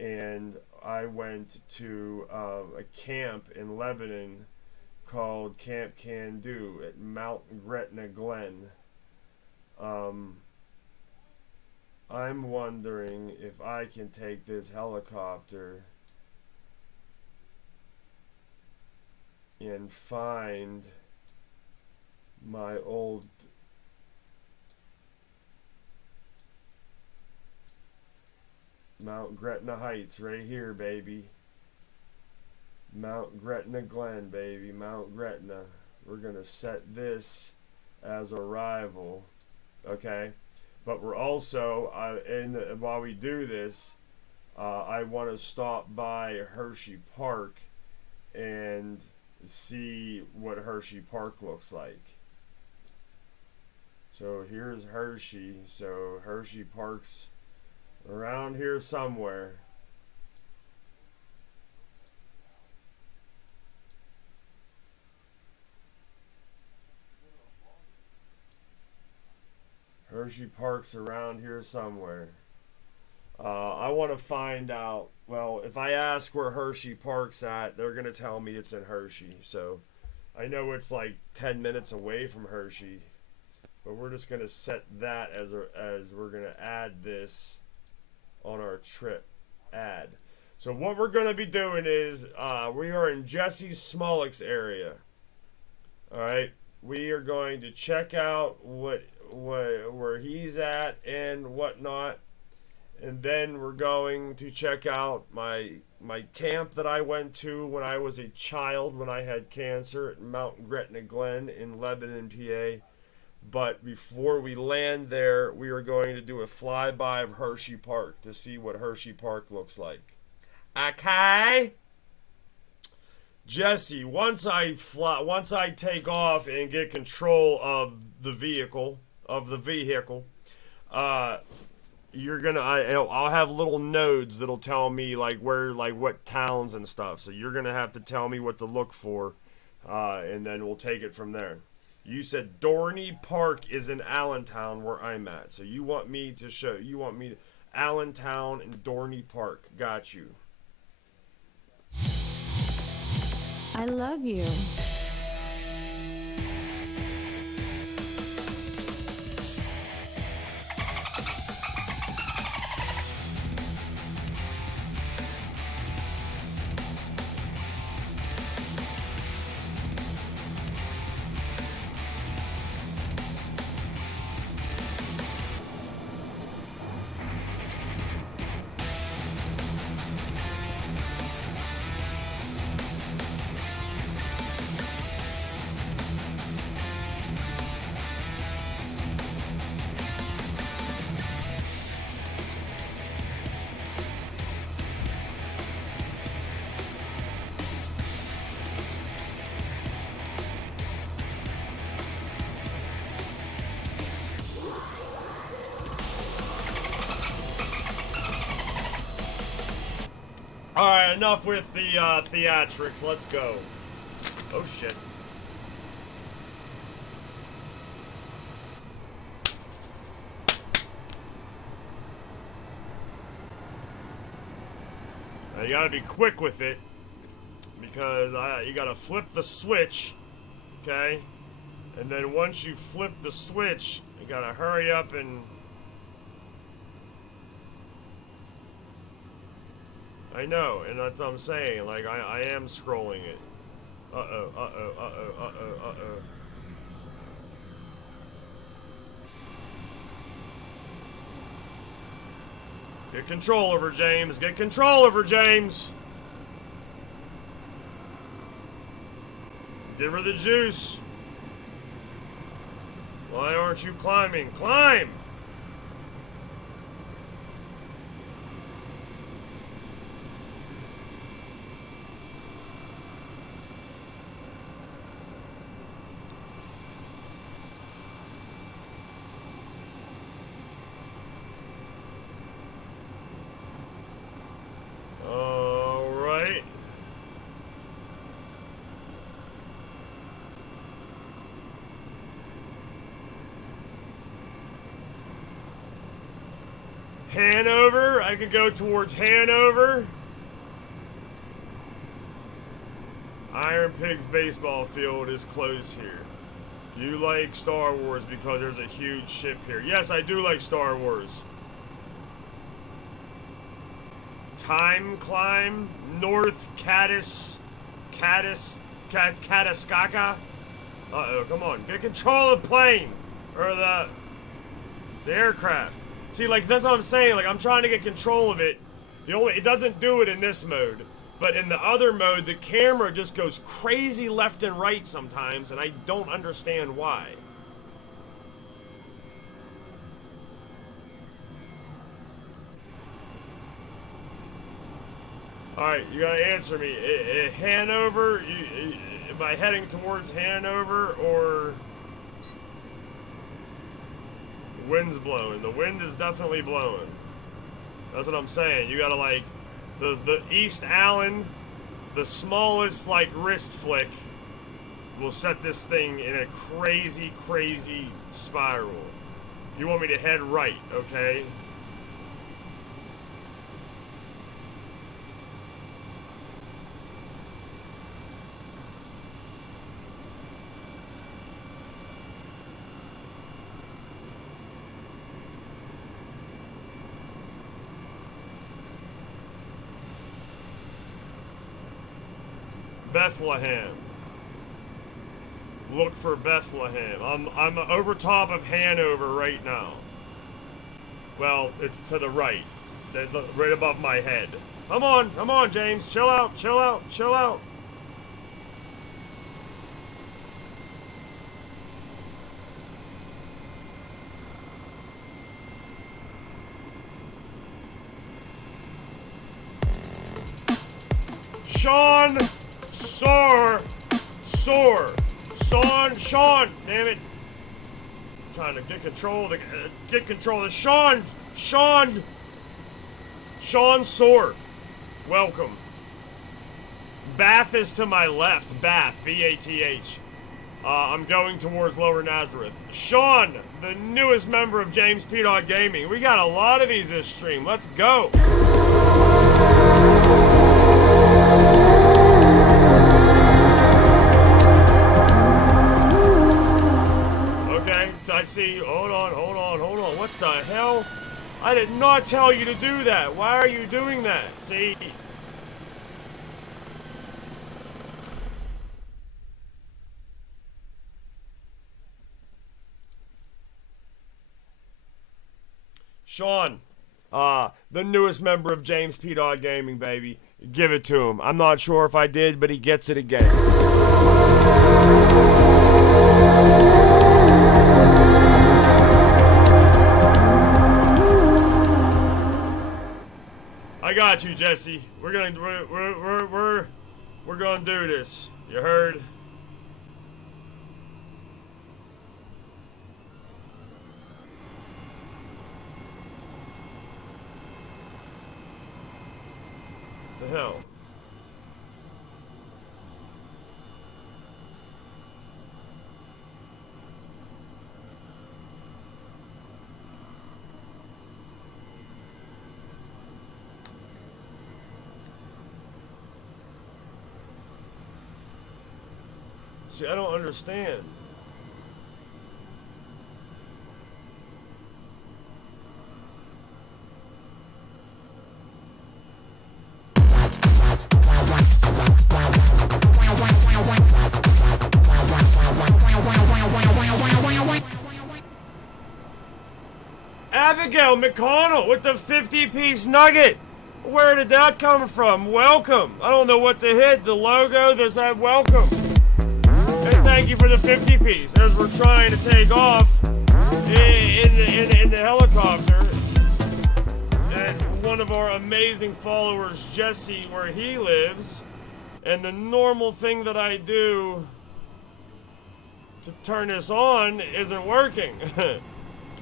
And I went to a camp in Lebanon called Camp Can-Do at Mount Gretna Glen. I'm wondering if I can take this helicopter and find my old Mount Gretna Heights right here, baby. Mount Gretna Glen, baby. Mount Gretna. We're gonna set this as arrival, okay? But we're also while we do this, I want to stop by Hershey Park and see what Hershey Park looks like. So here's Hershey. So Hershey Park's around here somewhere. Hershey Park's around here somewhere. I want to find out, well, if I ask where Hershey Park's at, they're going to tell me it's in Hershey. So I know it's like 10 minutes away from Hershey. But we're just going to set that as we're going to add this on our trip. Add. So what we're going to be doing is we are in Jesse Smolleck's area. Alright. We are going to check out where he's at and whatnot. And then we're going to check out my camp that I went to when I was a child, when I had cancer at Mount Gretna Glen in Lebanon, PA. But before we land there, we are going to do a flyby of Hershey Park to see what Hershey Park looks like. Okay? Jesse, once I take off and get control of the vehicle, I'll have little nodes that'll tell me like what towns and stuff. So you're gonna have to tell me what to look for, and then we'll take it from there. You said Dorney Park is in Allentown where I'm at. So you want me to show, you want me to, Allentown and Dorney Park. Got you. I love you. Alright, enough with the theatrics. Let's go. Oh shit. Now you gotta be quick with it, because you gotta flip the switch, okay? And then once you flip the switch, you gotta hurry up and... I know, and that's what I'm saying, like, I am scrolling it. Uh-oh, uh-oh, uh-oh, uh-oh, uh-oh. Get control over James, get control over James! Give her the juice. Why aren't you climbing? Climb! Hanover, I could go towards Hanover. Iron Pigs baseball field is close here. You like Star Wars because there's a huge ship here. Yes, I do like Star Wars. Time climb, North Kataskaka. Uh-oh, come on. Get control of the plane. Or the aircraft. See, like, that's what I'm saying. Like, I'm trying to get control of it. It doesn't do it in this mode. But in the other mode, the camera just goes crazy left and right sometimes, and I don't understand why. Alright, you gotta answer me. Hanover, am I heading towards Hanover, or... The wind's blowing. The wind is definitely blowing. That's what I'm saying. You gotta, like, the East Allen, the smallest, like, wrist flick will set this thing in a crazy, crazy spiral. You want me to head right, okay? Bethlehem. Look for Bethlehem. I'm over top of Hanover right now. Well, it's to the right. Right above my head. Come on, James. Chill out, chill out, chill out. Sean! Sean, damn it. I'm trying to get control of the, Sean Soar. Welcome. Bath is to my left, Bath, B-A-T-H. I'm going towards Lower Nazareth. Sean, the newest member of JamesPdot Gaming. We got a lot of these this stream. Let's go. Okay, I see. Hold on. What the hell? I did not tell you to do that. Why are you doing that? See? Sean, the newest member of JamesPdot Gaming, baby. Give it to him. I'm not sure if I did, but he gets it again. I got you, Jesse. We're gonna do this. You heard? The hell? See, I don't understand. Abigail McConnell with the 50-piece nugget. Where did that come from? Welcome. I don't know what to hit. The logo, there's that welcome. And thank you for the 50-piece. As we're trying to take off in the helicopter. And one of our amazing followers, Jesse, where he lives. And the normal thing that I do to turn this on isn't working.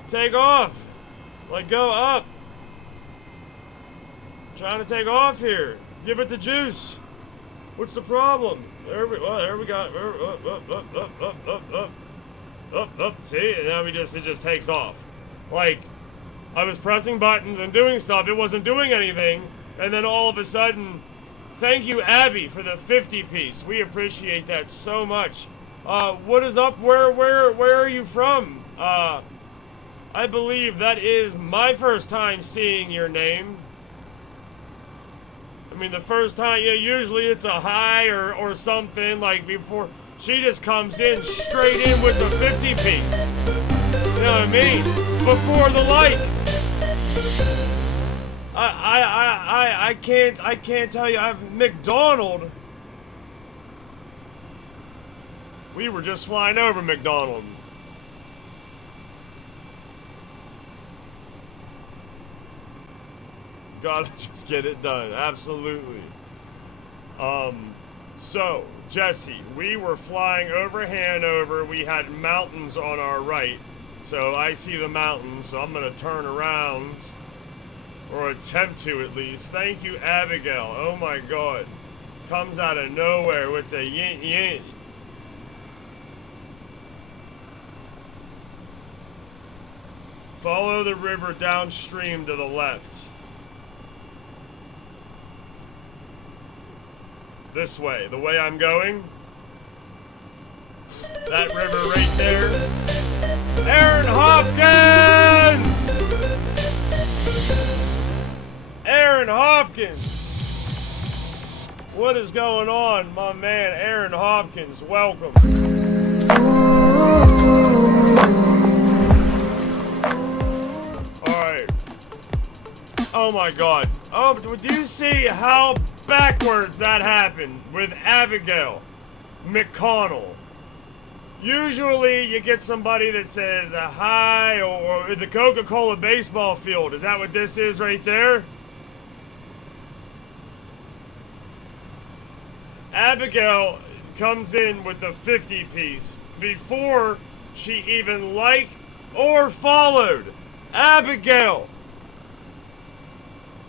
Take off. Like, go up. Trying to take off here. Give it the juice. What's the problem? There we go. Up. See? And now it just takes off. Like, I was pressing buttons and doing stuff. It wasn't doing anything. And then all of a sudden, thank you, Abby, for the 50-piece. We appreciate that so much. What is up? Where are you from? I believe that is my first time seeing your name. I mean, the first time, yeah, usually it's a hi or something, like before. She just comes in straight in with the 50-piece. You know what I mean? Before the like. I can't tell you. I've McDonald. We were just flying over McDonald. Gotta just get it done. Absolutely. So, Jesse, we were flying over Hanover. We had mountains on our right. So I see the mountains, so I'm gonna turn around. Or attempt to, at least. Thank you, Abigail. Oh my god. Comes out of nowhere with the yin yin. Follow the river downstream to the left. This way. The way I'm going. That river right there. Aaron Hopkins! Aaron Hopkins! What is going on, my man? Aaron Hopkins, welcome. Alright. Oh my god. Oh, do you see how backwards that happened with Abigail McConnell? Usually you get somebody that says a hi or the Coca-Cola baseball field. Is that what this is right there? Abigail comes in with the 50-piece before she even liked or followed. Abigail!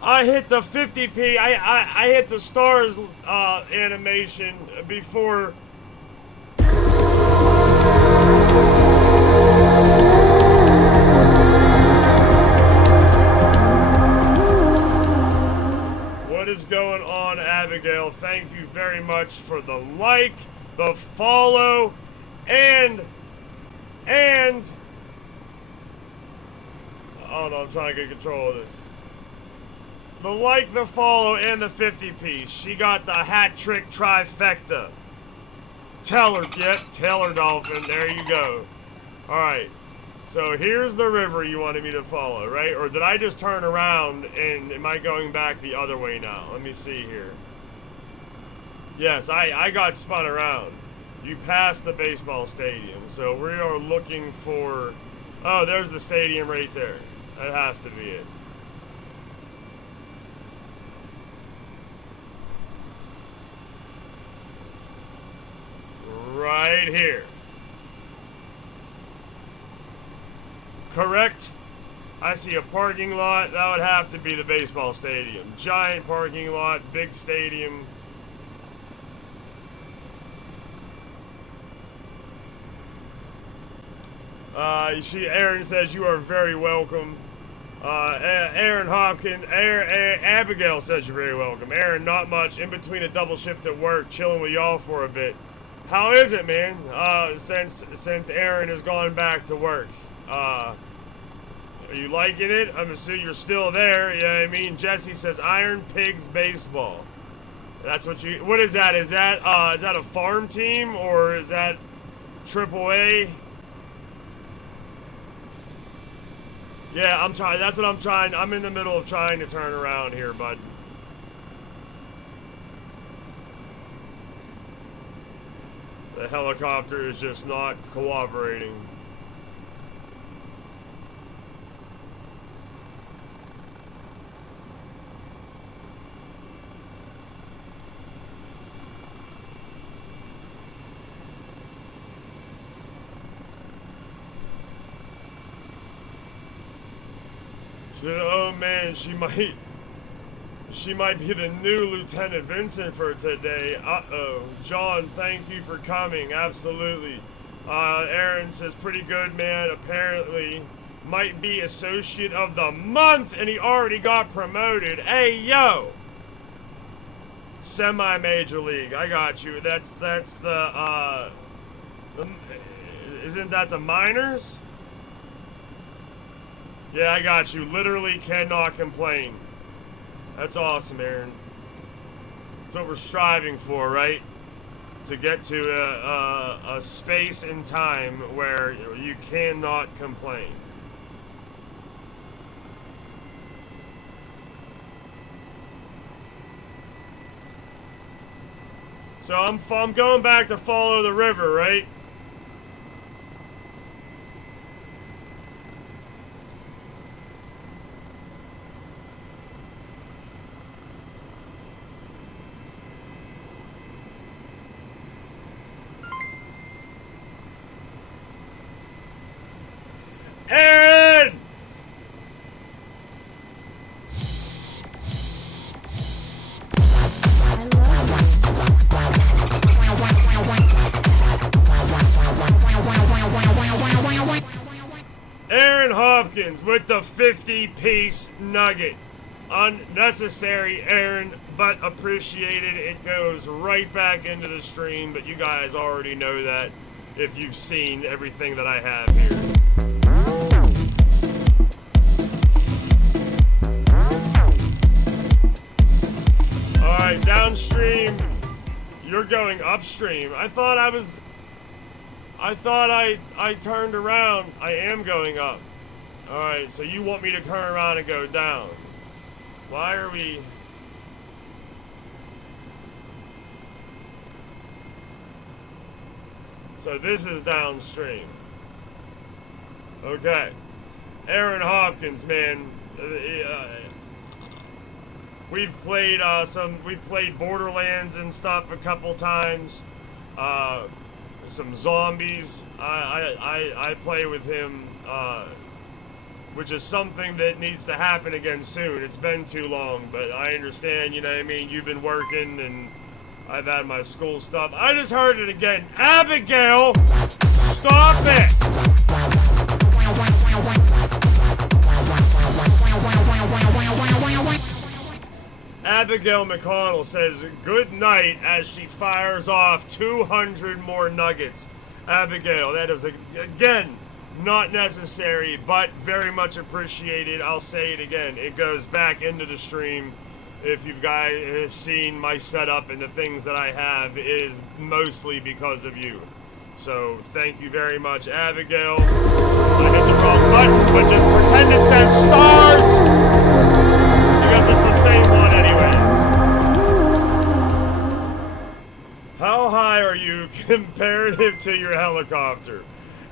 I hit the 50p. I hit the stars animation before. much for the like, the follow, and oh no, I'm trying to get control of this. The like, the follow, and the 50 piece. She got the hat trick trifecta. Tell her, tell her, Dolphin. There you go. Alright. So here's the river you wanted me to follow, right? Or did I just turn around and am I going back the other way now? Let me see here. Yes, I got spun around. You passed the baseball stadium. So we are looking for... Oh, there's the stadium right there. That has to be it. Right here. Correct. I see a parking lot. That would have to be the baseball stadium. Giant parking lot, big stadium. Aaron says you are very welcome. Aaron Hopkins, Abigail says you're very welcome. Aaron, not much. In between a double shift at work, chilling with y'all for a bit. How is it, man? Since Aaron has gone back to work, are you liking it? I'm assuming you're still there. Yeah, I mean, Jesse says Iron Pigs baseball. That's what you. What is that? Is that a farm team or is that AAA? Yeah, I'm trying. That's what I'm trying. I'm in the middle of trying to turn around here, bud. The helicopter is just not cooperating. Oh man, she might be the new Lieutenant Vincent for today. Uh-oh. John, thank you for coming. Absolutely. Aaron says, pretty good, man. Apparently, might be Associate of the Month, and he already got promoted. Hey, yo! Semi-Major League. I got you. That's the isn't that the minors? Yeah, I got you. Literally cannot complain. That's awesome, Aaron. That's what we're striving for, right? To get to a space and time where you cannot complain. So I'm going back to follow the river, right? Aaron! Aaron Hopkins with the 50-piece nugget. Unnecessary, Aaron, but appreciated. It goes right back into the stream, but you guys already know that if you've seen everything that I have here. Alright, downstream. You're going upstream. I thought I turned around. I am going up. Alright, so you want me to turn around and go down. Why are we... So this is downstream. Okay. Aaron Hopkins, man. We've played Borderlands and stuff a couple times. Some zombies. I play with him, which is something that needs to happen again soon. It's been too long, but I understand, you know what I mean? You've been working and I've had my school stuff. I just heard it again. Abigail! Stop it! Abigail McConnell says good night as she fires off 200 more nuggets. Abigail, that is, again, not necessary, but very much appreciated. I'll say it again. It goes back into the stream. If you guys have seen my setup and the things that I have, it is mostly because of you. So, thank you very much, Abigail. I hit the wrong button, but just pretend it says stars! Because it's the same one anyways. How high are you comparative to your helicopter?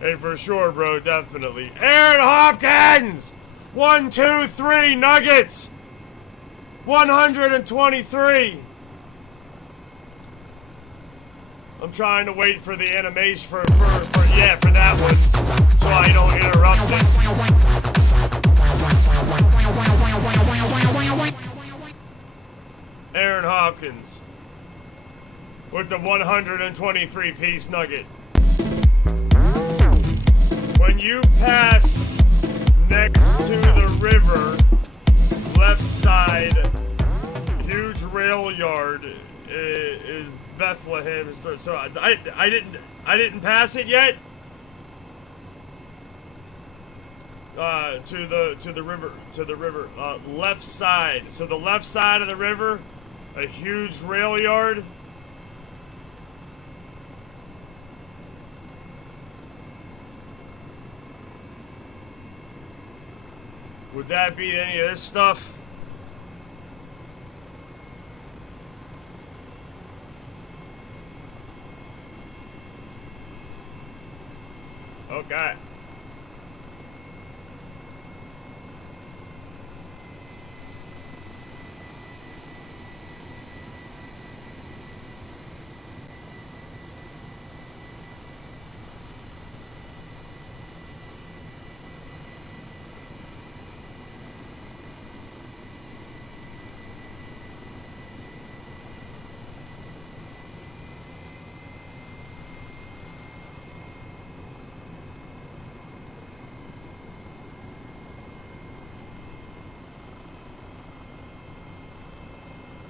And for sure, bro, definitely. Aaron Hopkins! 1, 2, 3 nuggets! 123! I'm trying to wait for the animation for that one, so I don't interrupt it. Aaron Hopkins with the 123 piece nugget. When you pass next to the river, left side, huge rail yard is Bethlehem. So I didn't pass it yet. To the river, left side. So the left side of the river, a huge rail yard. Would that be any of this stuff? Okay.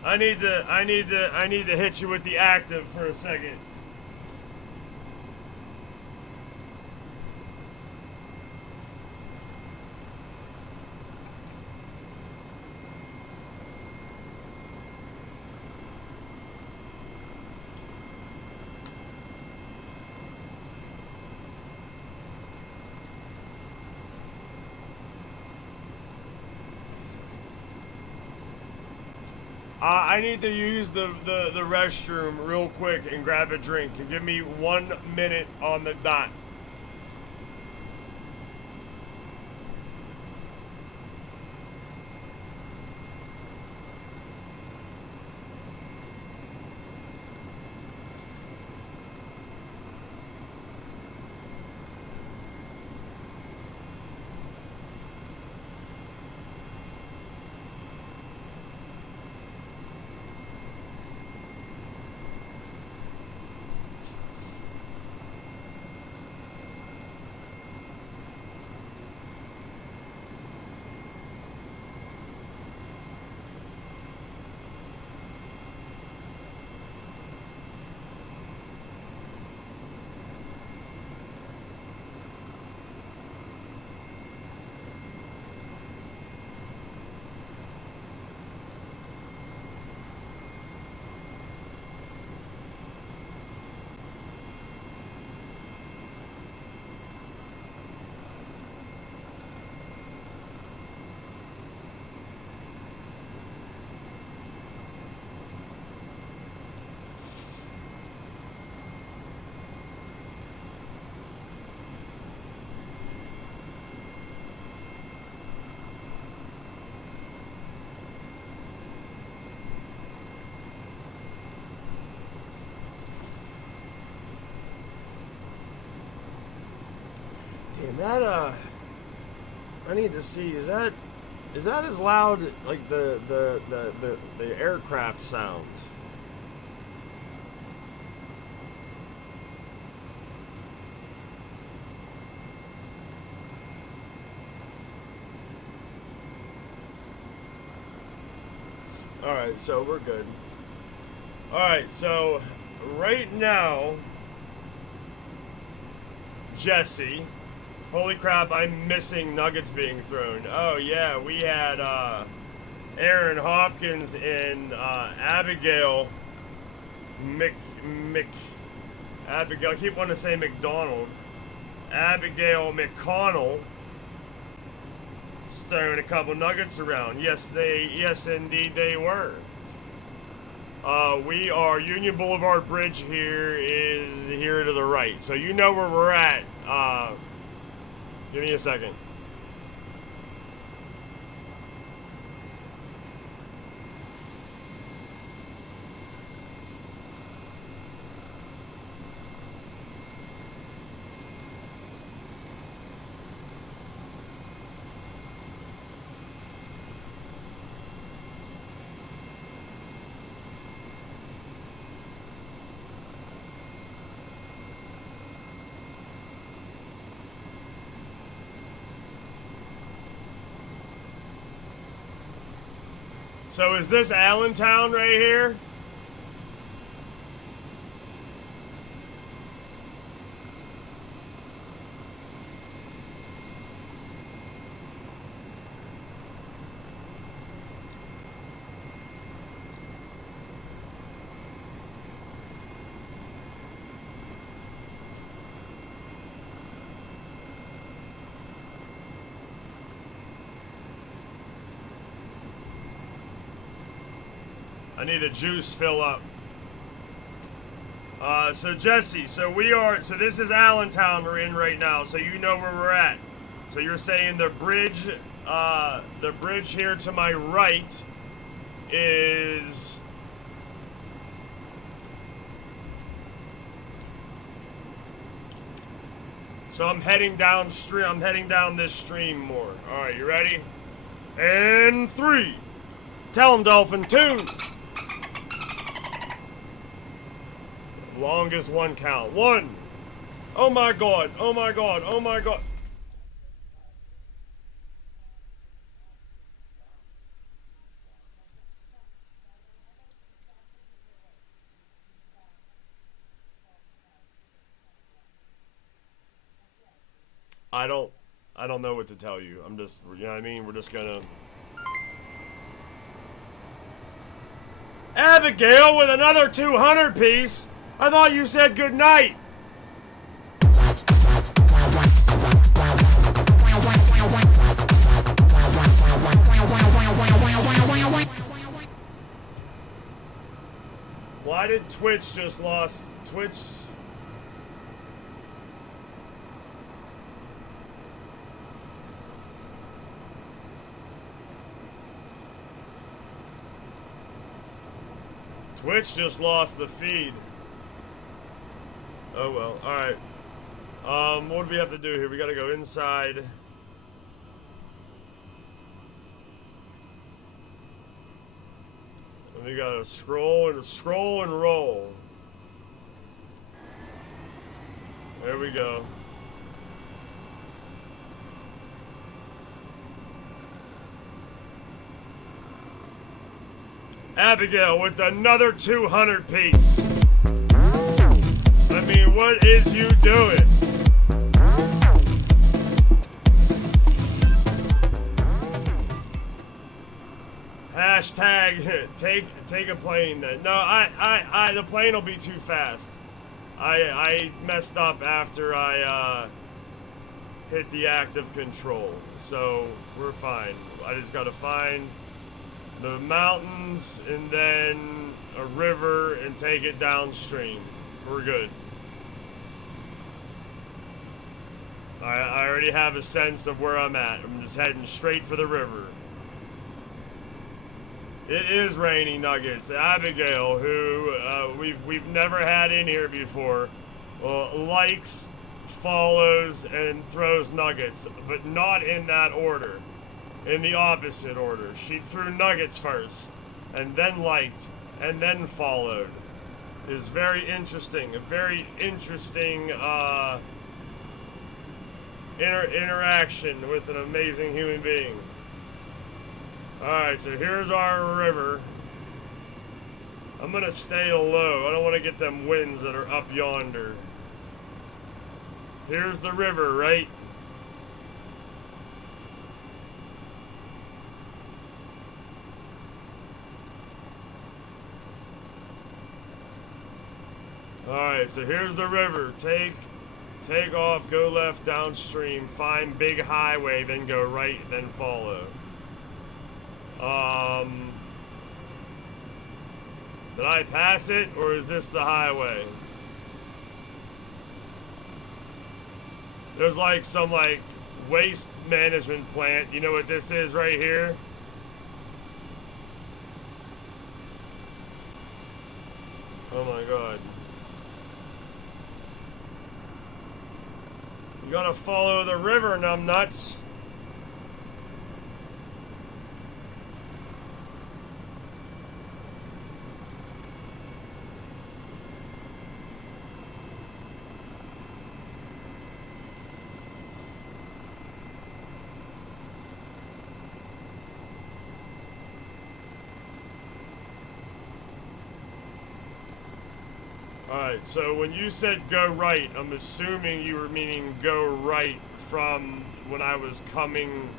I need to hit you with the active for a second. I need to use the restroom real quick and grab a drink. Give me 1 minute on the dot. Damn, that I need to see, is that as loud like the aircraft sound? Alright, so we're good. Alright, so right now, Jesse. Holy crap, I'm missing nuggets being thrown. Oh yeah, we had Aaron Hopkins and Abigail Abigail, I keep wanting to say McDonald. Abigail McConnell throwing a couple nuggets around. Yes, indeed they were. We are Union Boulevard Bridge here is here to the right. So you know where we're at. Give me a second. So is this Allentown right here? I need a juice fill up. So Jesse, so this is Allentown we're in right now, so you know where we're at. So you're saying the bridge here to my right is... So I'm heading downstream, I'm heading down this stream more. Alright, you ready? And 3. Tell 'em, Dolphin, 2. Longest one count. 1. Oh my god. Oh my god. Oh my god. I don't know what to tell you. I'm just, you know what I mean? We're just gonna... Abigail with another 200 piece. I thought you said good night. Why did Twitch just lost? Twitch just lost the feed. Oh well, alright. What do we have to do here? We gotta go inside. And we gotta scroll and roll. There we go. Abigail with another 200 piece. I mean, what is you doing? Hashtag take a plane. No, the plane will be too fast. I messed up after I hit the active control, so we're fine. I just gotta find the mountains and then a river and take it downstream. We're good. I already have a sense of where I'm at. I'm just heading straight for the river. It is Rainy Nuggets. Abigail, who we've never had in here before, likes, follows, and throws nuggets, but not in that order. In the opposite order. She threw nuggets first, and then liked, and then followed. It is very interesting. A very interesting interaction with an amazing human being. Alright, so here's our river. I'm gonna stay low. I don't want to get them winds that are up yonder. Here's the river, right? Alright, so here's the river. Take off, go left downstream, find big highway, then go right, then follow. Did I pass it, or is this the highway? There's like some like waste management plant. You know what this is right here? Oh my god. You gotta follow the river, numbnuts. Alright, so when you said go right, I'm assuming you were meaning go right from when I was coming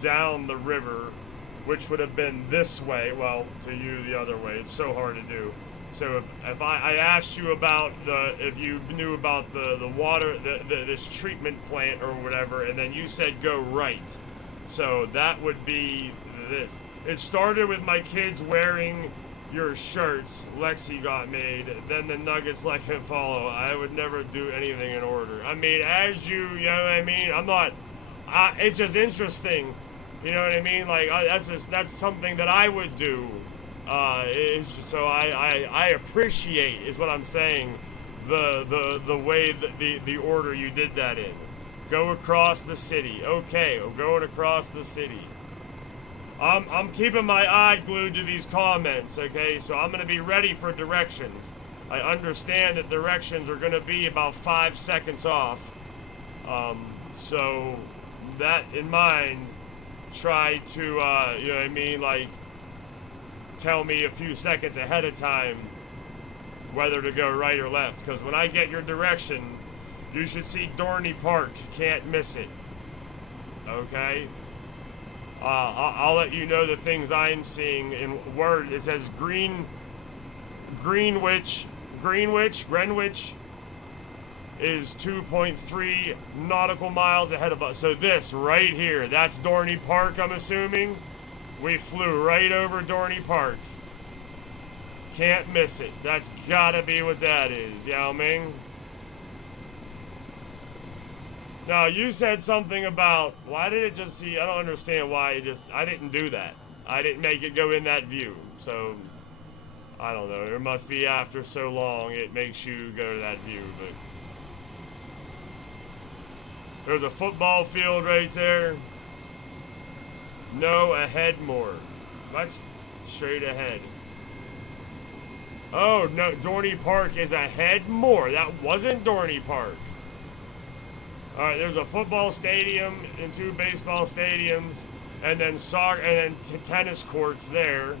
down the river, which would have been this way. Well, to you the other way. It's so hard to do. So if I asked you about if you knew about the water, this treatment plant or whatever, and then you said go right. So that would be this. It started with my kids wearing your shirts Lexi got made, then the Nuggets let him follow. I would never do anything in order. I mean, as you know what I mean? I'm not, it's just interesting, you know what I mean? Like, that's something that I would do. So I appreciate, is what I'm saying, the way that the order you did that in. Go across the city. Okay, going across the city. I'm keeping my eye glued to these comments, okay? So I'm going to be ready for directions. I understand that directions are going to be about 5 seconds off. So that in mind, try to, you know what I mean, like, tell me a few seconds ahead of time whether to go right or left. Because when I get your direction, you should see Dorney Park. Can't miss it. Okay? I'll let you know the things I'm seeing in word. It says Greenwich is 2.3 nautical miles ahead of us. So this right here, that's Dorney Park, I'm assuming. We flew right over Dorney Park. Can't miss it. That's gotta be what that is, Yao Ming. Now, you said something about, why did it just see, I don't understand why I didn't do that. I didn't make it go in that view. So, I don't know. There must be after so long, it makes you go to that view. But there's a football field right there. No, ahead more. What? Straight ahead. Oh, no, Dorney Park is ahead more. That wasn't Dorney Park. Alright, there's a football stadium and 2 baseball stadiums, and then soccer, and then tennis courts there.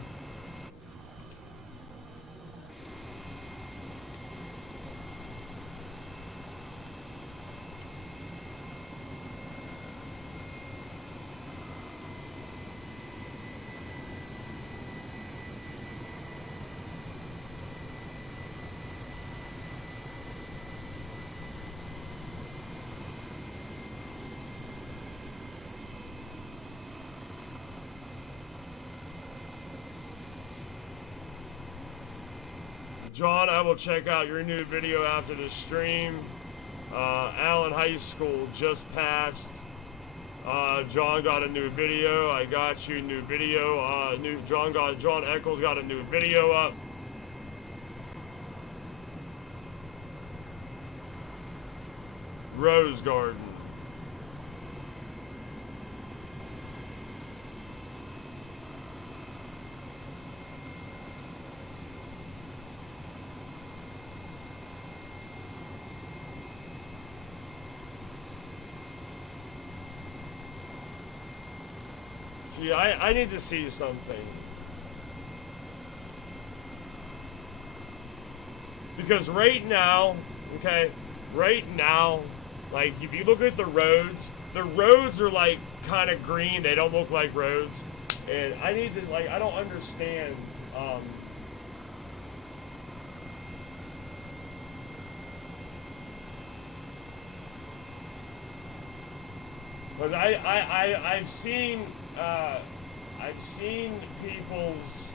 John, I will check out your new video after the stream. Allen High School just passed. John got a new video. I got you new video. John Eccles got a new video up. Rose Garden. See, I need to see something. Because right now, okay, right now, like if you look at the roads are like kind of green. They don't look like roads. And I need to, like, I don't understand, because I've seen people's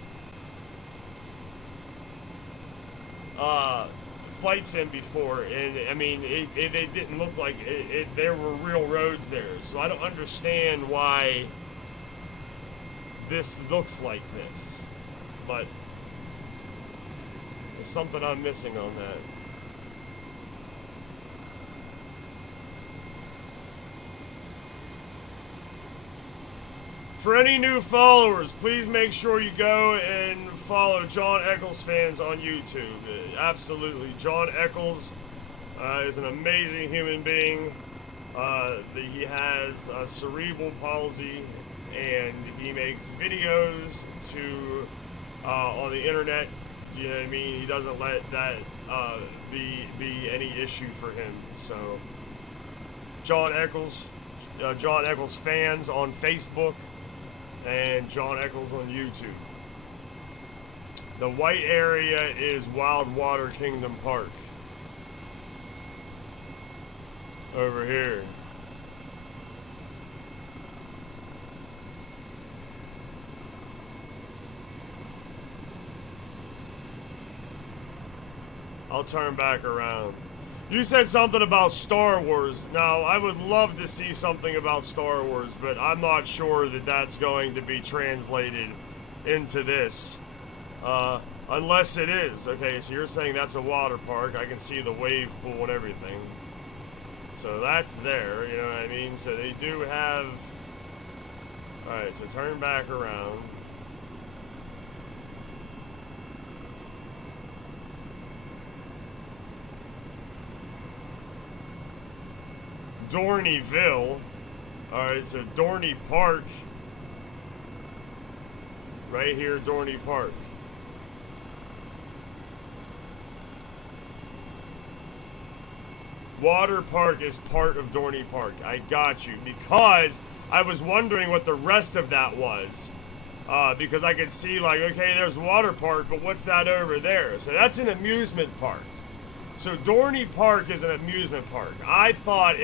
flight sim before, and I mean it didn't look like there were real roads there, so I don't understand why this looks like this, but there's something I'm missing on that. For any new followers, please make sure you go and follow John Eccles Fans on YouTube. Absolutely. John Eccles is an amazing human being. He has cerebral palsy, and he makes videos on the internet. You know what I mean? He doesn't let that be any issue for him. So, John Eccles Fans on Facebook, and John Eccles on YouTube. The white area is Wild Water Kingdom Park. Over here. I'll turn back around. You said something about Star Wars. Now, I would love to see something about Star Wars, but I'm not sure that that's going to be translated into this. Unless it is. Okay, so you're saying that's a water park. I can see the wave pool and everything. So that's there, you know what I mean? So they do have... Alright, so turn back around. Dorneyville. Alright, so Dorney Park. Right here, Dorney Park. Water Park is part of Dorney Park. I got you. Because I was wondering what the rest of that was. Because I could see, like, okay, there's Water Park, but what's that over there? So that's an amusement park. So Dorney Park is an amusement park. I thought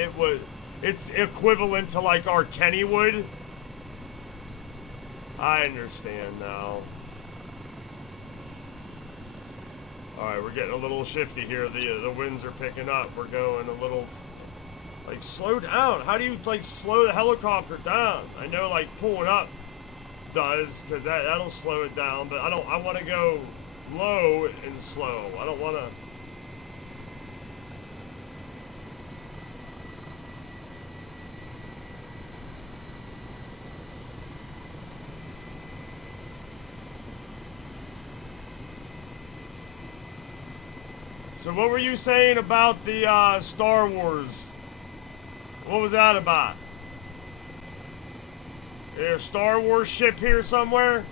it's equivalent to like our Kennywood. I understand now. Alright, we're getting a little shifty here. The winds are picking up. We're going a little, like, slow down. How do you, like, slow the helicopter down? I know, like, pulling up does, because that'll slow it down, but I want to go low and slow. I don't want to... So what were you saying about the Star Wars? What was that about? Is there a Star Wars ship here somewhere?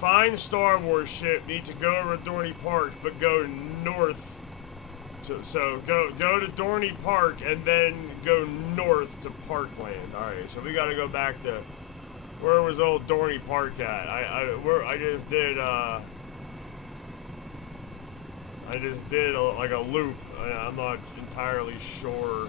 Find Star Wars ship, need to go over to Dorney Park, but go north. So go to Dorney Park and then go north to Parkland. Alright, so we gotta go back to, where was old Dorney Park at? I just did like a loop. I'm not entirely sure.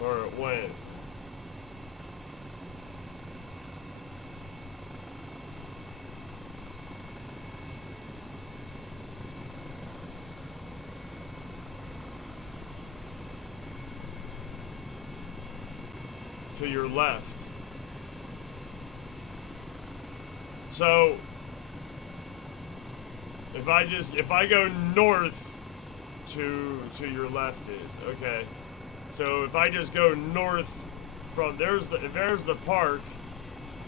Where it went. to your left. So if I go north to your left is okay. So if I just go north from there's the park.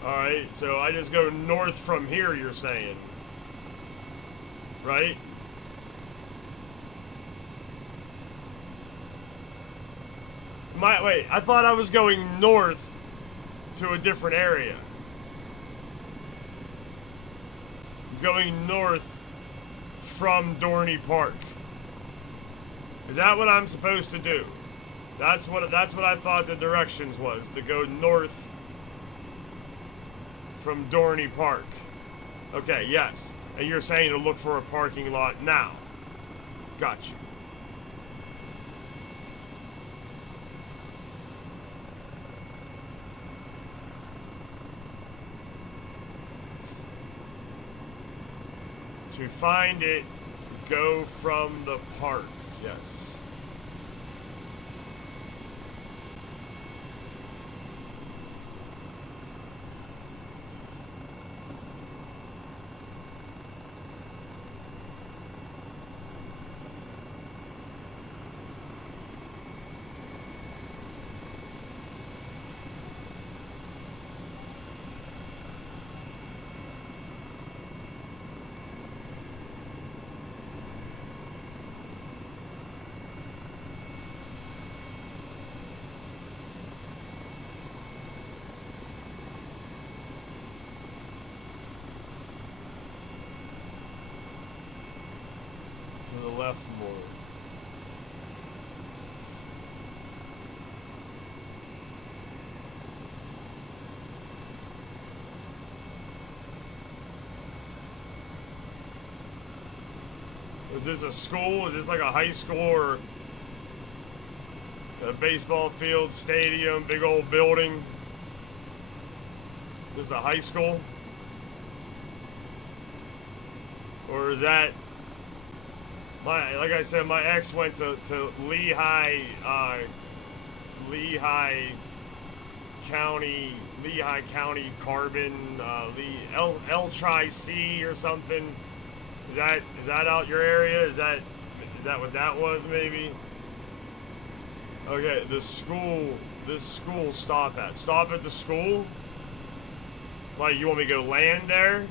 All right. So I just go north from here. You're saying, right? Wait, I thought I was going north to a different area. Going north from Dorney Park. Is that what I'm supposed to do? That's what I thought the directions was, to go north from Dorney Park. Okay, yes. And you're saying to look for a parking lot now. Got you. To find it, go from the park. Yes. Left more. Is this a school? Is this like a high school or a baseball field, stadium, big old building? Is this a high school? Or is that like I said, my ex went to Lehigh County Carbon, L-Tri-C or something. Is that out your area? Is that what that was maybe? Okay, this school stop at the school? Like, you want me to go land there?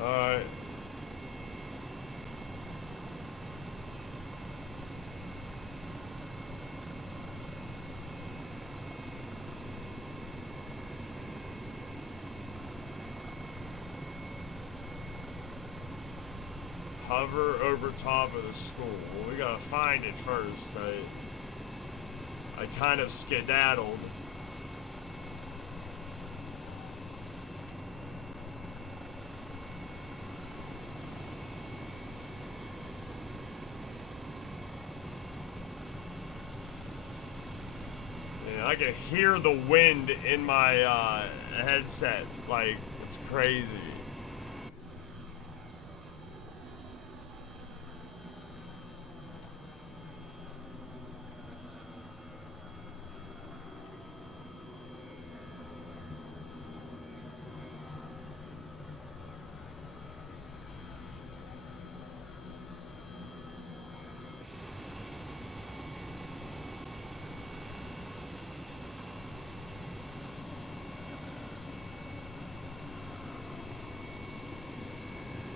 Alright. Hover over top of the school. Well, we gotta find it first. I kind of skedaddled. I can hear the wind in my headset. Like, it's crazy.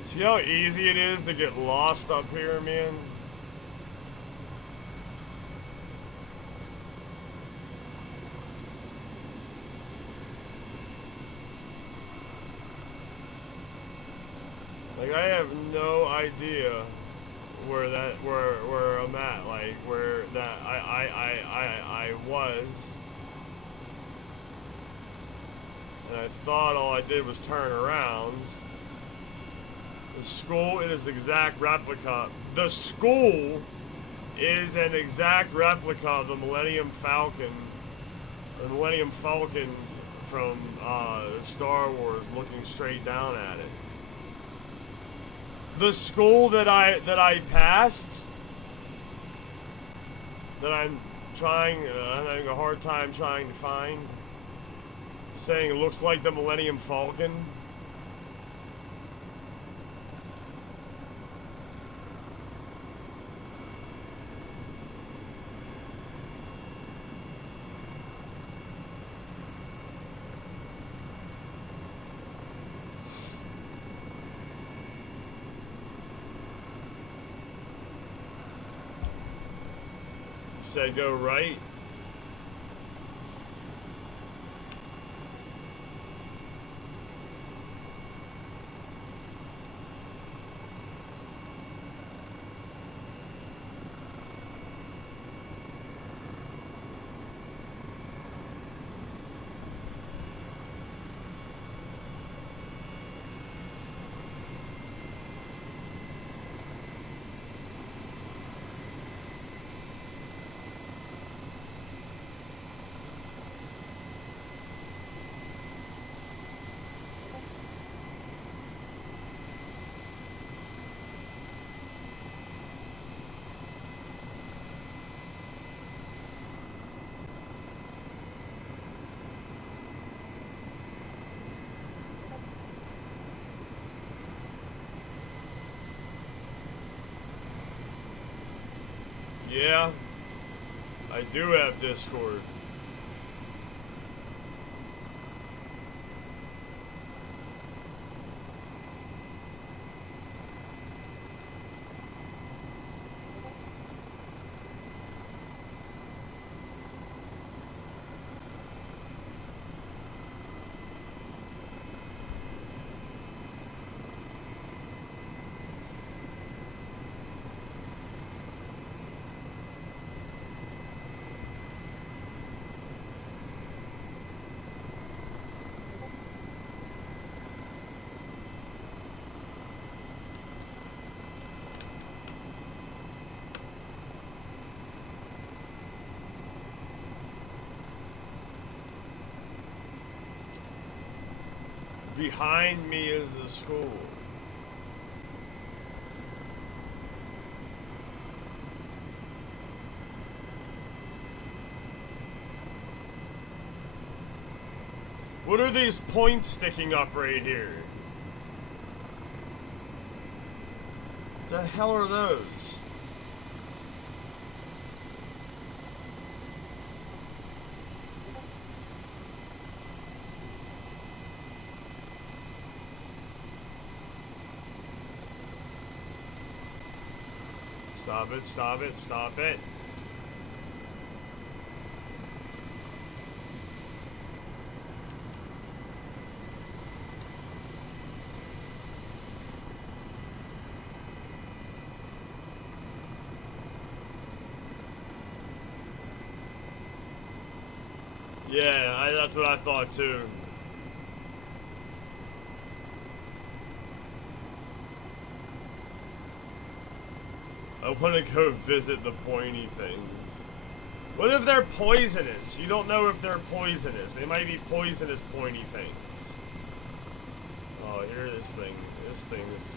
See how easy it is to get lost up here, man? Like, I have no idea where I'm at, like where that I was. And I thought all I did was turn around. The school is an exact replica. The school is an exact replica of the Millennium Falcon. The Millennium Falcon from Star Wars looking straight down at it. The school that I passed, that I'm having a hard time trying to find, saying it looks like the Millennium Falcon. Said go right. Yeah, I do have Discord. Behind me is the school. What are these points sticking up right here? What the hell are those? Stop it, stop it, stop it. Yeah, that's what I thought too. I want to go visit the pointy things. What if they're poisonous? You don't know if they're poisonous. They might be poisonous pointy things. Oh, here this thing. This thing's...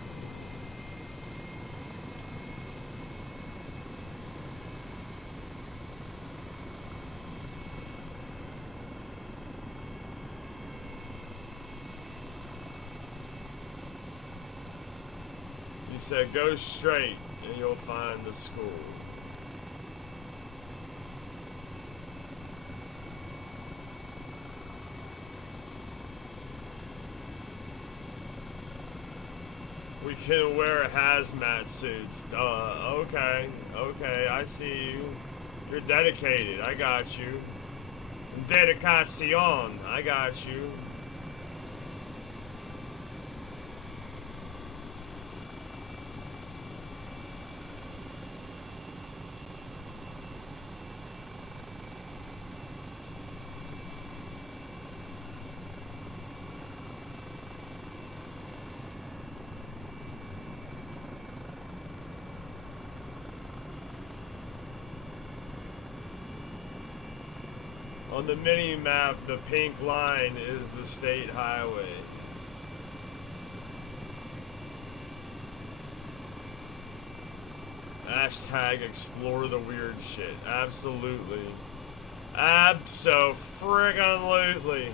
You said go straight and you'll find the school. We can wear hazmat suits. Okay, okay, I see you. You're dedicated, I got you. Dedicación, I got you. On the mini map, the pink line is the state highway. Hashtag explore the weird shit. Absolutely. Abso-friggin-lutely.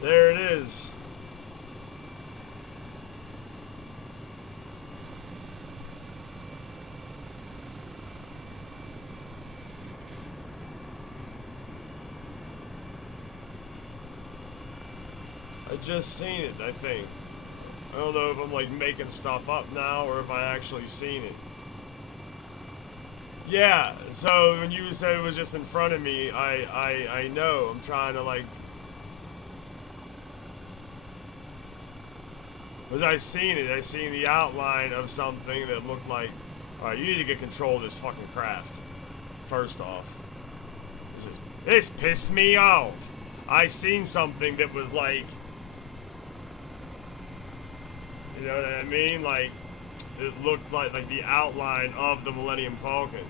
There it is. I just seen it, I think. I don't know if I'm like making stuff up now or if I actually seen it. Yeah, so when you said it was just in front of me, I know. I'm trying to like... Because I seen it. I seen the outline of something that looked like... Alright, you need to get control of this fucking craft. First off. This pissed me off. I seen something that was like... You know what I mean? Like, it looked like the outline of the Millennium Falcon.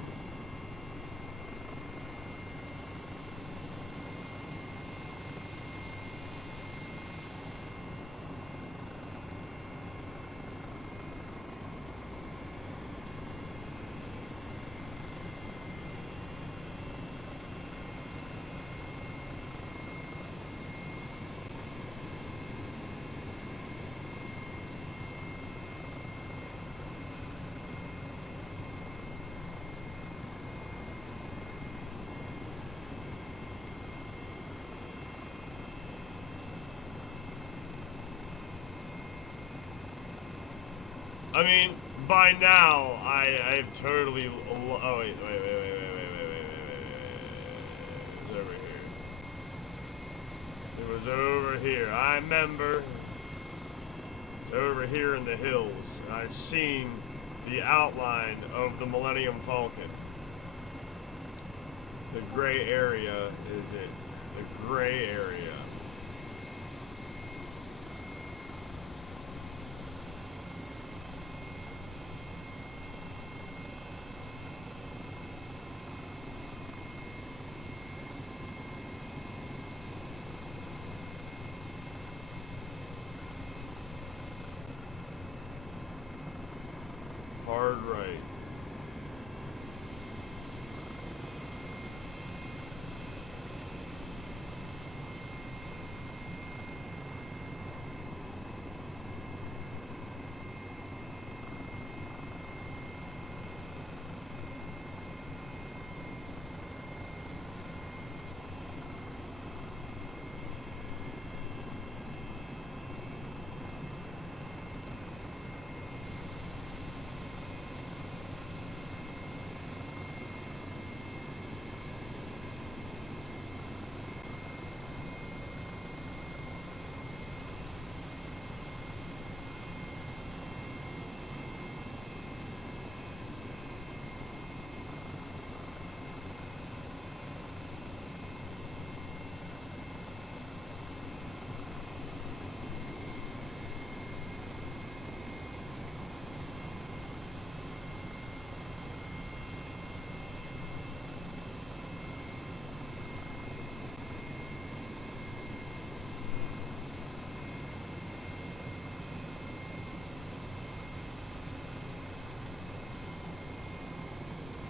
I mean, by now, I've totally... Oh, wait. It was over here. I remember. It's over here in the hills. I seen the outline of the Millennium Falcon. The gray area is it. The gray area. Hard right.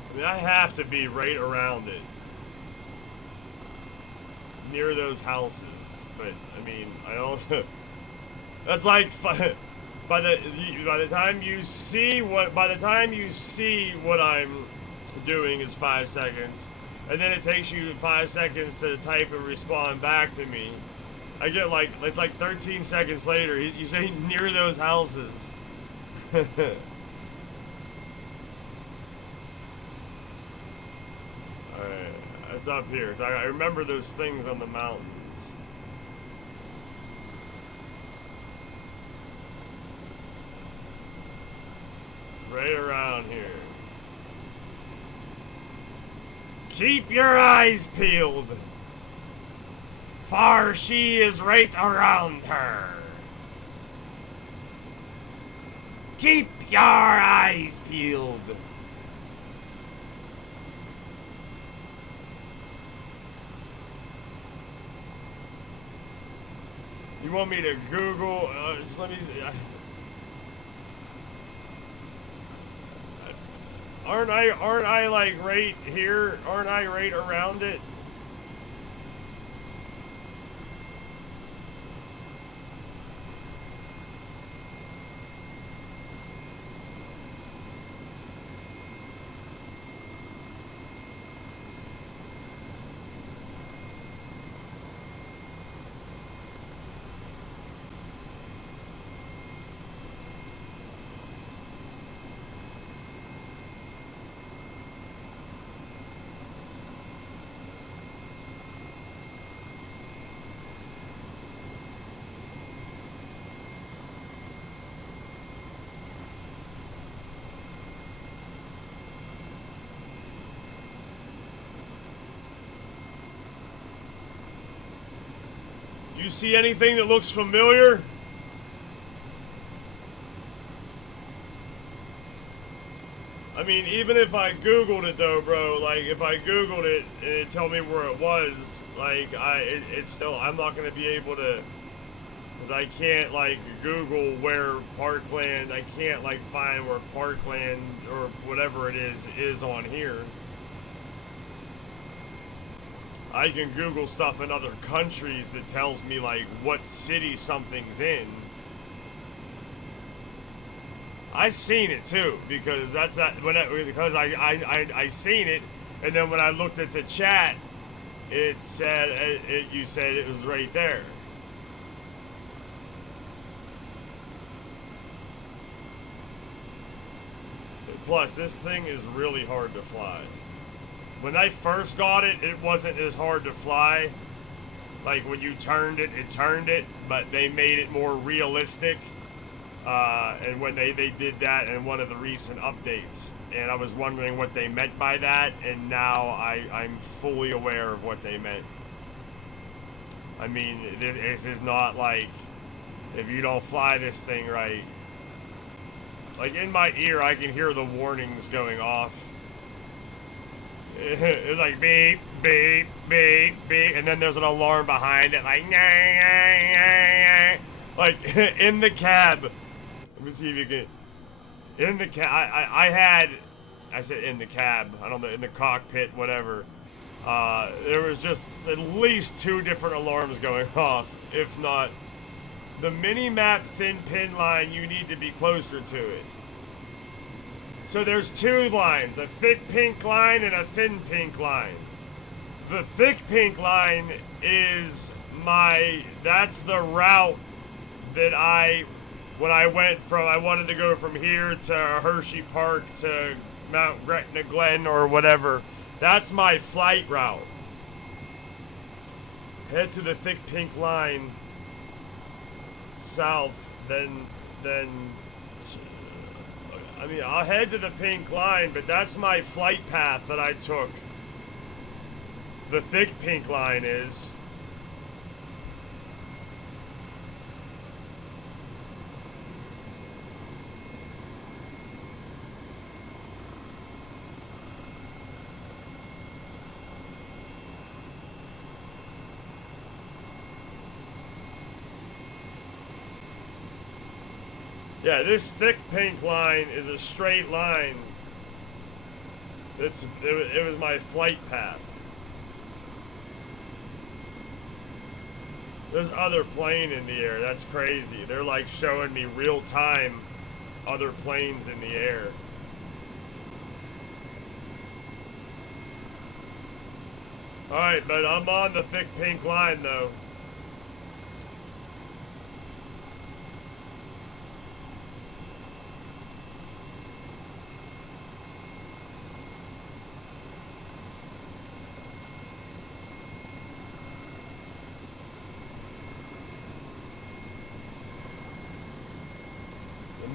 I mean, I have to be right around it. Near those houses. But, I mean, I don't... That's like... By the time you see what I'm doing is 5 seconds, and then it takes you 5 seconds to type and respond back to me, I get like, it's like 13 seconds later, you say near those houses. Alright, it's up here. So I remember those things on the mountains. Right around here. Keep your eyes peeled, for she is right around her. Keep your eyes peeled. You want me to Google? Just let me. Aren't I like right here? Aren't I right around it? You see anything that looks familiar? I mean, even if I Googled it though, bro, like if I Googled it and it told me where it was, like it's still, I'm not gonna be able to, cause I can't like Google where Parkland, I can't like find where Parkland or whatever it is on here. I can Google stuff in other countries that tells me like what city something's in. I seen it too because that's that when because I seen it, and then when I looked at the chat, it said you said it was right there. Plus, this thing is really hard to fly. When I first got it, it wasn't as hard to fly. Like when you turned it, but they made it more realistic. And when they did that in one of the recent updates. And I was wondering what they meant by that, and now I'm fully aware of what they meant. I mean, this is not like, if you don't fly this thing right. Like in my ear, I can hear the warnings going off. It's like beep, beep, beep, beep, and then there's an alarm behind it, like, nah, nah, nah. Like in the cab. Let me see if you can. In the cab, I said in the cab. I don't know, in the cockpit, whatever. There was just at least 2 different alarms going off, if not. The mini-map thin pin line, you need to be closer to it. So there's 2 lines, a thick pink line and a thin pink line. The thick pink line is that's the route that when I wanted to go from here to Hershey Park to Mount Gretna Glen or whatever. That's my flight route. Head to the thick pink line south, then I mean, I'll head to the pink line, but that's my flight path that I took. The thick pink line is. Yeah, this thick pink line is a straight line. It was my flight path. There's other plane in the air. That's crazy. They're like showing me real time other planes in the air. Alright, but I'm on the thick pink line though.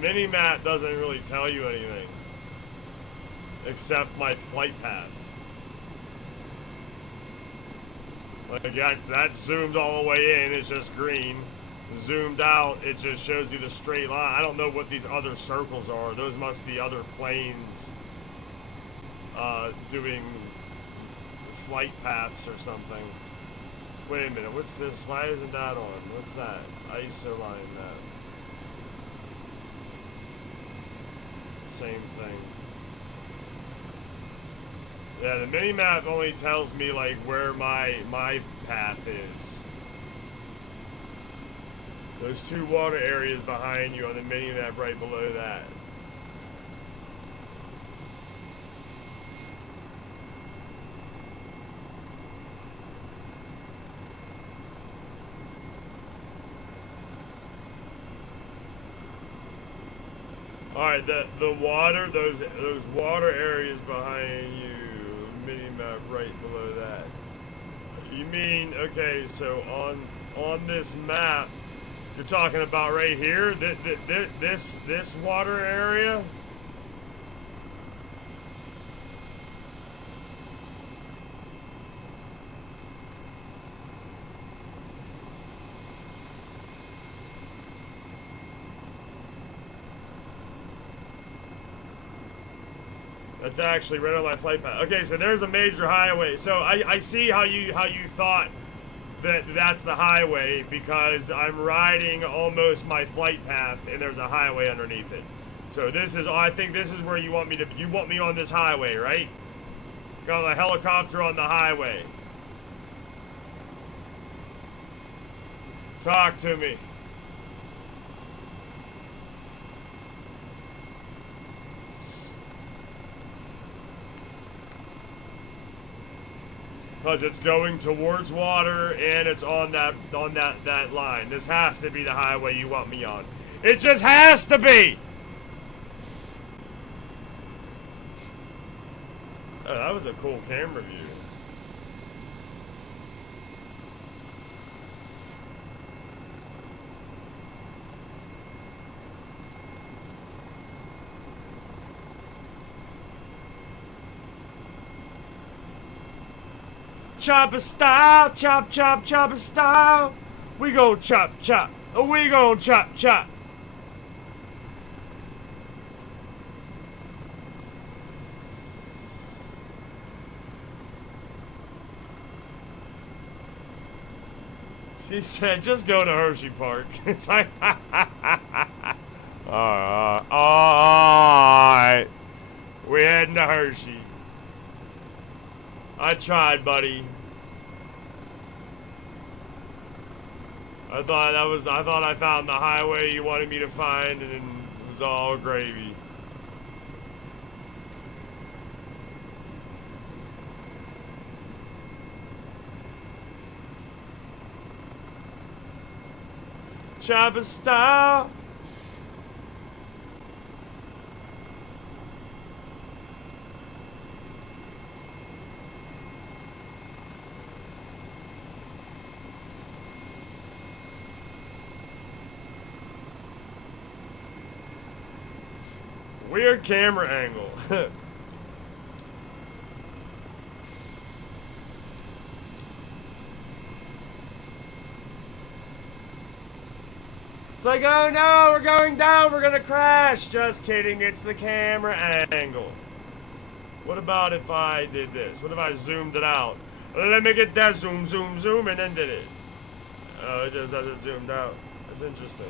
Mini-map doesn't really tell you anything except my flight path. Like that's zoomed all the way in, it's just green. Zoomed out, it just shows you the straight line. I don't know what these other circles are. Those must be other planes doing flight paths or something. Wait a minute, what's this? Why isn't that on? What's that? ISO line that. Same thing. Yeah, the mini-map only tells me like where my path is. Those 2 water areas behind you on the mini-map right below that. Alright, the water, those water areas behind you, mini-map right below that. You mean, okay, so on this map, you're talking about right here, this water area? That's actually right on my flight path. Okay, so there's a major highway. So I see how you thought that's the highway, because I'm riding almost my flight path and there's a highway underneath it. So this is, I think this is where you want me on this highway, right? Got a helicopter on the highway. Talk to me. Because it's going towards water and it's on that line. This has to be the highway you want me on. It just has to be. Oh, that was a cool camera view. Chopper style, chop, chop, chopper style. We gon' chop, chop. We gon' chop, chop. She said, just go to Hershey Park. It's like, alright. We heading to Hershey. I tried, buddy. I thought I found the highway you wanted me to find, and it was all gravy. Chopper style. Weird camera angle. It's like, oh no, we're going down, we're gonna crash. Just kidding, it's the camera angle. What about if I did this? What if I zoomed it out? Let me get that zoom, zoom, zoom, and then did it. Oh, it just doesn't zoomed out. That's interesting.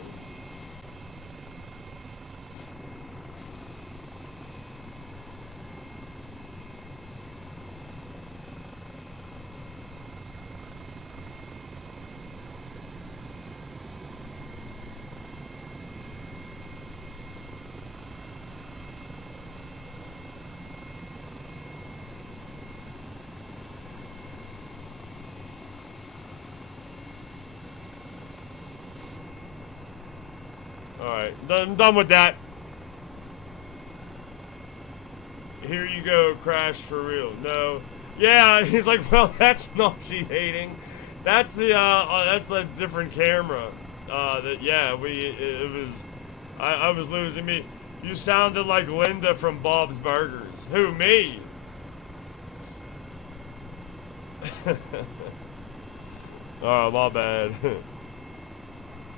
Alright, I'm done with that. Here you go, crash for real. No. Yeah, he's like, well, that's not cheating. That's the different camera. I was losing me. You sounded like Linda from Bob's Burgers. Who, me? Oh, my bad.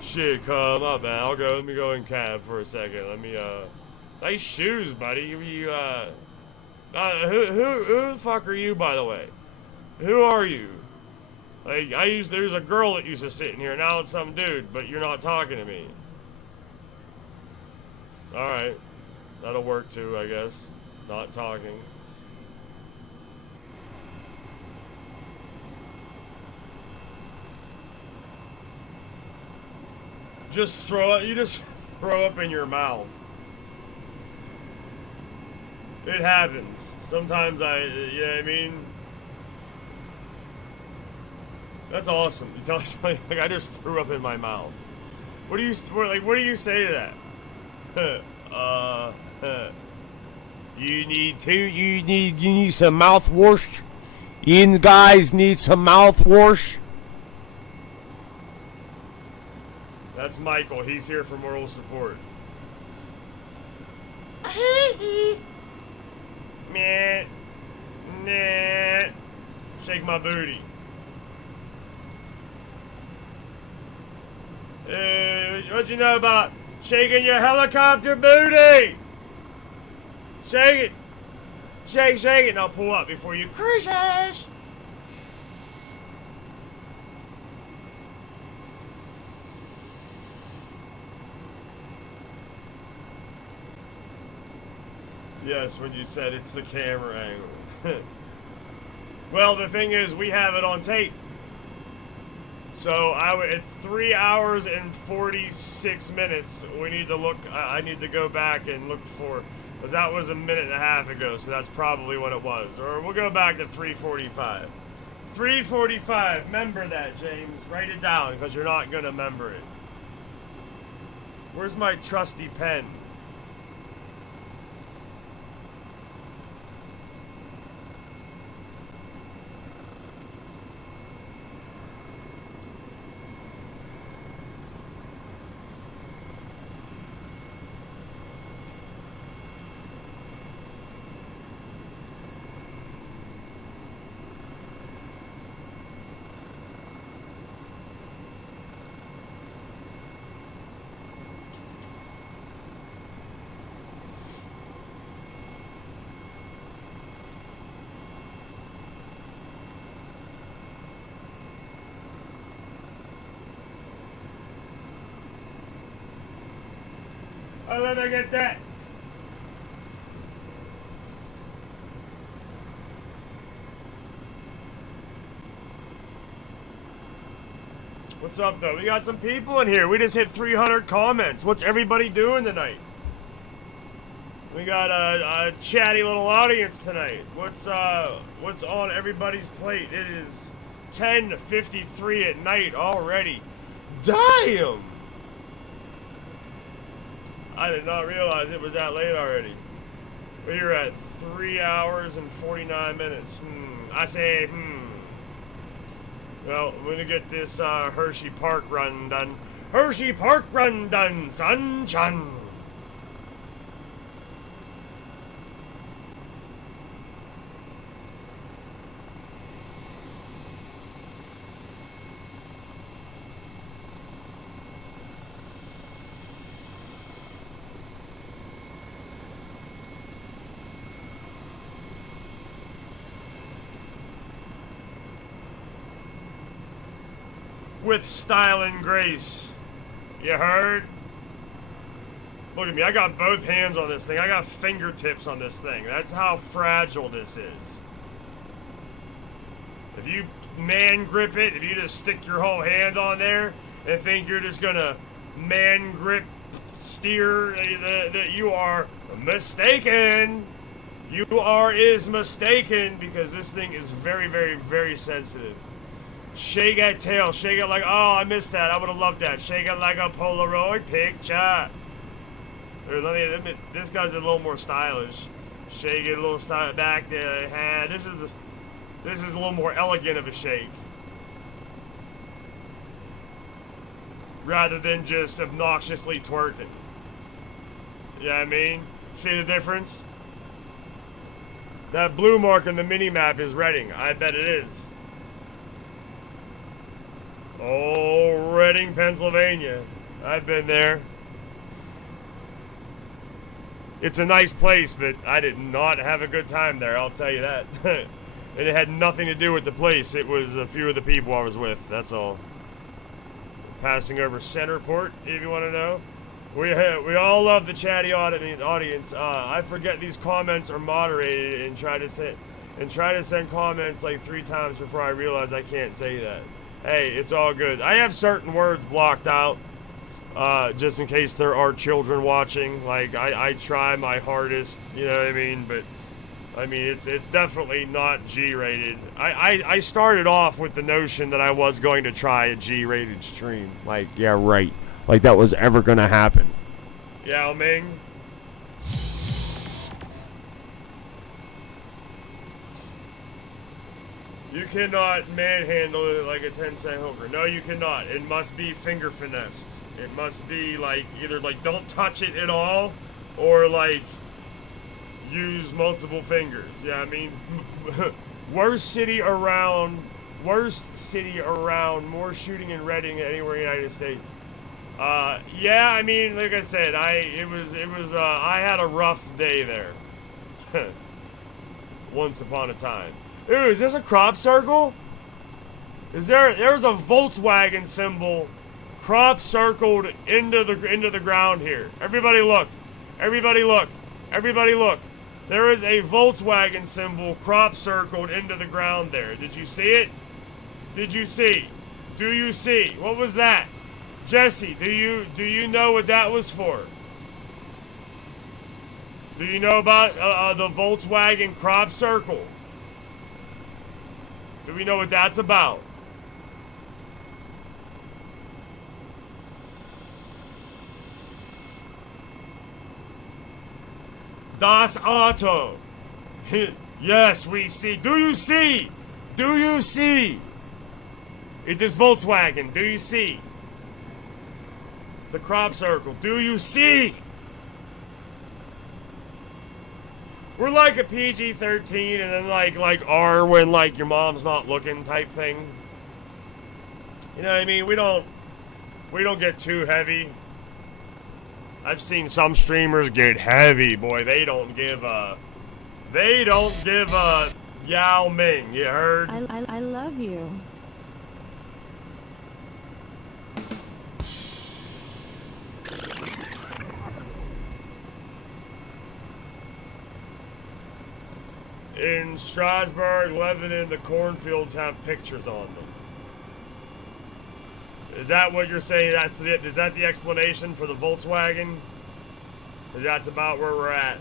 Shit, my bad. Let me go in cab for a second. Let me, nice shoes, buddy. You, who the fuck are you, by the way? Who are you? Like, there's a girl that used to sit in here, now it's some dude, but you're not talking to me. Alright. That'll work too, I guess. Not talking. You just throw up in your mouth. It happens. Sometimes you know what I mean? That's awesome. Like, I just threw up in my mouth. What do you say to that? You need some mouthwash? You guys need some mouthwash? That's Michael. He's here for moral support. Meh. Nah. Shake my booty. What you know about shaking your helicopter booty? Shake it. Shake it, and I'll pull up before you crash. Yes, when you said it's the camera angle. Well, the thing is, we have it on tape. So at 3 hours and 46 minutes, we need to look. I need to go back and look for, because that was a minute and a half ago. So that's probably what it was. Or we'll go back to 3:45. 3:45. Remember that, James. Write it down, because you're not gonna remember it. Where's my trusty pen? Oh, let me get that. What's up, though? We got some people in here. We just hit 300 comments. What's everybody doing tonight? We got a chatty little audience tonight. What's on everybody's plate? It is 10:53 at night already. Damn! I did not realize it was that late already. We are at 3 hours and 49 minutes. I say, Well, we're gonna get this Hershey Park run done. Hershey Park run done, sunshine. With style and grace. You heard? Look at me, I got both hands on this thing. I got fingertips on this thing. That's how fragile this is. If you man grip it, if you just stick your whole hand on there and think you're just gonna man grip steer, that you are mistaken. You is mistaken, because this thing is very, very, very sensitive. Shake that tail. Shake it like, oh, I missed that. I would have loved that. Shake it like a Polaroid picture. Let me, this guy's a little more stylish. Shake it a little style back there. This is a little more elegant of a shake. Rather than just obnoxiously twerking. You know what I mean? See the difference? That blue mark on the mini-map is Reading. I bet it is. Oh, Reading, Pennsylvania. I've been there. It's a nice place, but I did not have a good time there, I'll tell you that. And it had nothing to do with the place. It was a few of the people I was with. That's all. Passing over Centerport, if you want to know. We all love the chatty audience. I forget these comments are moderated and try to send comments like 3 times before I realize I can't say that. Hey, it's all good. I have certain words blocked out just in case there are children watching. Like I try my hardest, you know what I mean? But I mean it's definitely not G-rated. I started off with the notion that I was going to try a G-rated stream. Like, yeah, right. Like that was ever gonna happen. Yao Ming. You cannot manhandle it like a 10-cent hooker. No, you cannot. It must be finger finessed. It must be like either like don't touch it at all, or like use multiple fingers. Yeah, I mean, worst city around, more shooting in Reading than anywhere in the United States. Yeah, I mean, like I said, I had a rough day there. Once upon a time. Ooh, is this a crop circle? There's a Volkswagen symbol crop circled into the ground here. Everybody look. Everybody look. Everybody look. There is a Volkswagen symbol crop circled into the ground there. Did you see it? Did you see? Do you see? What was that? Jesse, do you know what that was for? Do you know about the Volkswagen crop circle? Do we know what that's about? Das Auto. Yes, we see. Do you see? Do you see? It is Volkswagen. Do you see? The crop circle. Do you see? We're like a PG-13 and then like R when like your mom's not looking type thing. You know what I mean? We don't get too heavy. I've seen some streamers get heavy, boy. They don't give a Yao Ming, you heard? I love you. In Strasbourg, Lebanon, the cornfields have pictures on them. Is that what you're saying? That's it? Is that the explanation for the Volkswagen? That's about where we're at.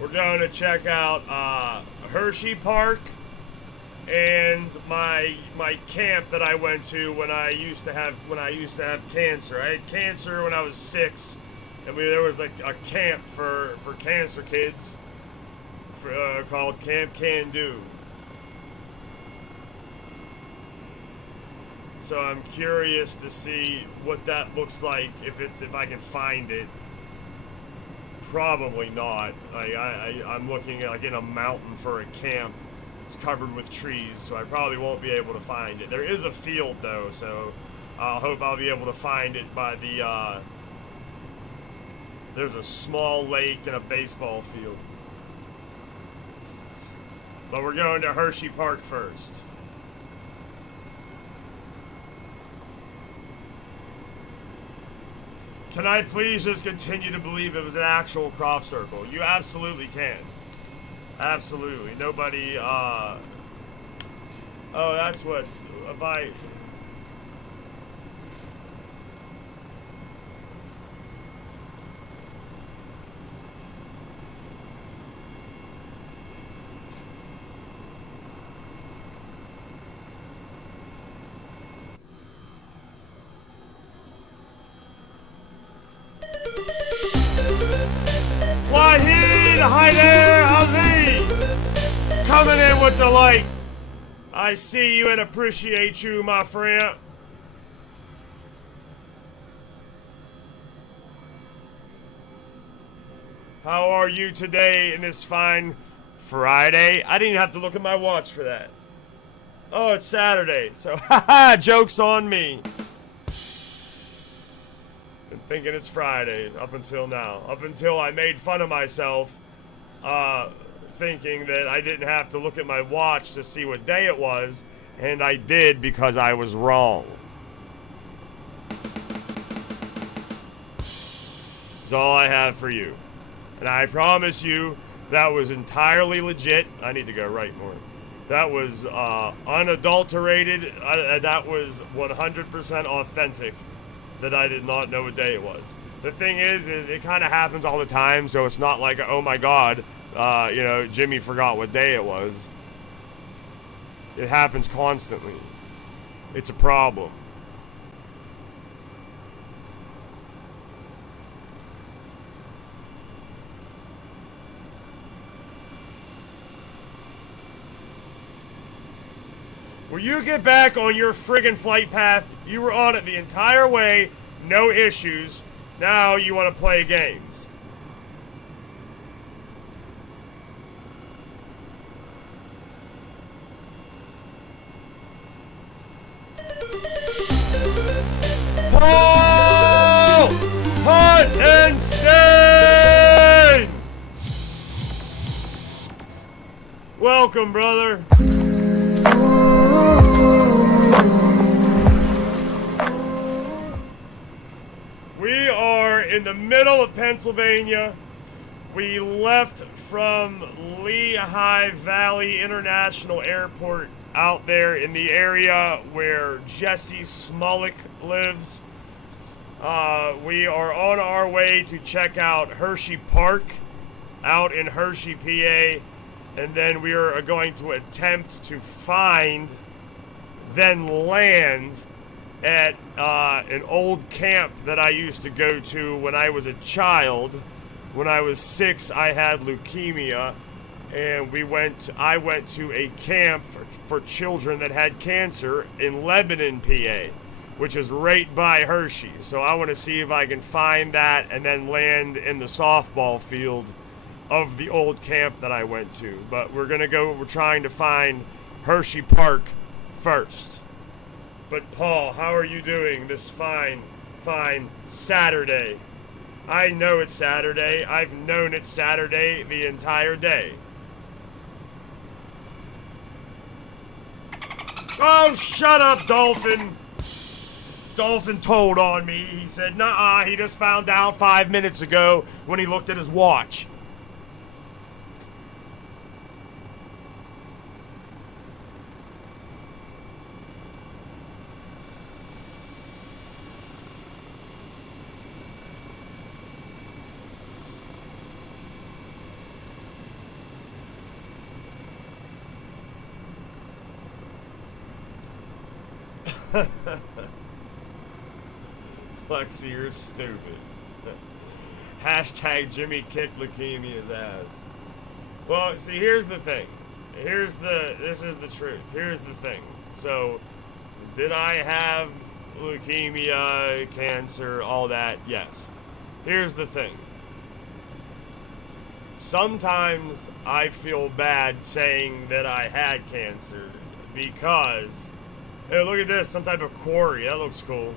We're going to check out Hershey Park and my camp that I went to when I used to have cancer. I had cancer when I was 6, and there was like a camp for cancer kids called Camp Can Do. So I'm curious to see what that looks like if I can find it. Probably not. I'm looking like in a mountain for a camp. It's covered with trees, so I probably won't be able to find it. There is a field though, so I hope I'll be able to find it by the. There's a small lake and a baseball field. But we're going to Hershey Park first. Can I please just continue to believe it was an actual crop circle? You absolutely can. Absolutely. Nobody, oh, that's what, if I... What's it like? I see you and appreciate you, my friend. How are you today in this fine Friday? I didn't even have to look at my watch for that. Oh, it's Saturday, so haha, joke's on me. Been thinking it's Friday up until now. Up until I made fun of myself, thinking that I didn't have to look at my watch to see what day it was, and I did because I was wrong. That's all I have for you. And I promise you, that was entirely legit. I need to go right more. That was unadulterated. That was 100% authentic. That I did not know what day it was. The thing is it kind of happens all the time, so it's not like, oh my God, Jimmy forgot what day it was. It happens constantly. It's a problem. Will you get back on your friggin' flight path? You were on it the entire way, no issues. Now you want to play games. Paul! Hunt and Stain! Welcome, brother. We are in the middle of Pennsylvania. We left from Lehigh Valley International Airport out there in the area where Jesse Smocket lives. We are on our way to check out Hershey Park out in Hershey, PA. And then we are going to attempt to find, then land at an old camp that I used to go to when I was a child. When I was 6, I had leukemia, and I went to a camp for children that had cancer in Lebanon, PA, which is right by Hershey. So I want to see if I can find that and then land in the softball field of the old camp that I went to. But we're trying to find Hershey Park first. But Paul, how are you doing this fine Saturday? I know it's Saturday. I've known it's Saturday the entire day. Oh, shut up, Dolphin. Dolphin told on me. He said, nuh-uh, he just found out 5 minutes ago when he looked at his watch. Lexi, you're stupid. Hashtag Jimmy kicked leukemia's ass. Well, see, here's the thing. This is the truth. Here's the thing. So, did I have leukemia, cancer, all that? Yes. Here's the thing. Sometimes I feel bad saying that I had cancer because, hey, look at this, some type of quarry. That looks cool.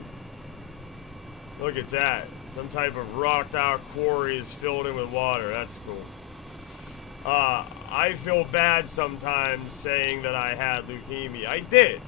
Look at that. Some type of rocked out quarry is filled in with water. That's cool. I feel bad sometimes saying that I had leukemia. I did.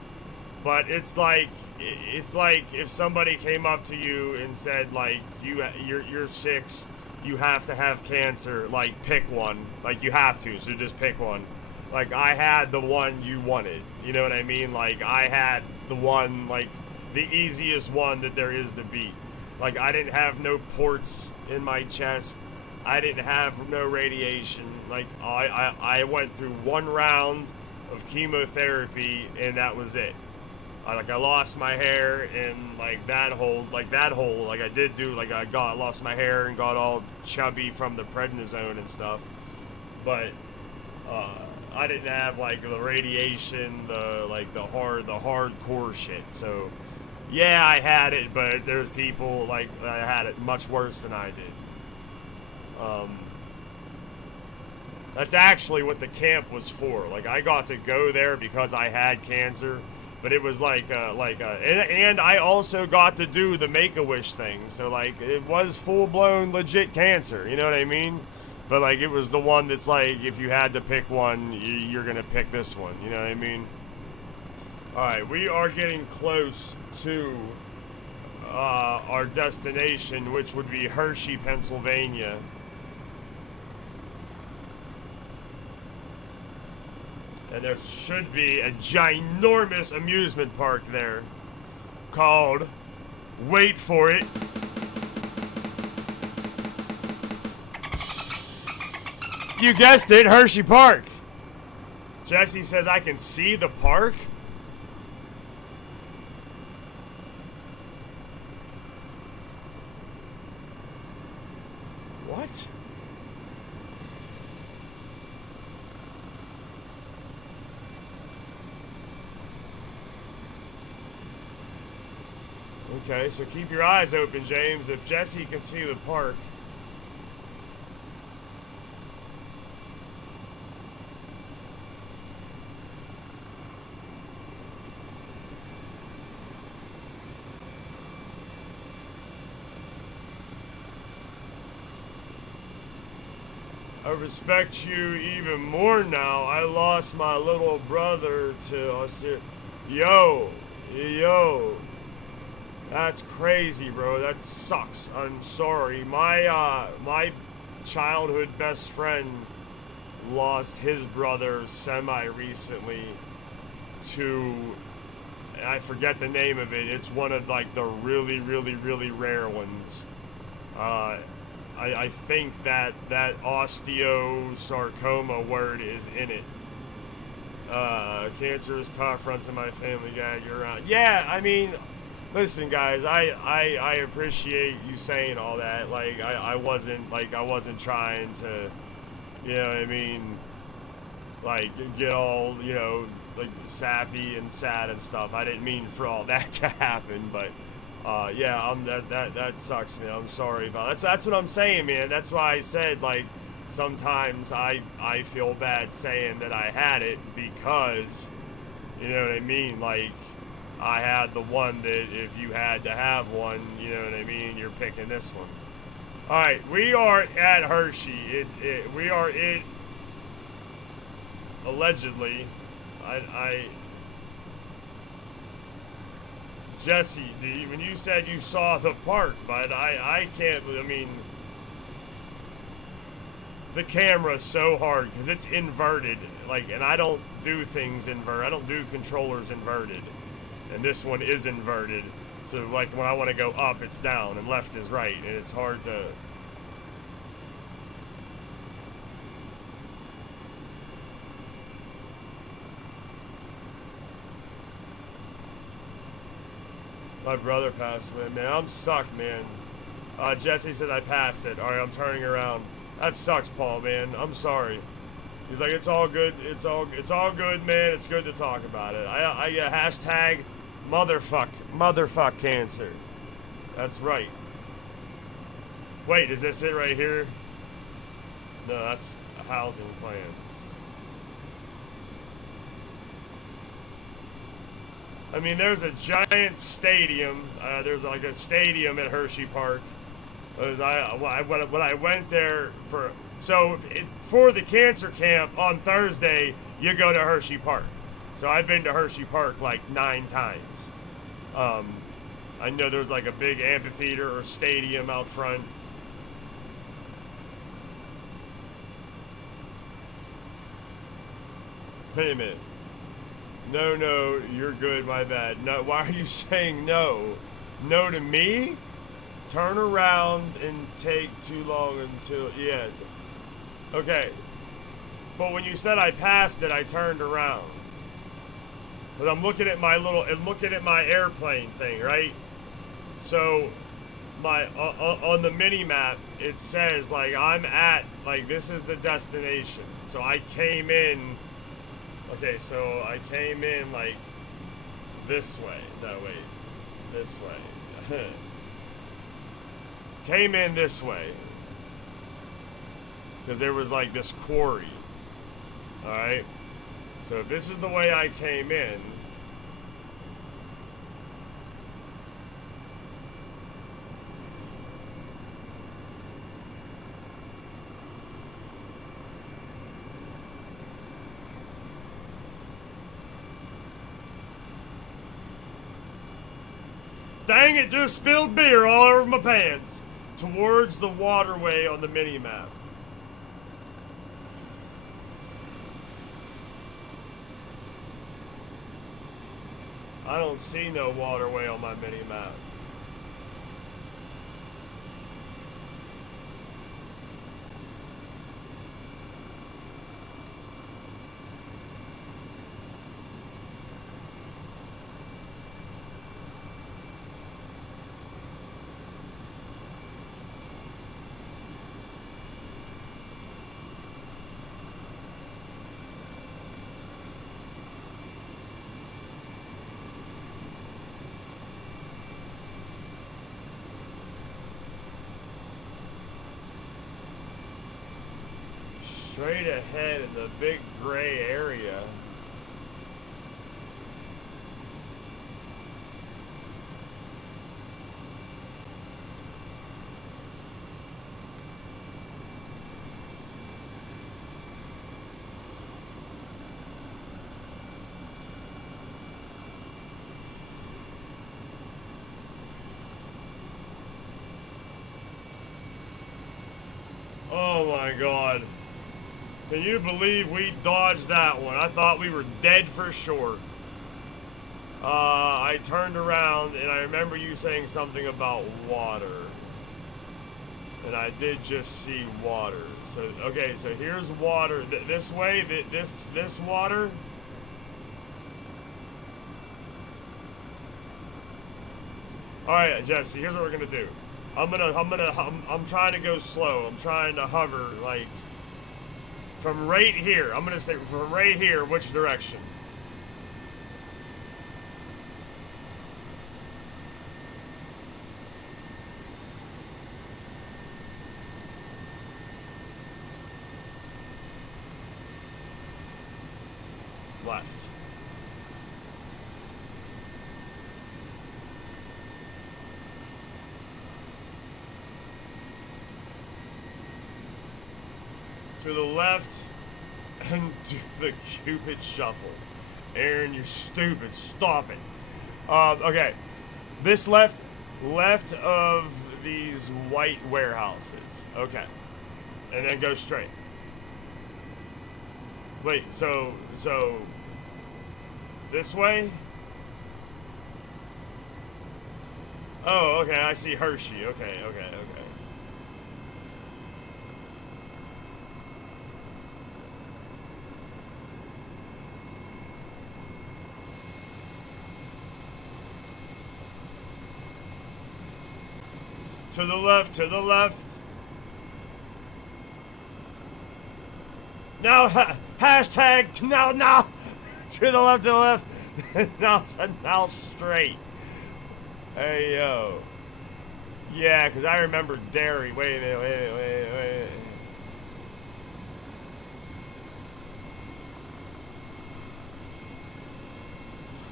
But it's like if somebody came up to you and said, like, you're 6, you have to have cancer, like, pick one. Like, you have to, so just pick one. Like, I had the one you wanted. You know what I mean? Like, I had the one, like, the easiest one that there is to beat. Like, I didn't have no ports in my chest. I didn't have no radiation. Like, I went through one round of chemotherapy, and that was it. I lost my hair in, like, that hole. Like, I did do, like, I lost my hair and got all chubby from the prednisone and stuff. But, I didn't have like the radiation, the hardcore shit. So yeah, I had it, but there's people like that had it much worse than I did. That's actually what the camp was for. Like, I got to go there because I had cancer, but it was and I also got to do the Make-A-Wish thing. So like, it was full-blown legit cancer. You know what I mean? But like, it was the one that's like, if you had to pick one, you're gonna pick this one. You know what I mean? All right, we are getting close to our destination, which would be Hershey, Pennsylvania. And there should be a ginormous amusement park there called, wait for it, you guessed it, Hershey Park. Jesse says I can see the park. What? Okay, so keep your eyes open, James. If Jesse can see the park. I respect you even more now. I lost my little brother to Australia. Yo. That's crazy, bro. That sucks. I'm sorry. My childhood best friend lost his brother semi-recently to, I forget the name of it. It's one of like the really rare ones. I think that osteosarcoma word is in it. Cancer is tough, runs in my family, guy. You're around. Yeah, I mean, listen, guys, I appreciate you saying all that. Like, I wasn't trying to, you know what I mean, like, get all, you know, like, sappy and sad and stuff. I didn't mean for all that to happen, but yeah, that sucks, man. I'm sorry about it. That's what I'm saying, man. That's why I said, like, sometimes I feel bad saying that I had it because, you know what I mean? Like, I had the one that if you had to have one, you know what I mean? You're picking this one. All right, we are at Hershey. We are in, allegedly, Jesse, when you said you saw the park, but I can't, I mean, the camera's so hard because it's inverted, like, and I don't do things inverted. I don't do controllers inverted, and this one is inverted. So, like, when I want to go up, it's down, and left is right, and it's hard to. My brother passed away, man. I'm sucked, man. Jesse said I passed it. All right, I'm turning around. That sucks, Paul, man. I'm sorry. He's like, it's all good. It's all good, man. It's good to talk about it. I hashtag motherfuck cancer. That's right. Wait, is this it right here? No, that's a housing plan. I mean, there's a giant stadium. There's like a stadium at Hershey Park. When I went there for the cancer camp on Thursday, you go to Hershey Park. So I've been to Hershey Park like 9 times. I know there's like a big amphitheater or stadium out front. Wait a minute. No, you're good, my bad. No, why are you saying no? No to me? Turn around and take too long until, yeah. Okay. But when you said I passed it, I turned around. But I'm looking at my airplane thing, right? So, on the mini map, it says, like, I'm at, like, this is the destination. So I came in Okay, so I came in like this way. No, wait. This way. Came in this way. Because there was like this quarry. Alright? So if this is the way I came in. Dang it, just spilled beer all over my pants. Towards the waterway on the mini-map. I don't see no waterway on my mini-map. Straight ahead in the big gray area. Oh my God. Can you believe we dodged that one? I thought we were dead for sure. I turned around and I remember you saying something about water. And I did just see water. So, okay, so here's water. This way, this water. Alright, Jesse, here's what we're gonna do. I'm trying to go slow. I'm trying to hover, like, from right here. I'm gonna say from right here, which direction? Left. To the left and do the Cupid shuffle. Aaron, you're stupid. Stop it. Okay. This left of these white warehouses. Okay. And then go straight. Wait, so this way? Oh, okay, I see Hershey. Okay. To the left. Now, hashtag, now. To the left. now straight. Hey, yo. Yeah, because I remember Derry. Wait a minute.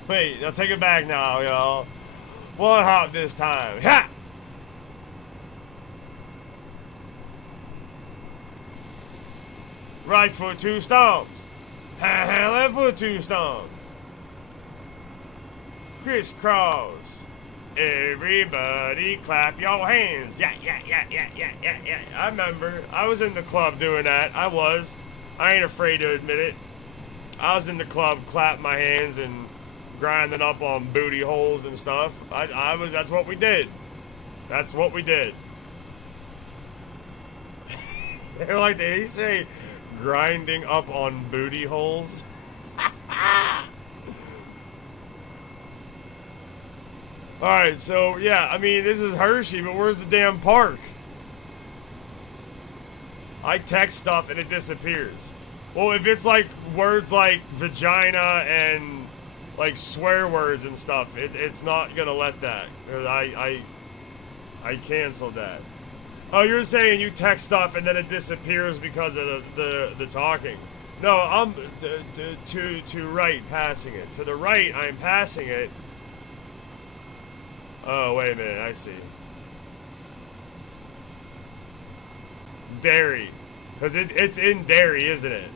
Wait, I'll take it back now, y'all. One hop this time. Ha! Right foot, 2 stomps. Left foot, 2 stomps. Crisscross. Everybody clap your hands. Yeah. I remember. I was in the club doing that. I ain't afraid to admit it. I was in the club clapping my hands and grinding up on booty holes and stuff. That's what we did. They're like, did he say grinding up on booty holes? Alright, so yeah, I mean, this is Hershey, but where's the damn park? I text stuff and it disappears. Well, if it's like words like vagina and like swear words and stuff, it's not gonna let that. I canceled that. Oh, you're saying you text stuff and then it disappears because of the talking. No, I'm to right passing it. To the right, I'm passing it. Oh, wait a minute, I see. Derry. Because it's in Derry, isn't it?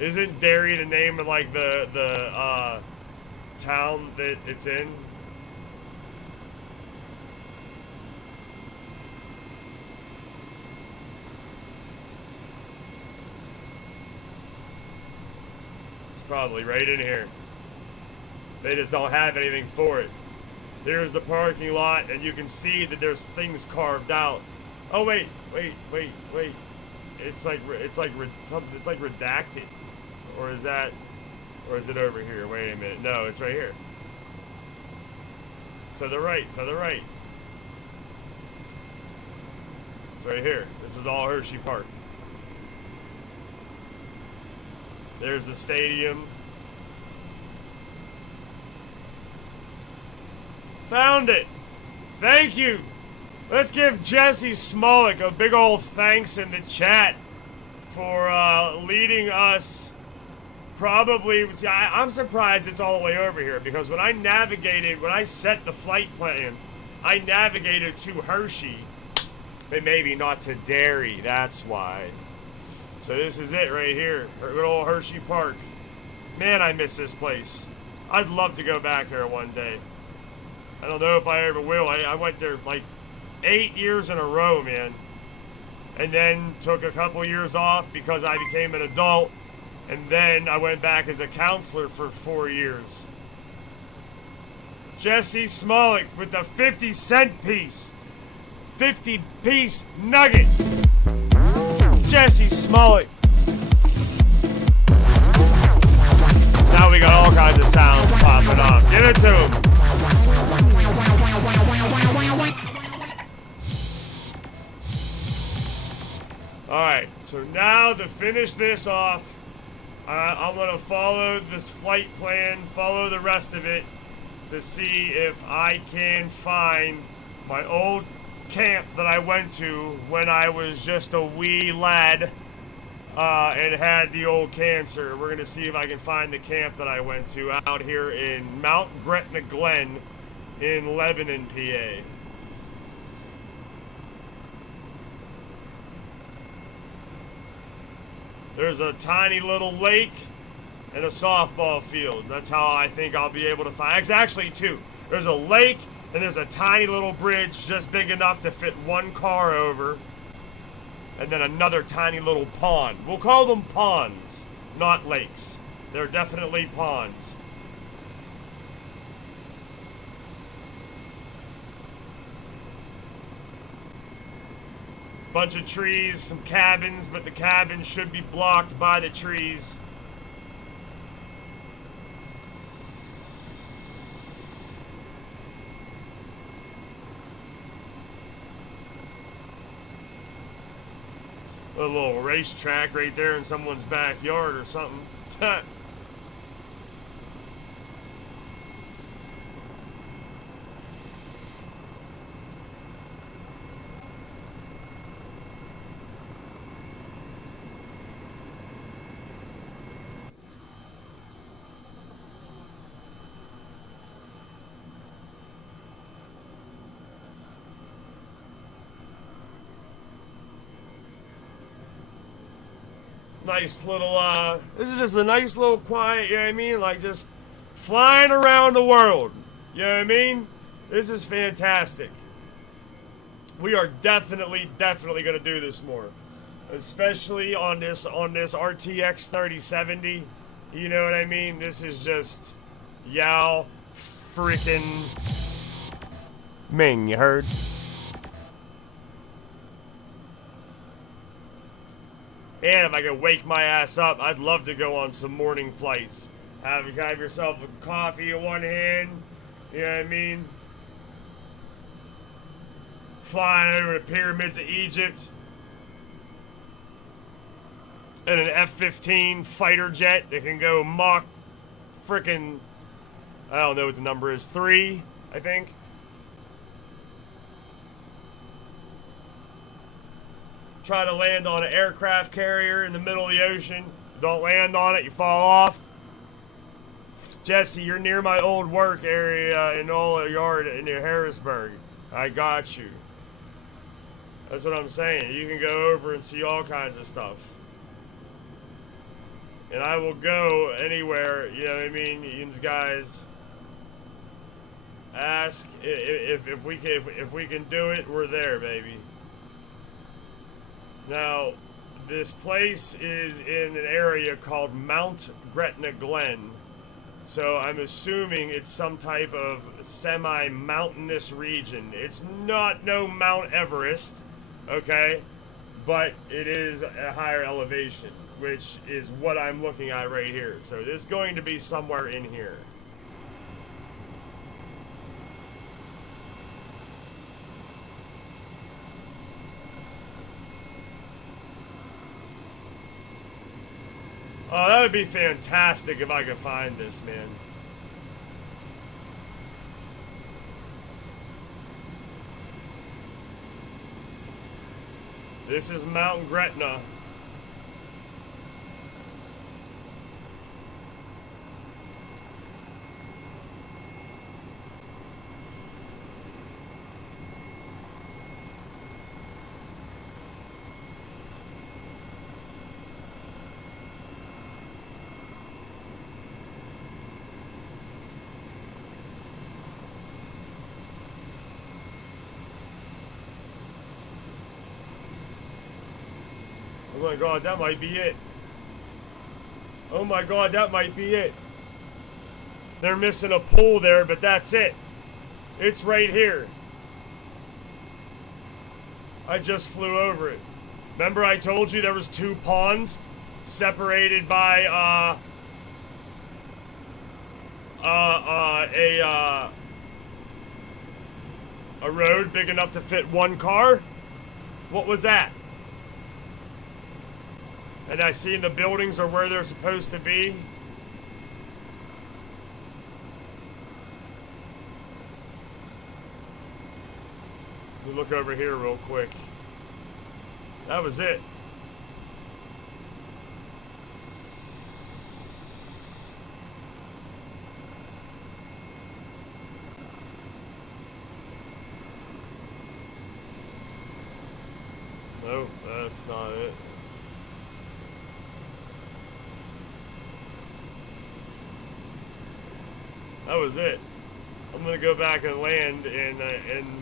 Isn't Derry the name of like the town that it's in? It's probably right in here. They just don't have anything for it. There's the parking lot, and you can see that there's things carved out. Oh wait. It's like redacted, or is it over here? Wait a minute. No, it's right here. To the right. It's right here. This is all Hershey Park. There's the stadium. Found it. Thank you. Let's give Jesse Smolik a big old thanks in the chat for leading us. Probably, see, I'm surprised it's all the way over here, because when I set the flight plan, I navigated to Hershey, but maybe not to Derry, that's why. So this is it right here, good old Hershey Park. Man, I miss this place. I'd love to go back there one day. I don't know if I ever will. I went there like 8 years in a row, man. And then took a couple years off because I became an adult. And then I went back as a counselor for 4 years. Jesse Smolik with the 50-cent piece. 50-piece nugget. Jesse Smolik. Now we got all kinds of sounds popping off. Give it to him. Alright, so now to finish this off, I'm going to follow this flight plan, follow the rest of it, to see if I can find my old camp that I went to when I was just a wee lad and had the old cancer. We're going to see if I can find the camp that I went to out here in Mount Gretna Glen in Lebanon, PA. There's a tiny little lake and a softball field. That's how I think I'll be able to find. It's actually two. There's a lake and there's a tiny little bridge just big enough to fit one car over. And then another tiny little pond. We'll call them ponds, not lakes. They're definitely ponds. Bunch of trees, some cabins, but the cabins should be blocked by the trees. A little racetrack right there in someone's backyard or something. Nice little, this is just a nice little quiet, you know what I mean? Like just flying around the world, you know what I mean? This is fantastic. We are definitely going to do this more. Especially on this RTX 3070, you know what I mean? This is just, yow, freaking Ming, you heard? And if I could wake my ass up, I'd love to go on some morning flights. Have yourself a coffee in one hand, you know what I mean? Flying over the pyramids of Egypt. and an F-15 fighter jet that can go Mach frickin', I don't know what the number is, 3, I think. Try to land on an aircraft carrier in the middle of the ocean. Don't land on it, you fall off. Jesse, you're near my old work area in Ola Yard near Harrisburg. I got you. That's what I'm saying. You can go over and see all kinds of stuff. And I will go anywhere, you know what I mean? You guys ask if we can do it, we're there, baby. Now, this place is in an area called Mount Gretna Glen. So I'm assuming it's some type of semi-mountainous region. It's not no Mount Everest, okay? But it is a higher elevation, which is what I'm looking at right here. So there's going to be somewhere in here. Oh, that would be fantastic if I could find this, man. This is Mount Gretna. Oh my god, that might be it. Oh my god, that might be it. They're missing a pool there, but that's it. It's right here. I just flew over it. Remember I told you there was 2 ponds separated by a road big enough to fit 1 car? What was that? And I see the buildings are where they're supposed to be. We'll look over here real quick. That was it. Nope, that's not it. That was it. I'm gonna go back and land in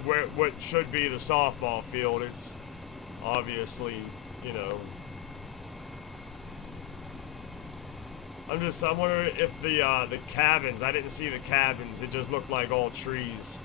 where what should be the softball field. It's obviously, you know. I'm wondering if the cabins. I didn't see the cabins. It just looked like all trees.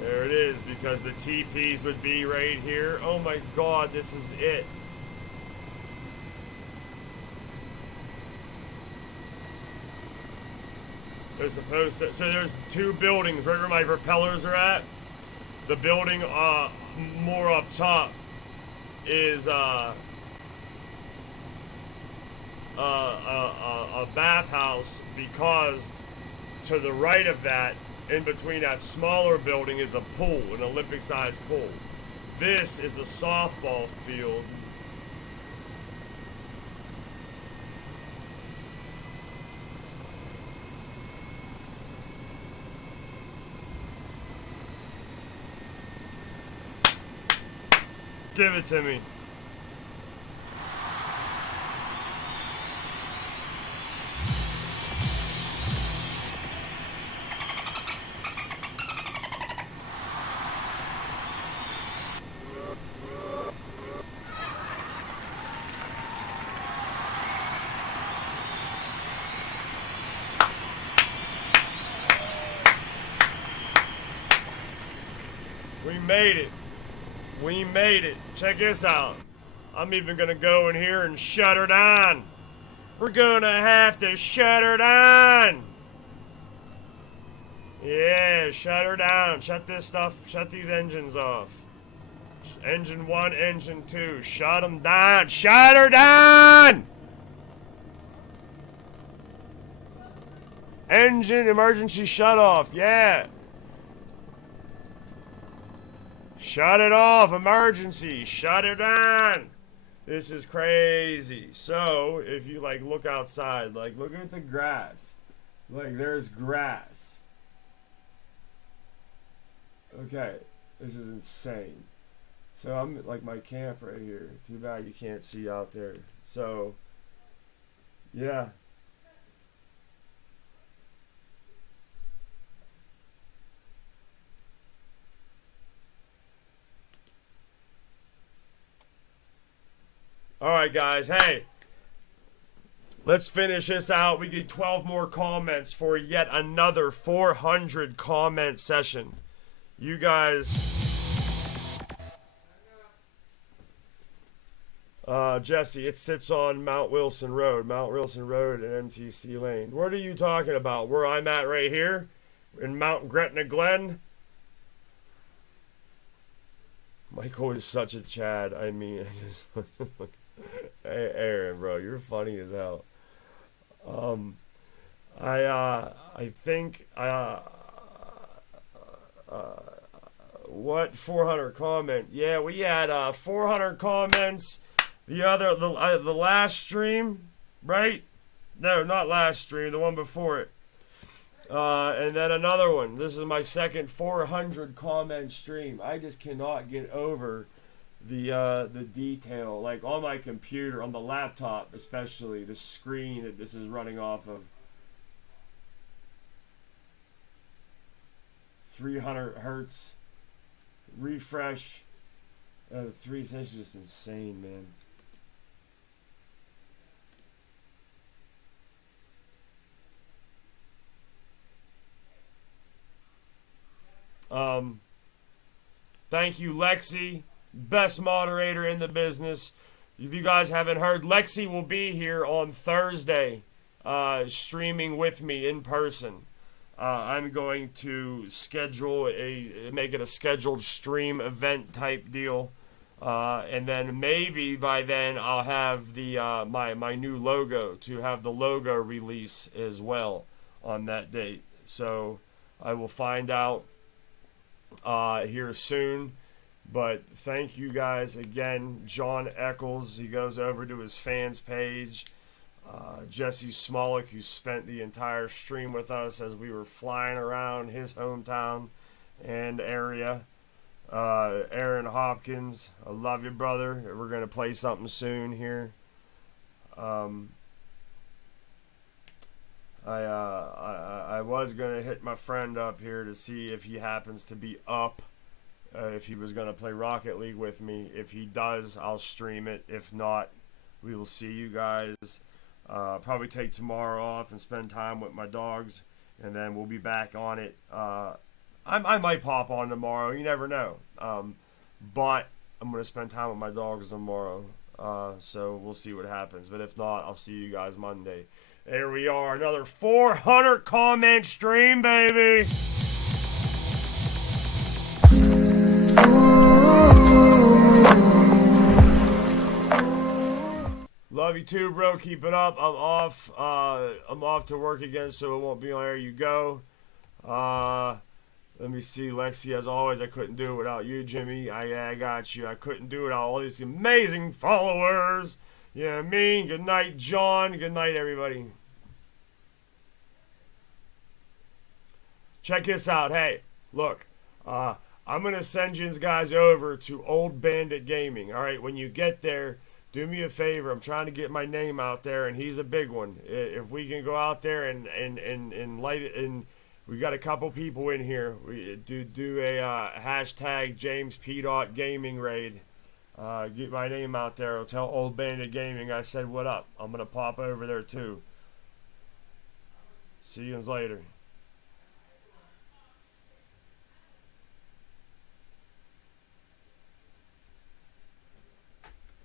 There it is, because the TPs would be right here. Oh my god, this is it. They're supposed to, so there's 2 buildings right where my propellers are at. The building more up top is a bathhouse, because to the right of that, in between that smaller building, is a pool, an Olympic-sized pool. This is a softball field. Give it to me. made it. We made it. Check this out. I'm even gonna go in here and shut her down. We're gonna have to shut her down. Yeah, shut her down. Shut these engines off. Engine 1, engine 2. Shut them down. Shut her down! Engine emergency shut off. Yeah. Shut it off. Emergency. Shut it down. This is crazy. So, if you like look outside, like look at the grass. Like there's grass. Okay. This is insane. So I'm at like my camp right here. Too bad you can't see out there. So, yeah. Alright guys, hey, let's finish this out. We get 12 more comments for yet another 400 comment session. You guys, Jesse, it sits on Mount Wilson Road and MTC Lane. What are you talking about? Where I'm at right here? In Mount Gretna Glen? Michael is such a Chad. I mean, I just hey, Aaron, bro, you're funny as hell. I think, what 400 comment? Yeah, we had 400 comments. The last stream, right? No, not last stream. The one before it. And then another one. This is my second 400 comment stream. I just cannot get over the detail, like on my computer, on the laptop especially, the screen that this is running off of. 300 hertz refresh. That's just insane, man. Thank you, Lexi. Best moderator in the business. If you guys haven't heard, Lexi will be here on Thursday, streaming with me in person. I'm going to make it a scheduled stream event type deal, and then maybe by then I'll have the my new logo, to have the logo release as well on that date. So I will find out here soon. But thank you guys again. John Eccles, he goes over to his fans page. Jesse Smolik, who spent the entire stream with us as we were flying around his hometown and area. Aaron Hopkins, I love you, brother. We're going to play something soon here. I was going to hit my friend up here to see if he happens to be up. If he was going to play Rocket League with me. If he does, I'll stream it. If not, we will see you guys. Probably take tomorrow off and spend time with my dogs, and then we'll be back on it. I might pop on tomorrow. You never know. But I'm going to spend time with my dogs tomorrow. So we'll see what happens. But if not, I'll see you guys Monday. There we are. Another 400 comment stream, baby. Love you too, bro. Keep it up. I'm off. I'm off to work again, so it won't be on There You Go. Let me see, Lexi. As always, I couldn't do it without you, Jimmy. I got you. I couldn't do it without all these amazing followers. You know what I mean? Good night, John. Good night, everybody. Check this out. Hey, look. I'm gonna send you guys over to Old Bandit Gaming. All right, when you get there, do me a favor. I'm trying to get my name out there, and he's a big one. If we can go out there and light it, and we got a couple people in here. We do a hashtag JamesPdot Gaming raid. Get my name out there. Tell Old Bandit Gaming I said what up. I'm gonna pop over there too. See you later.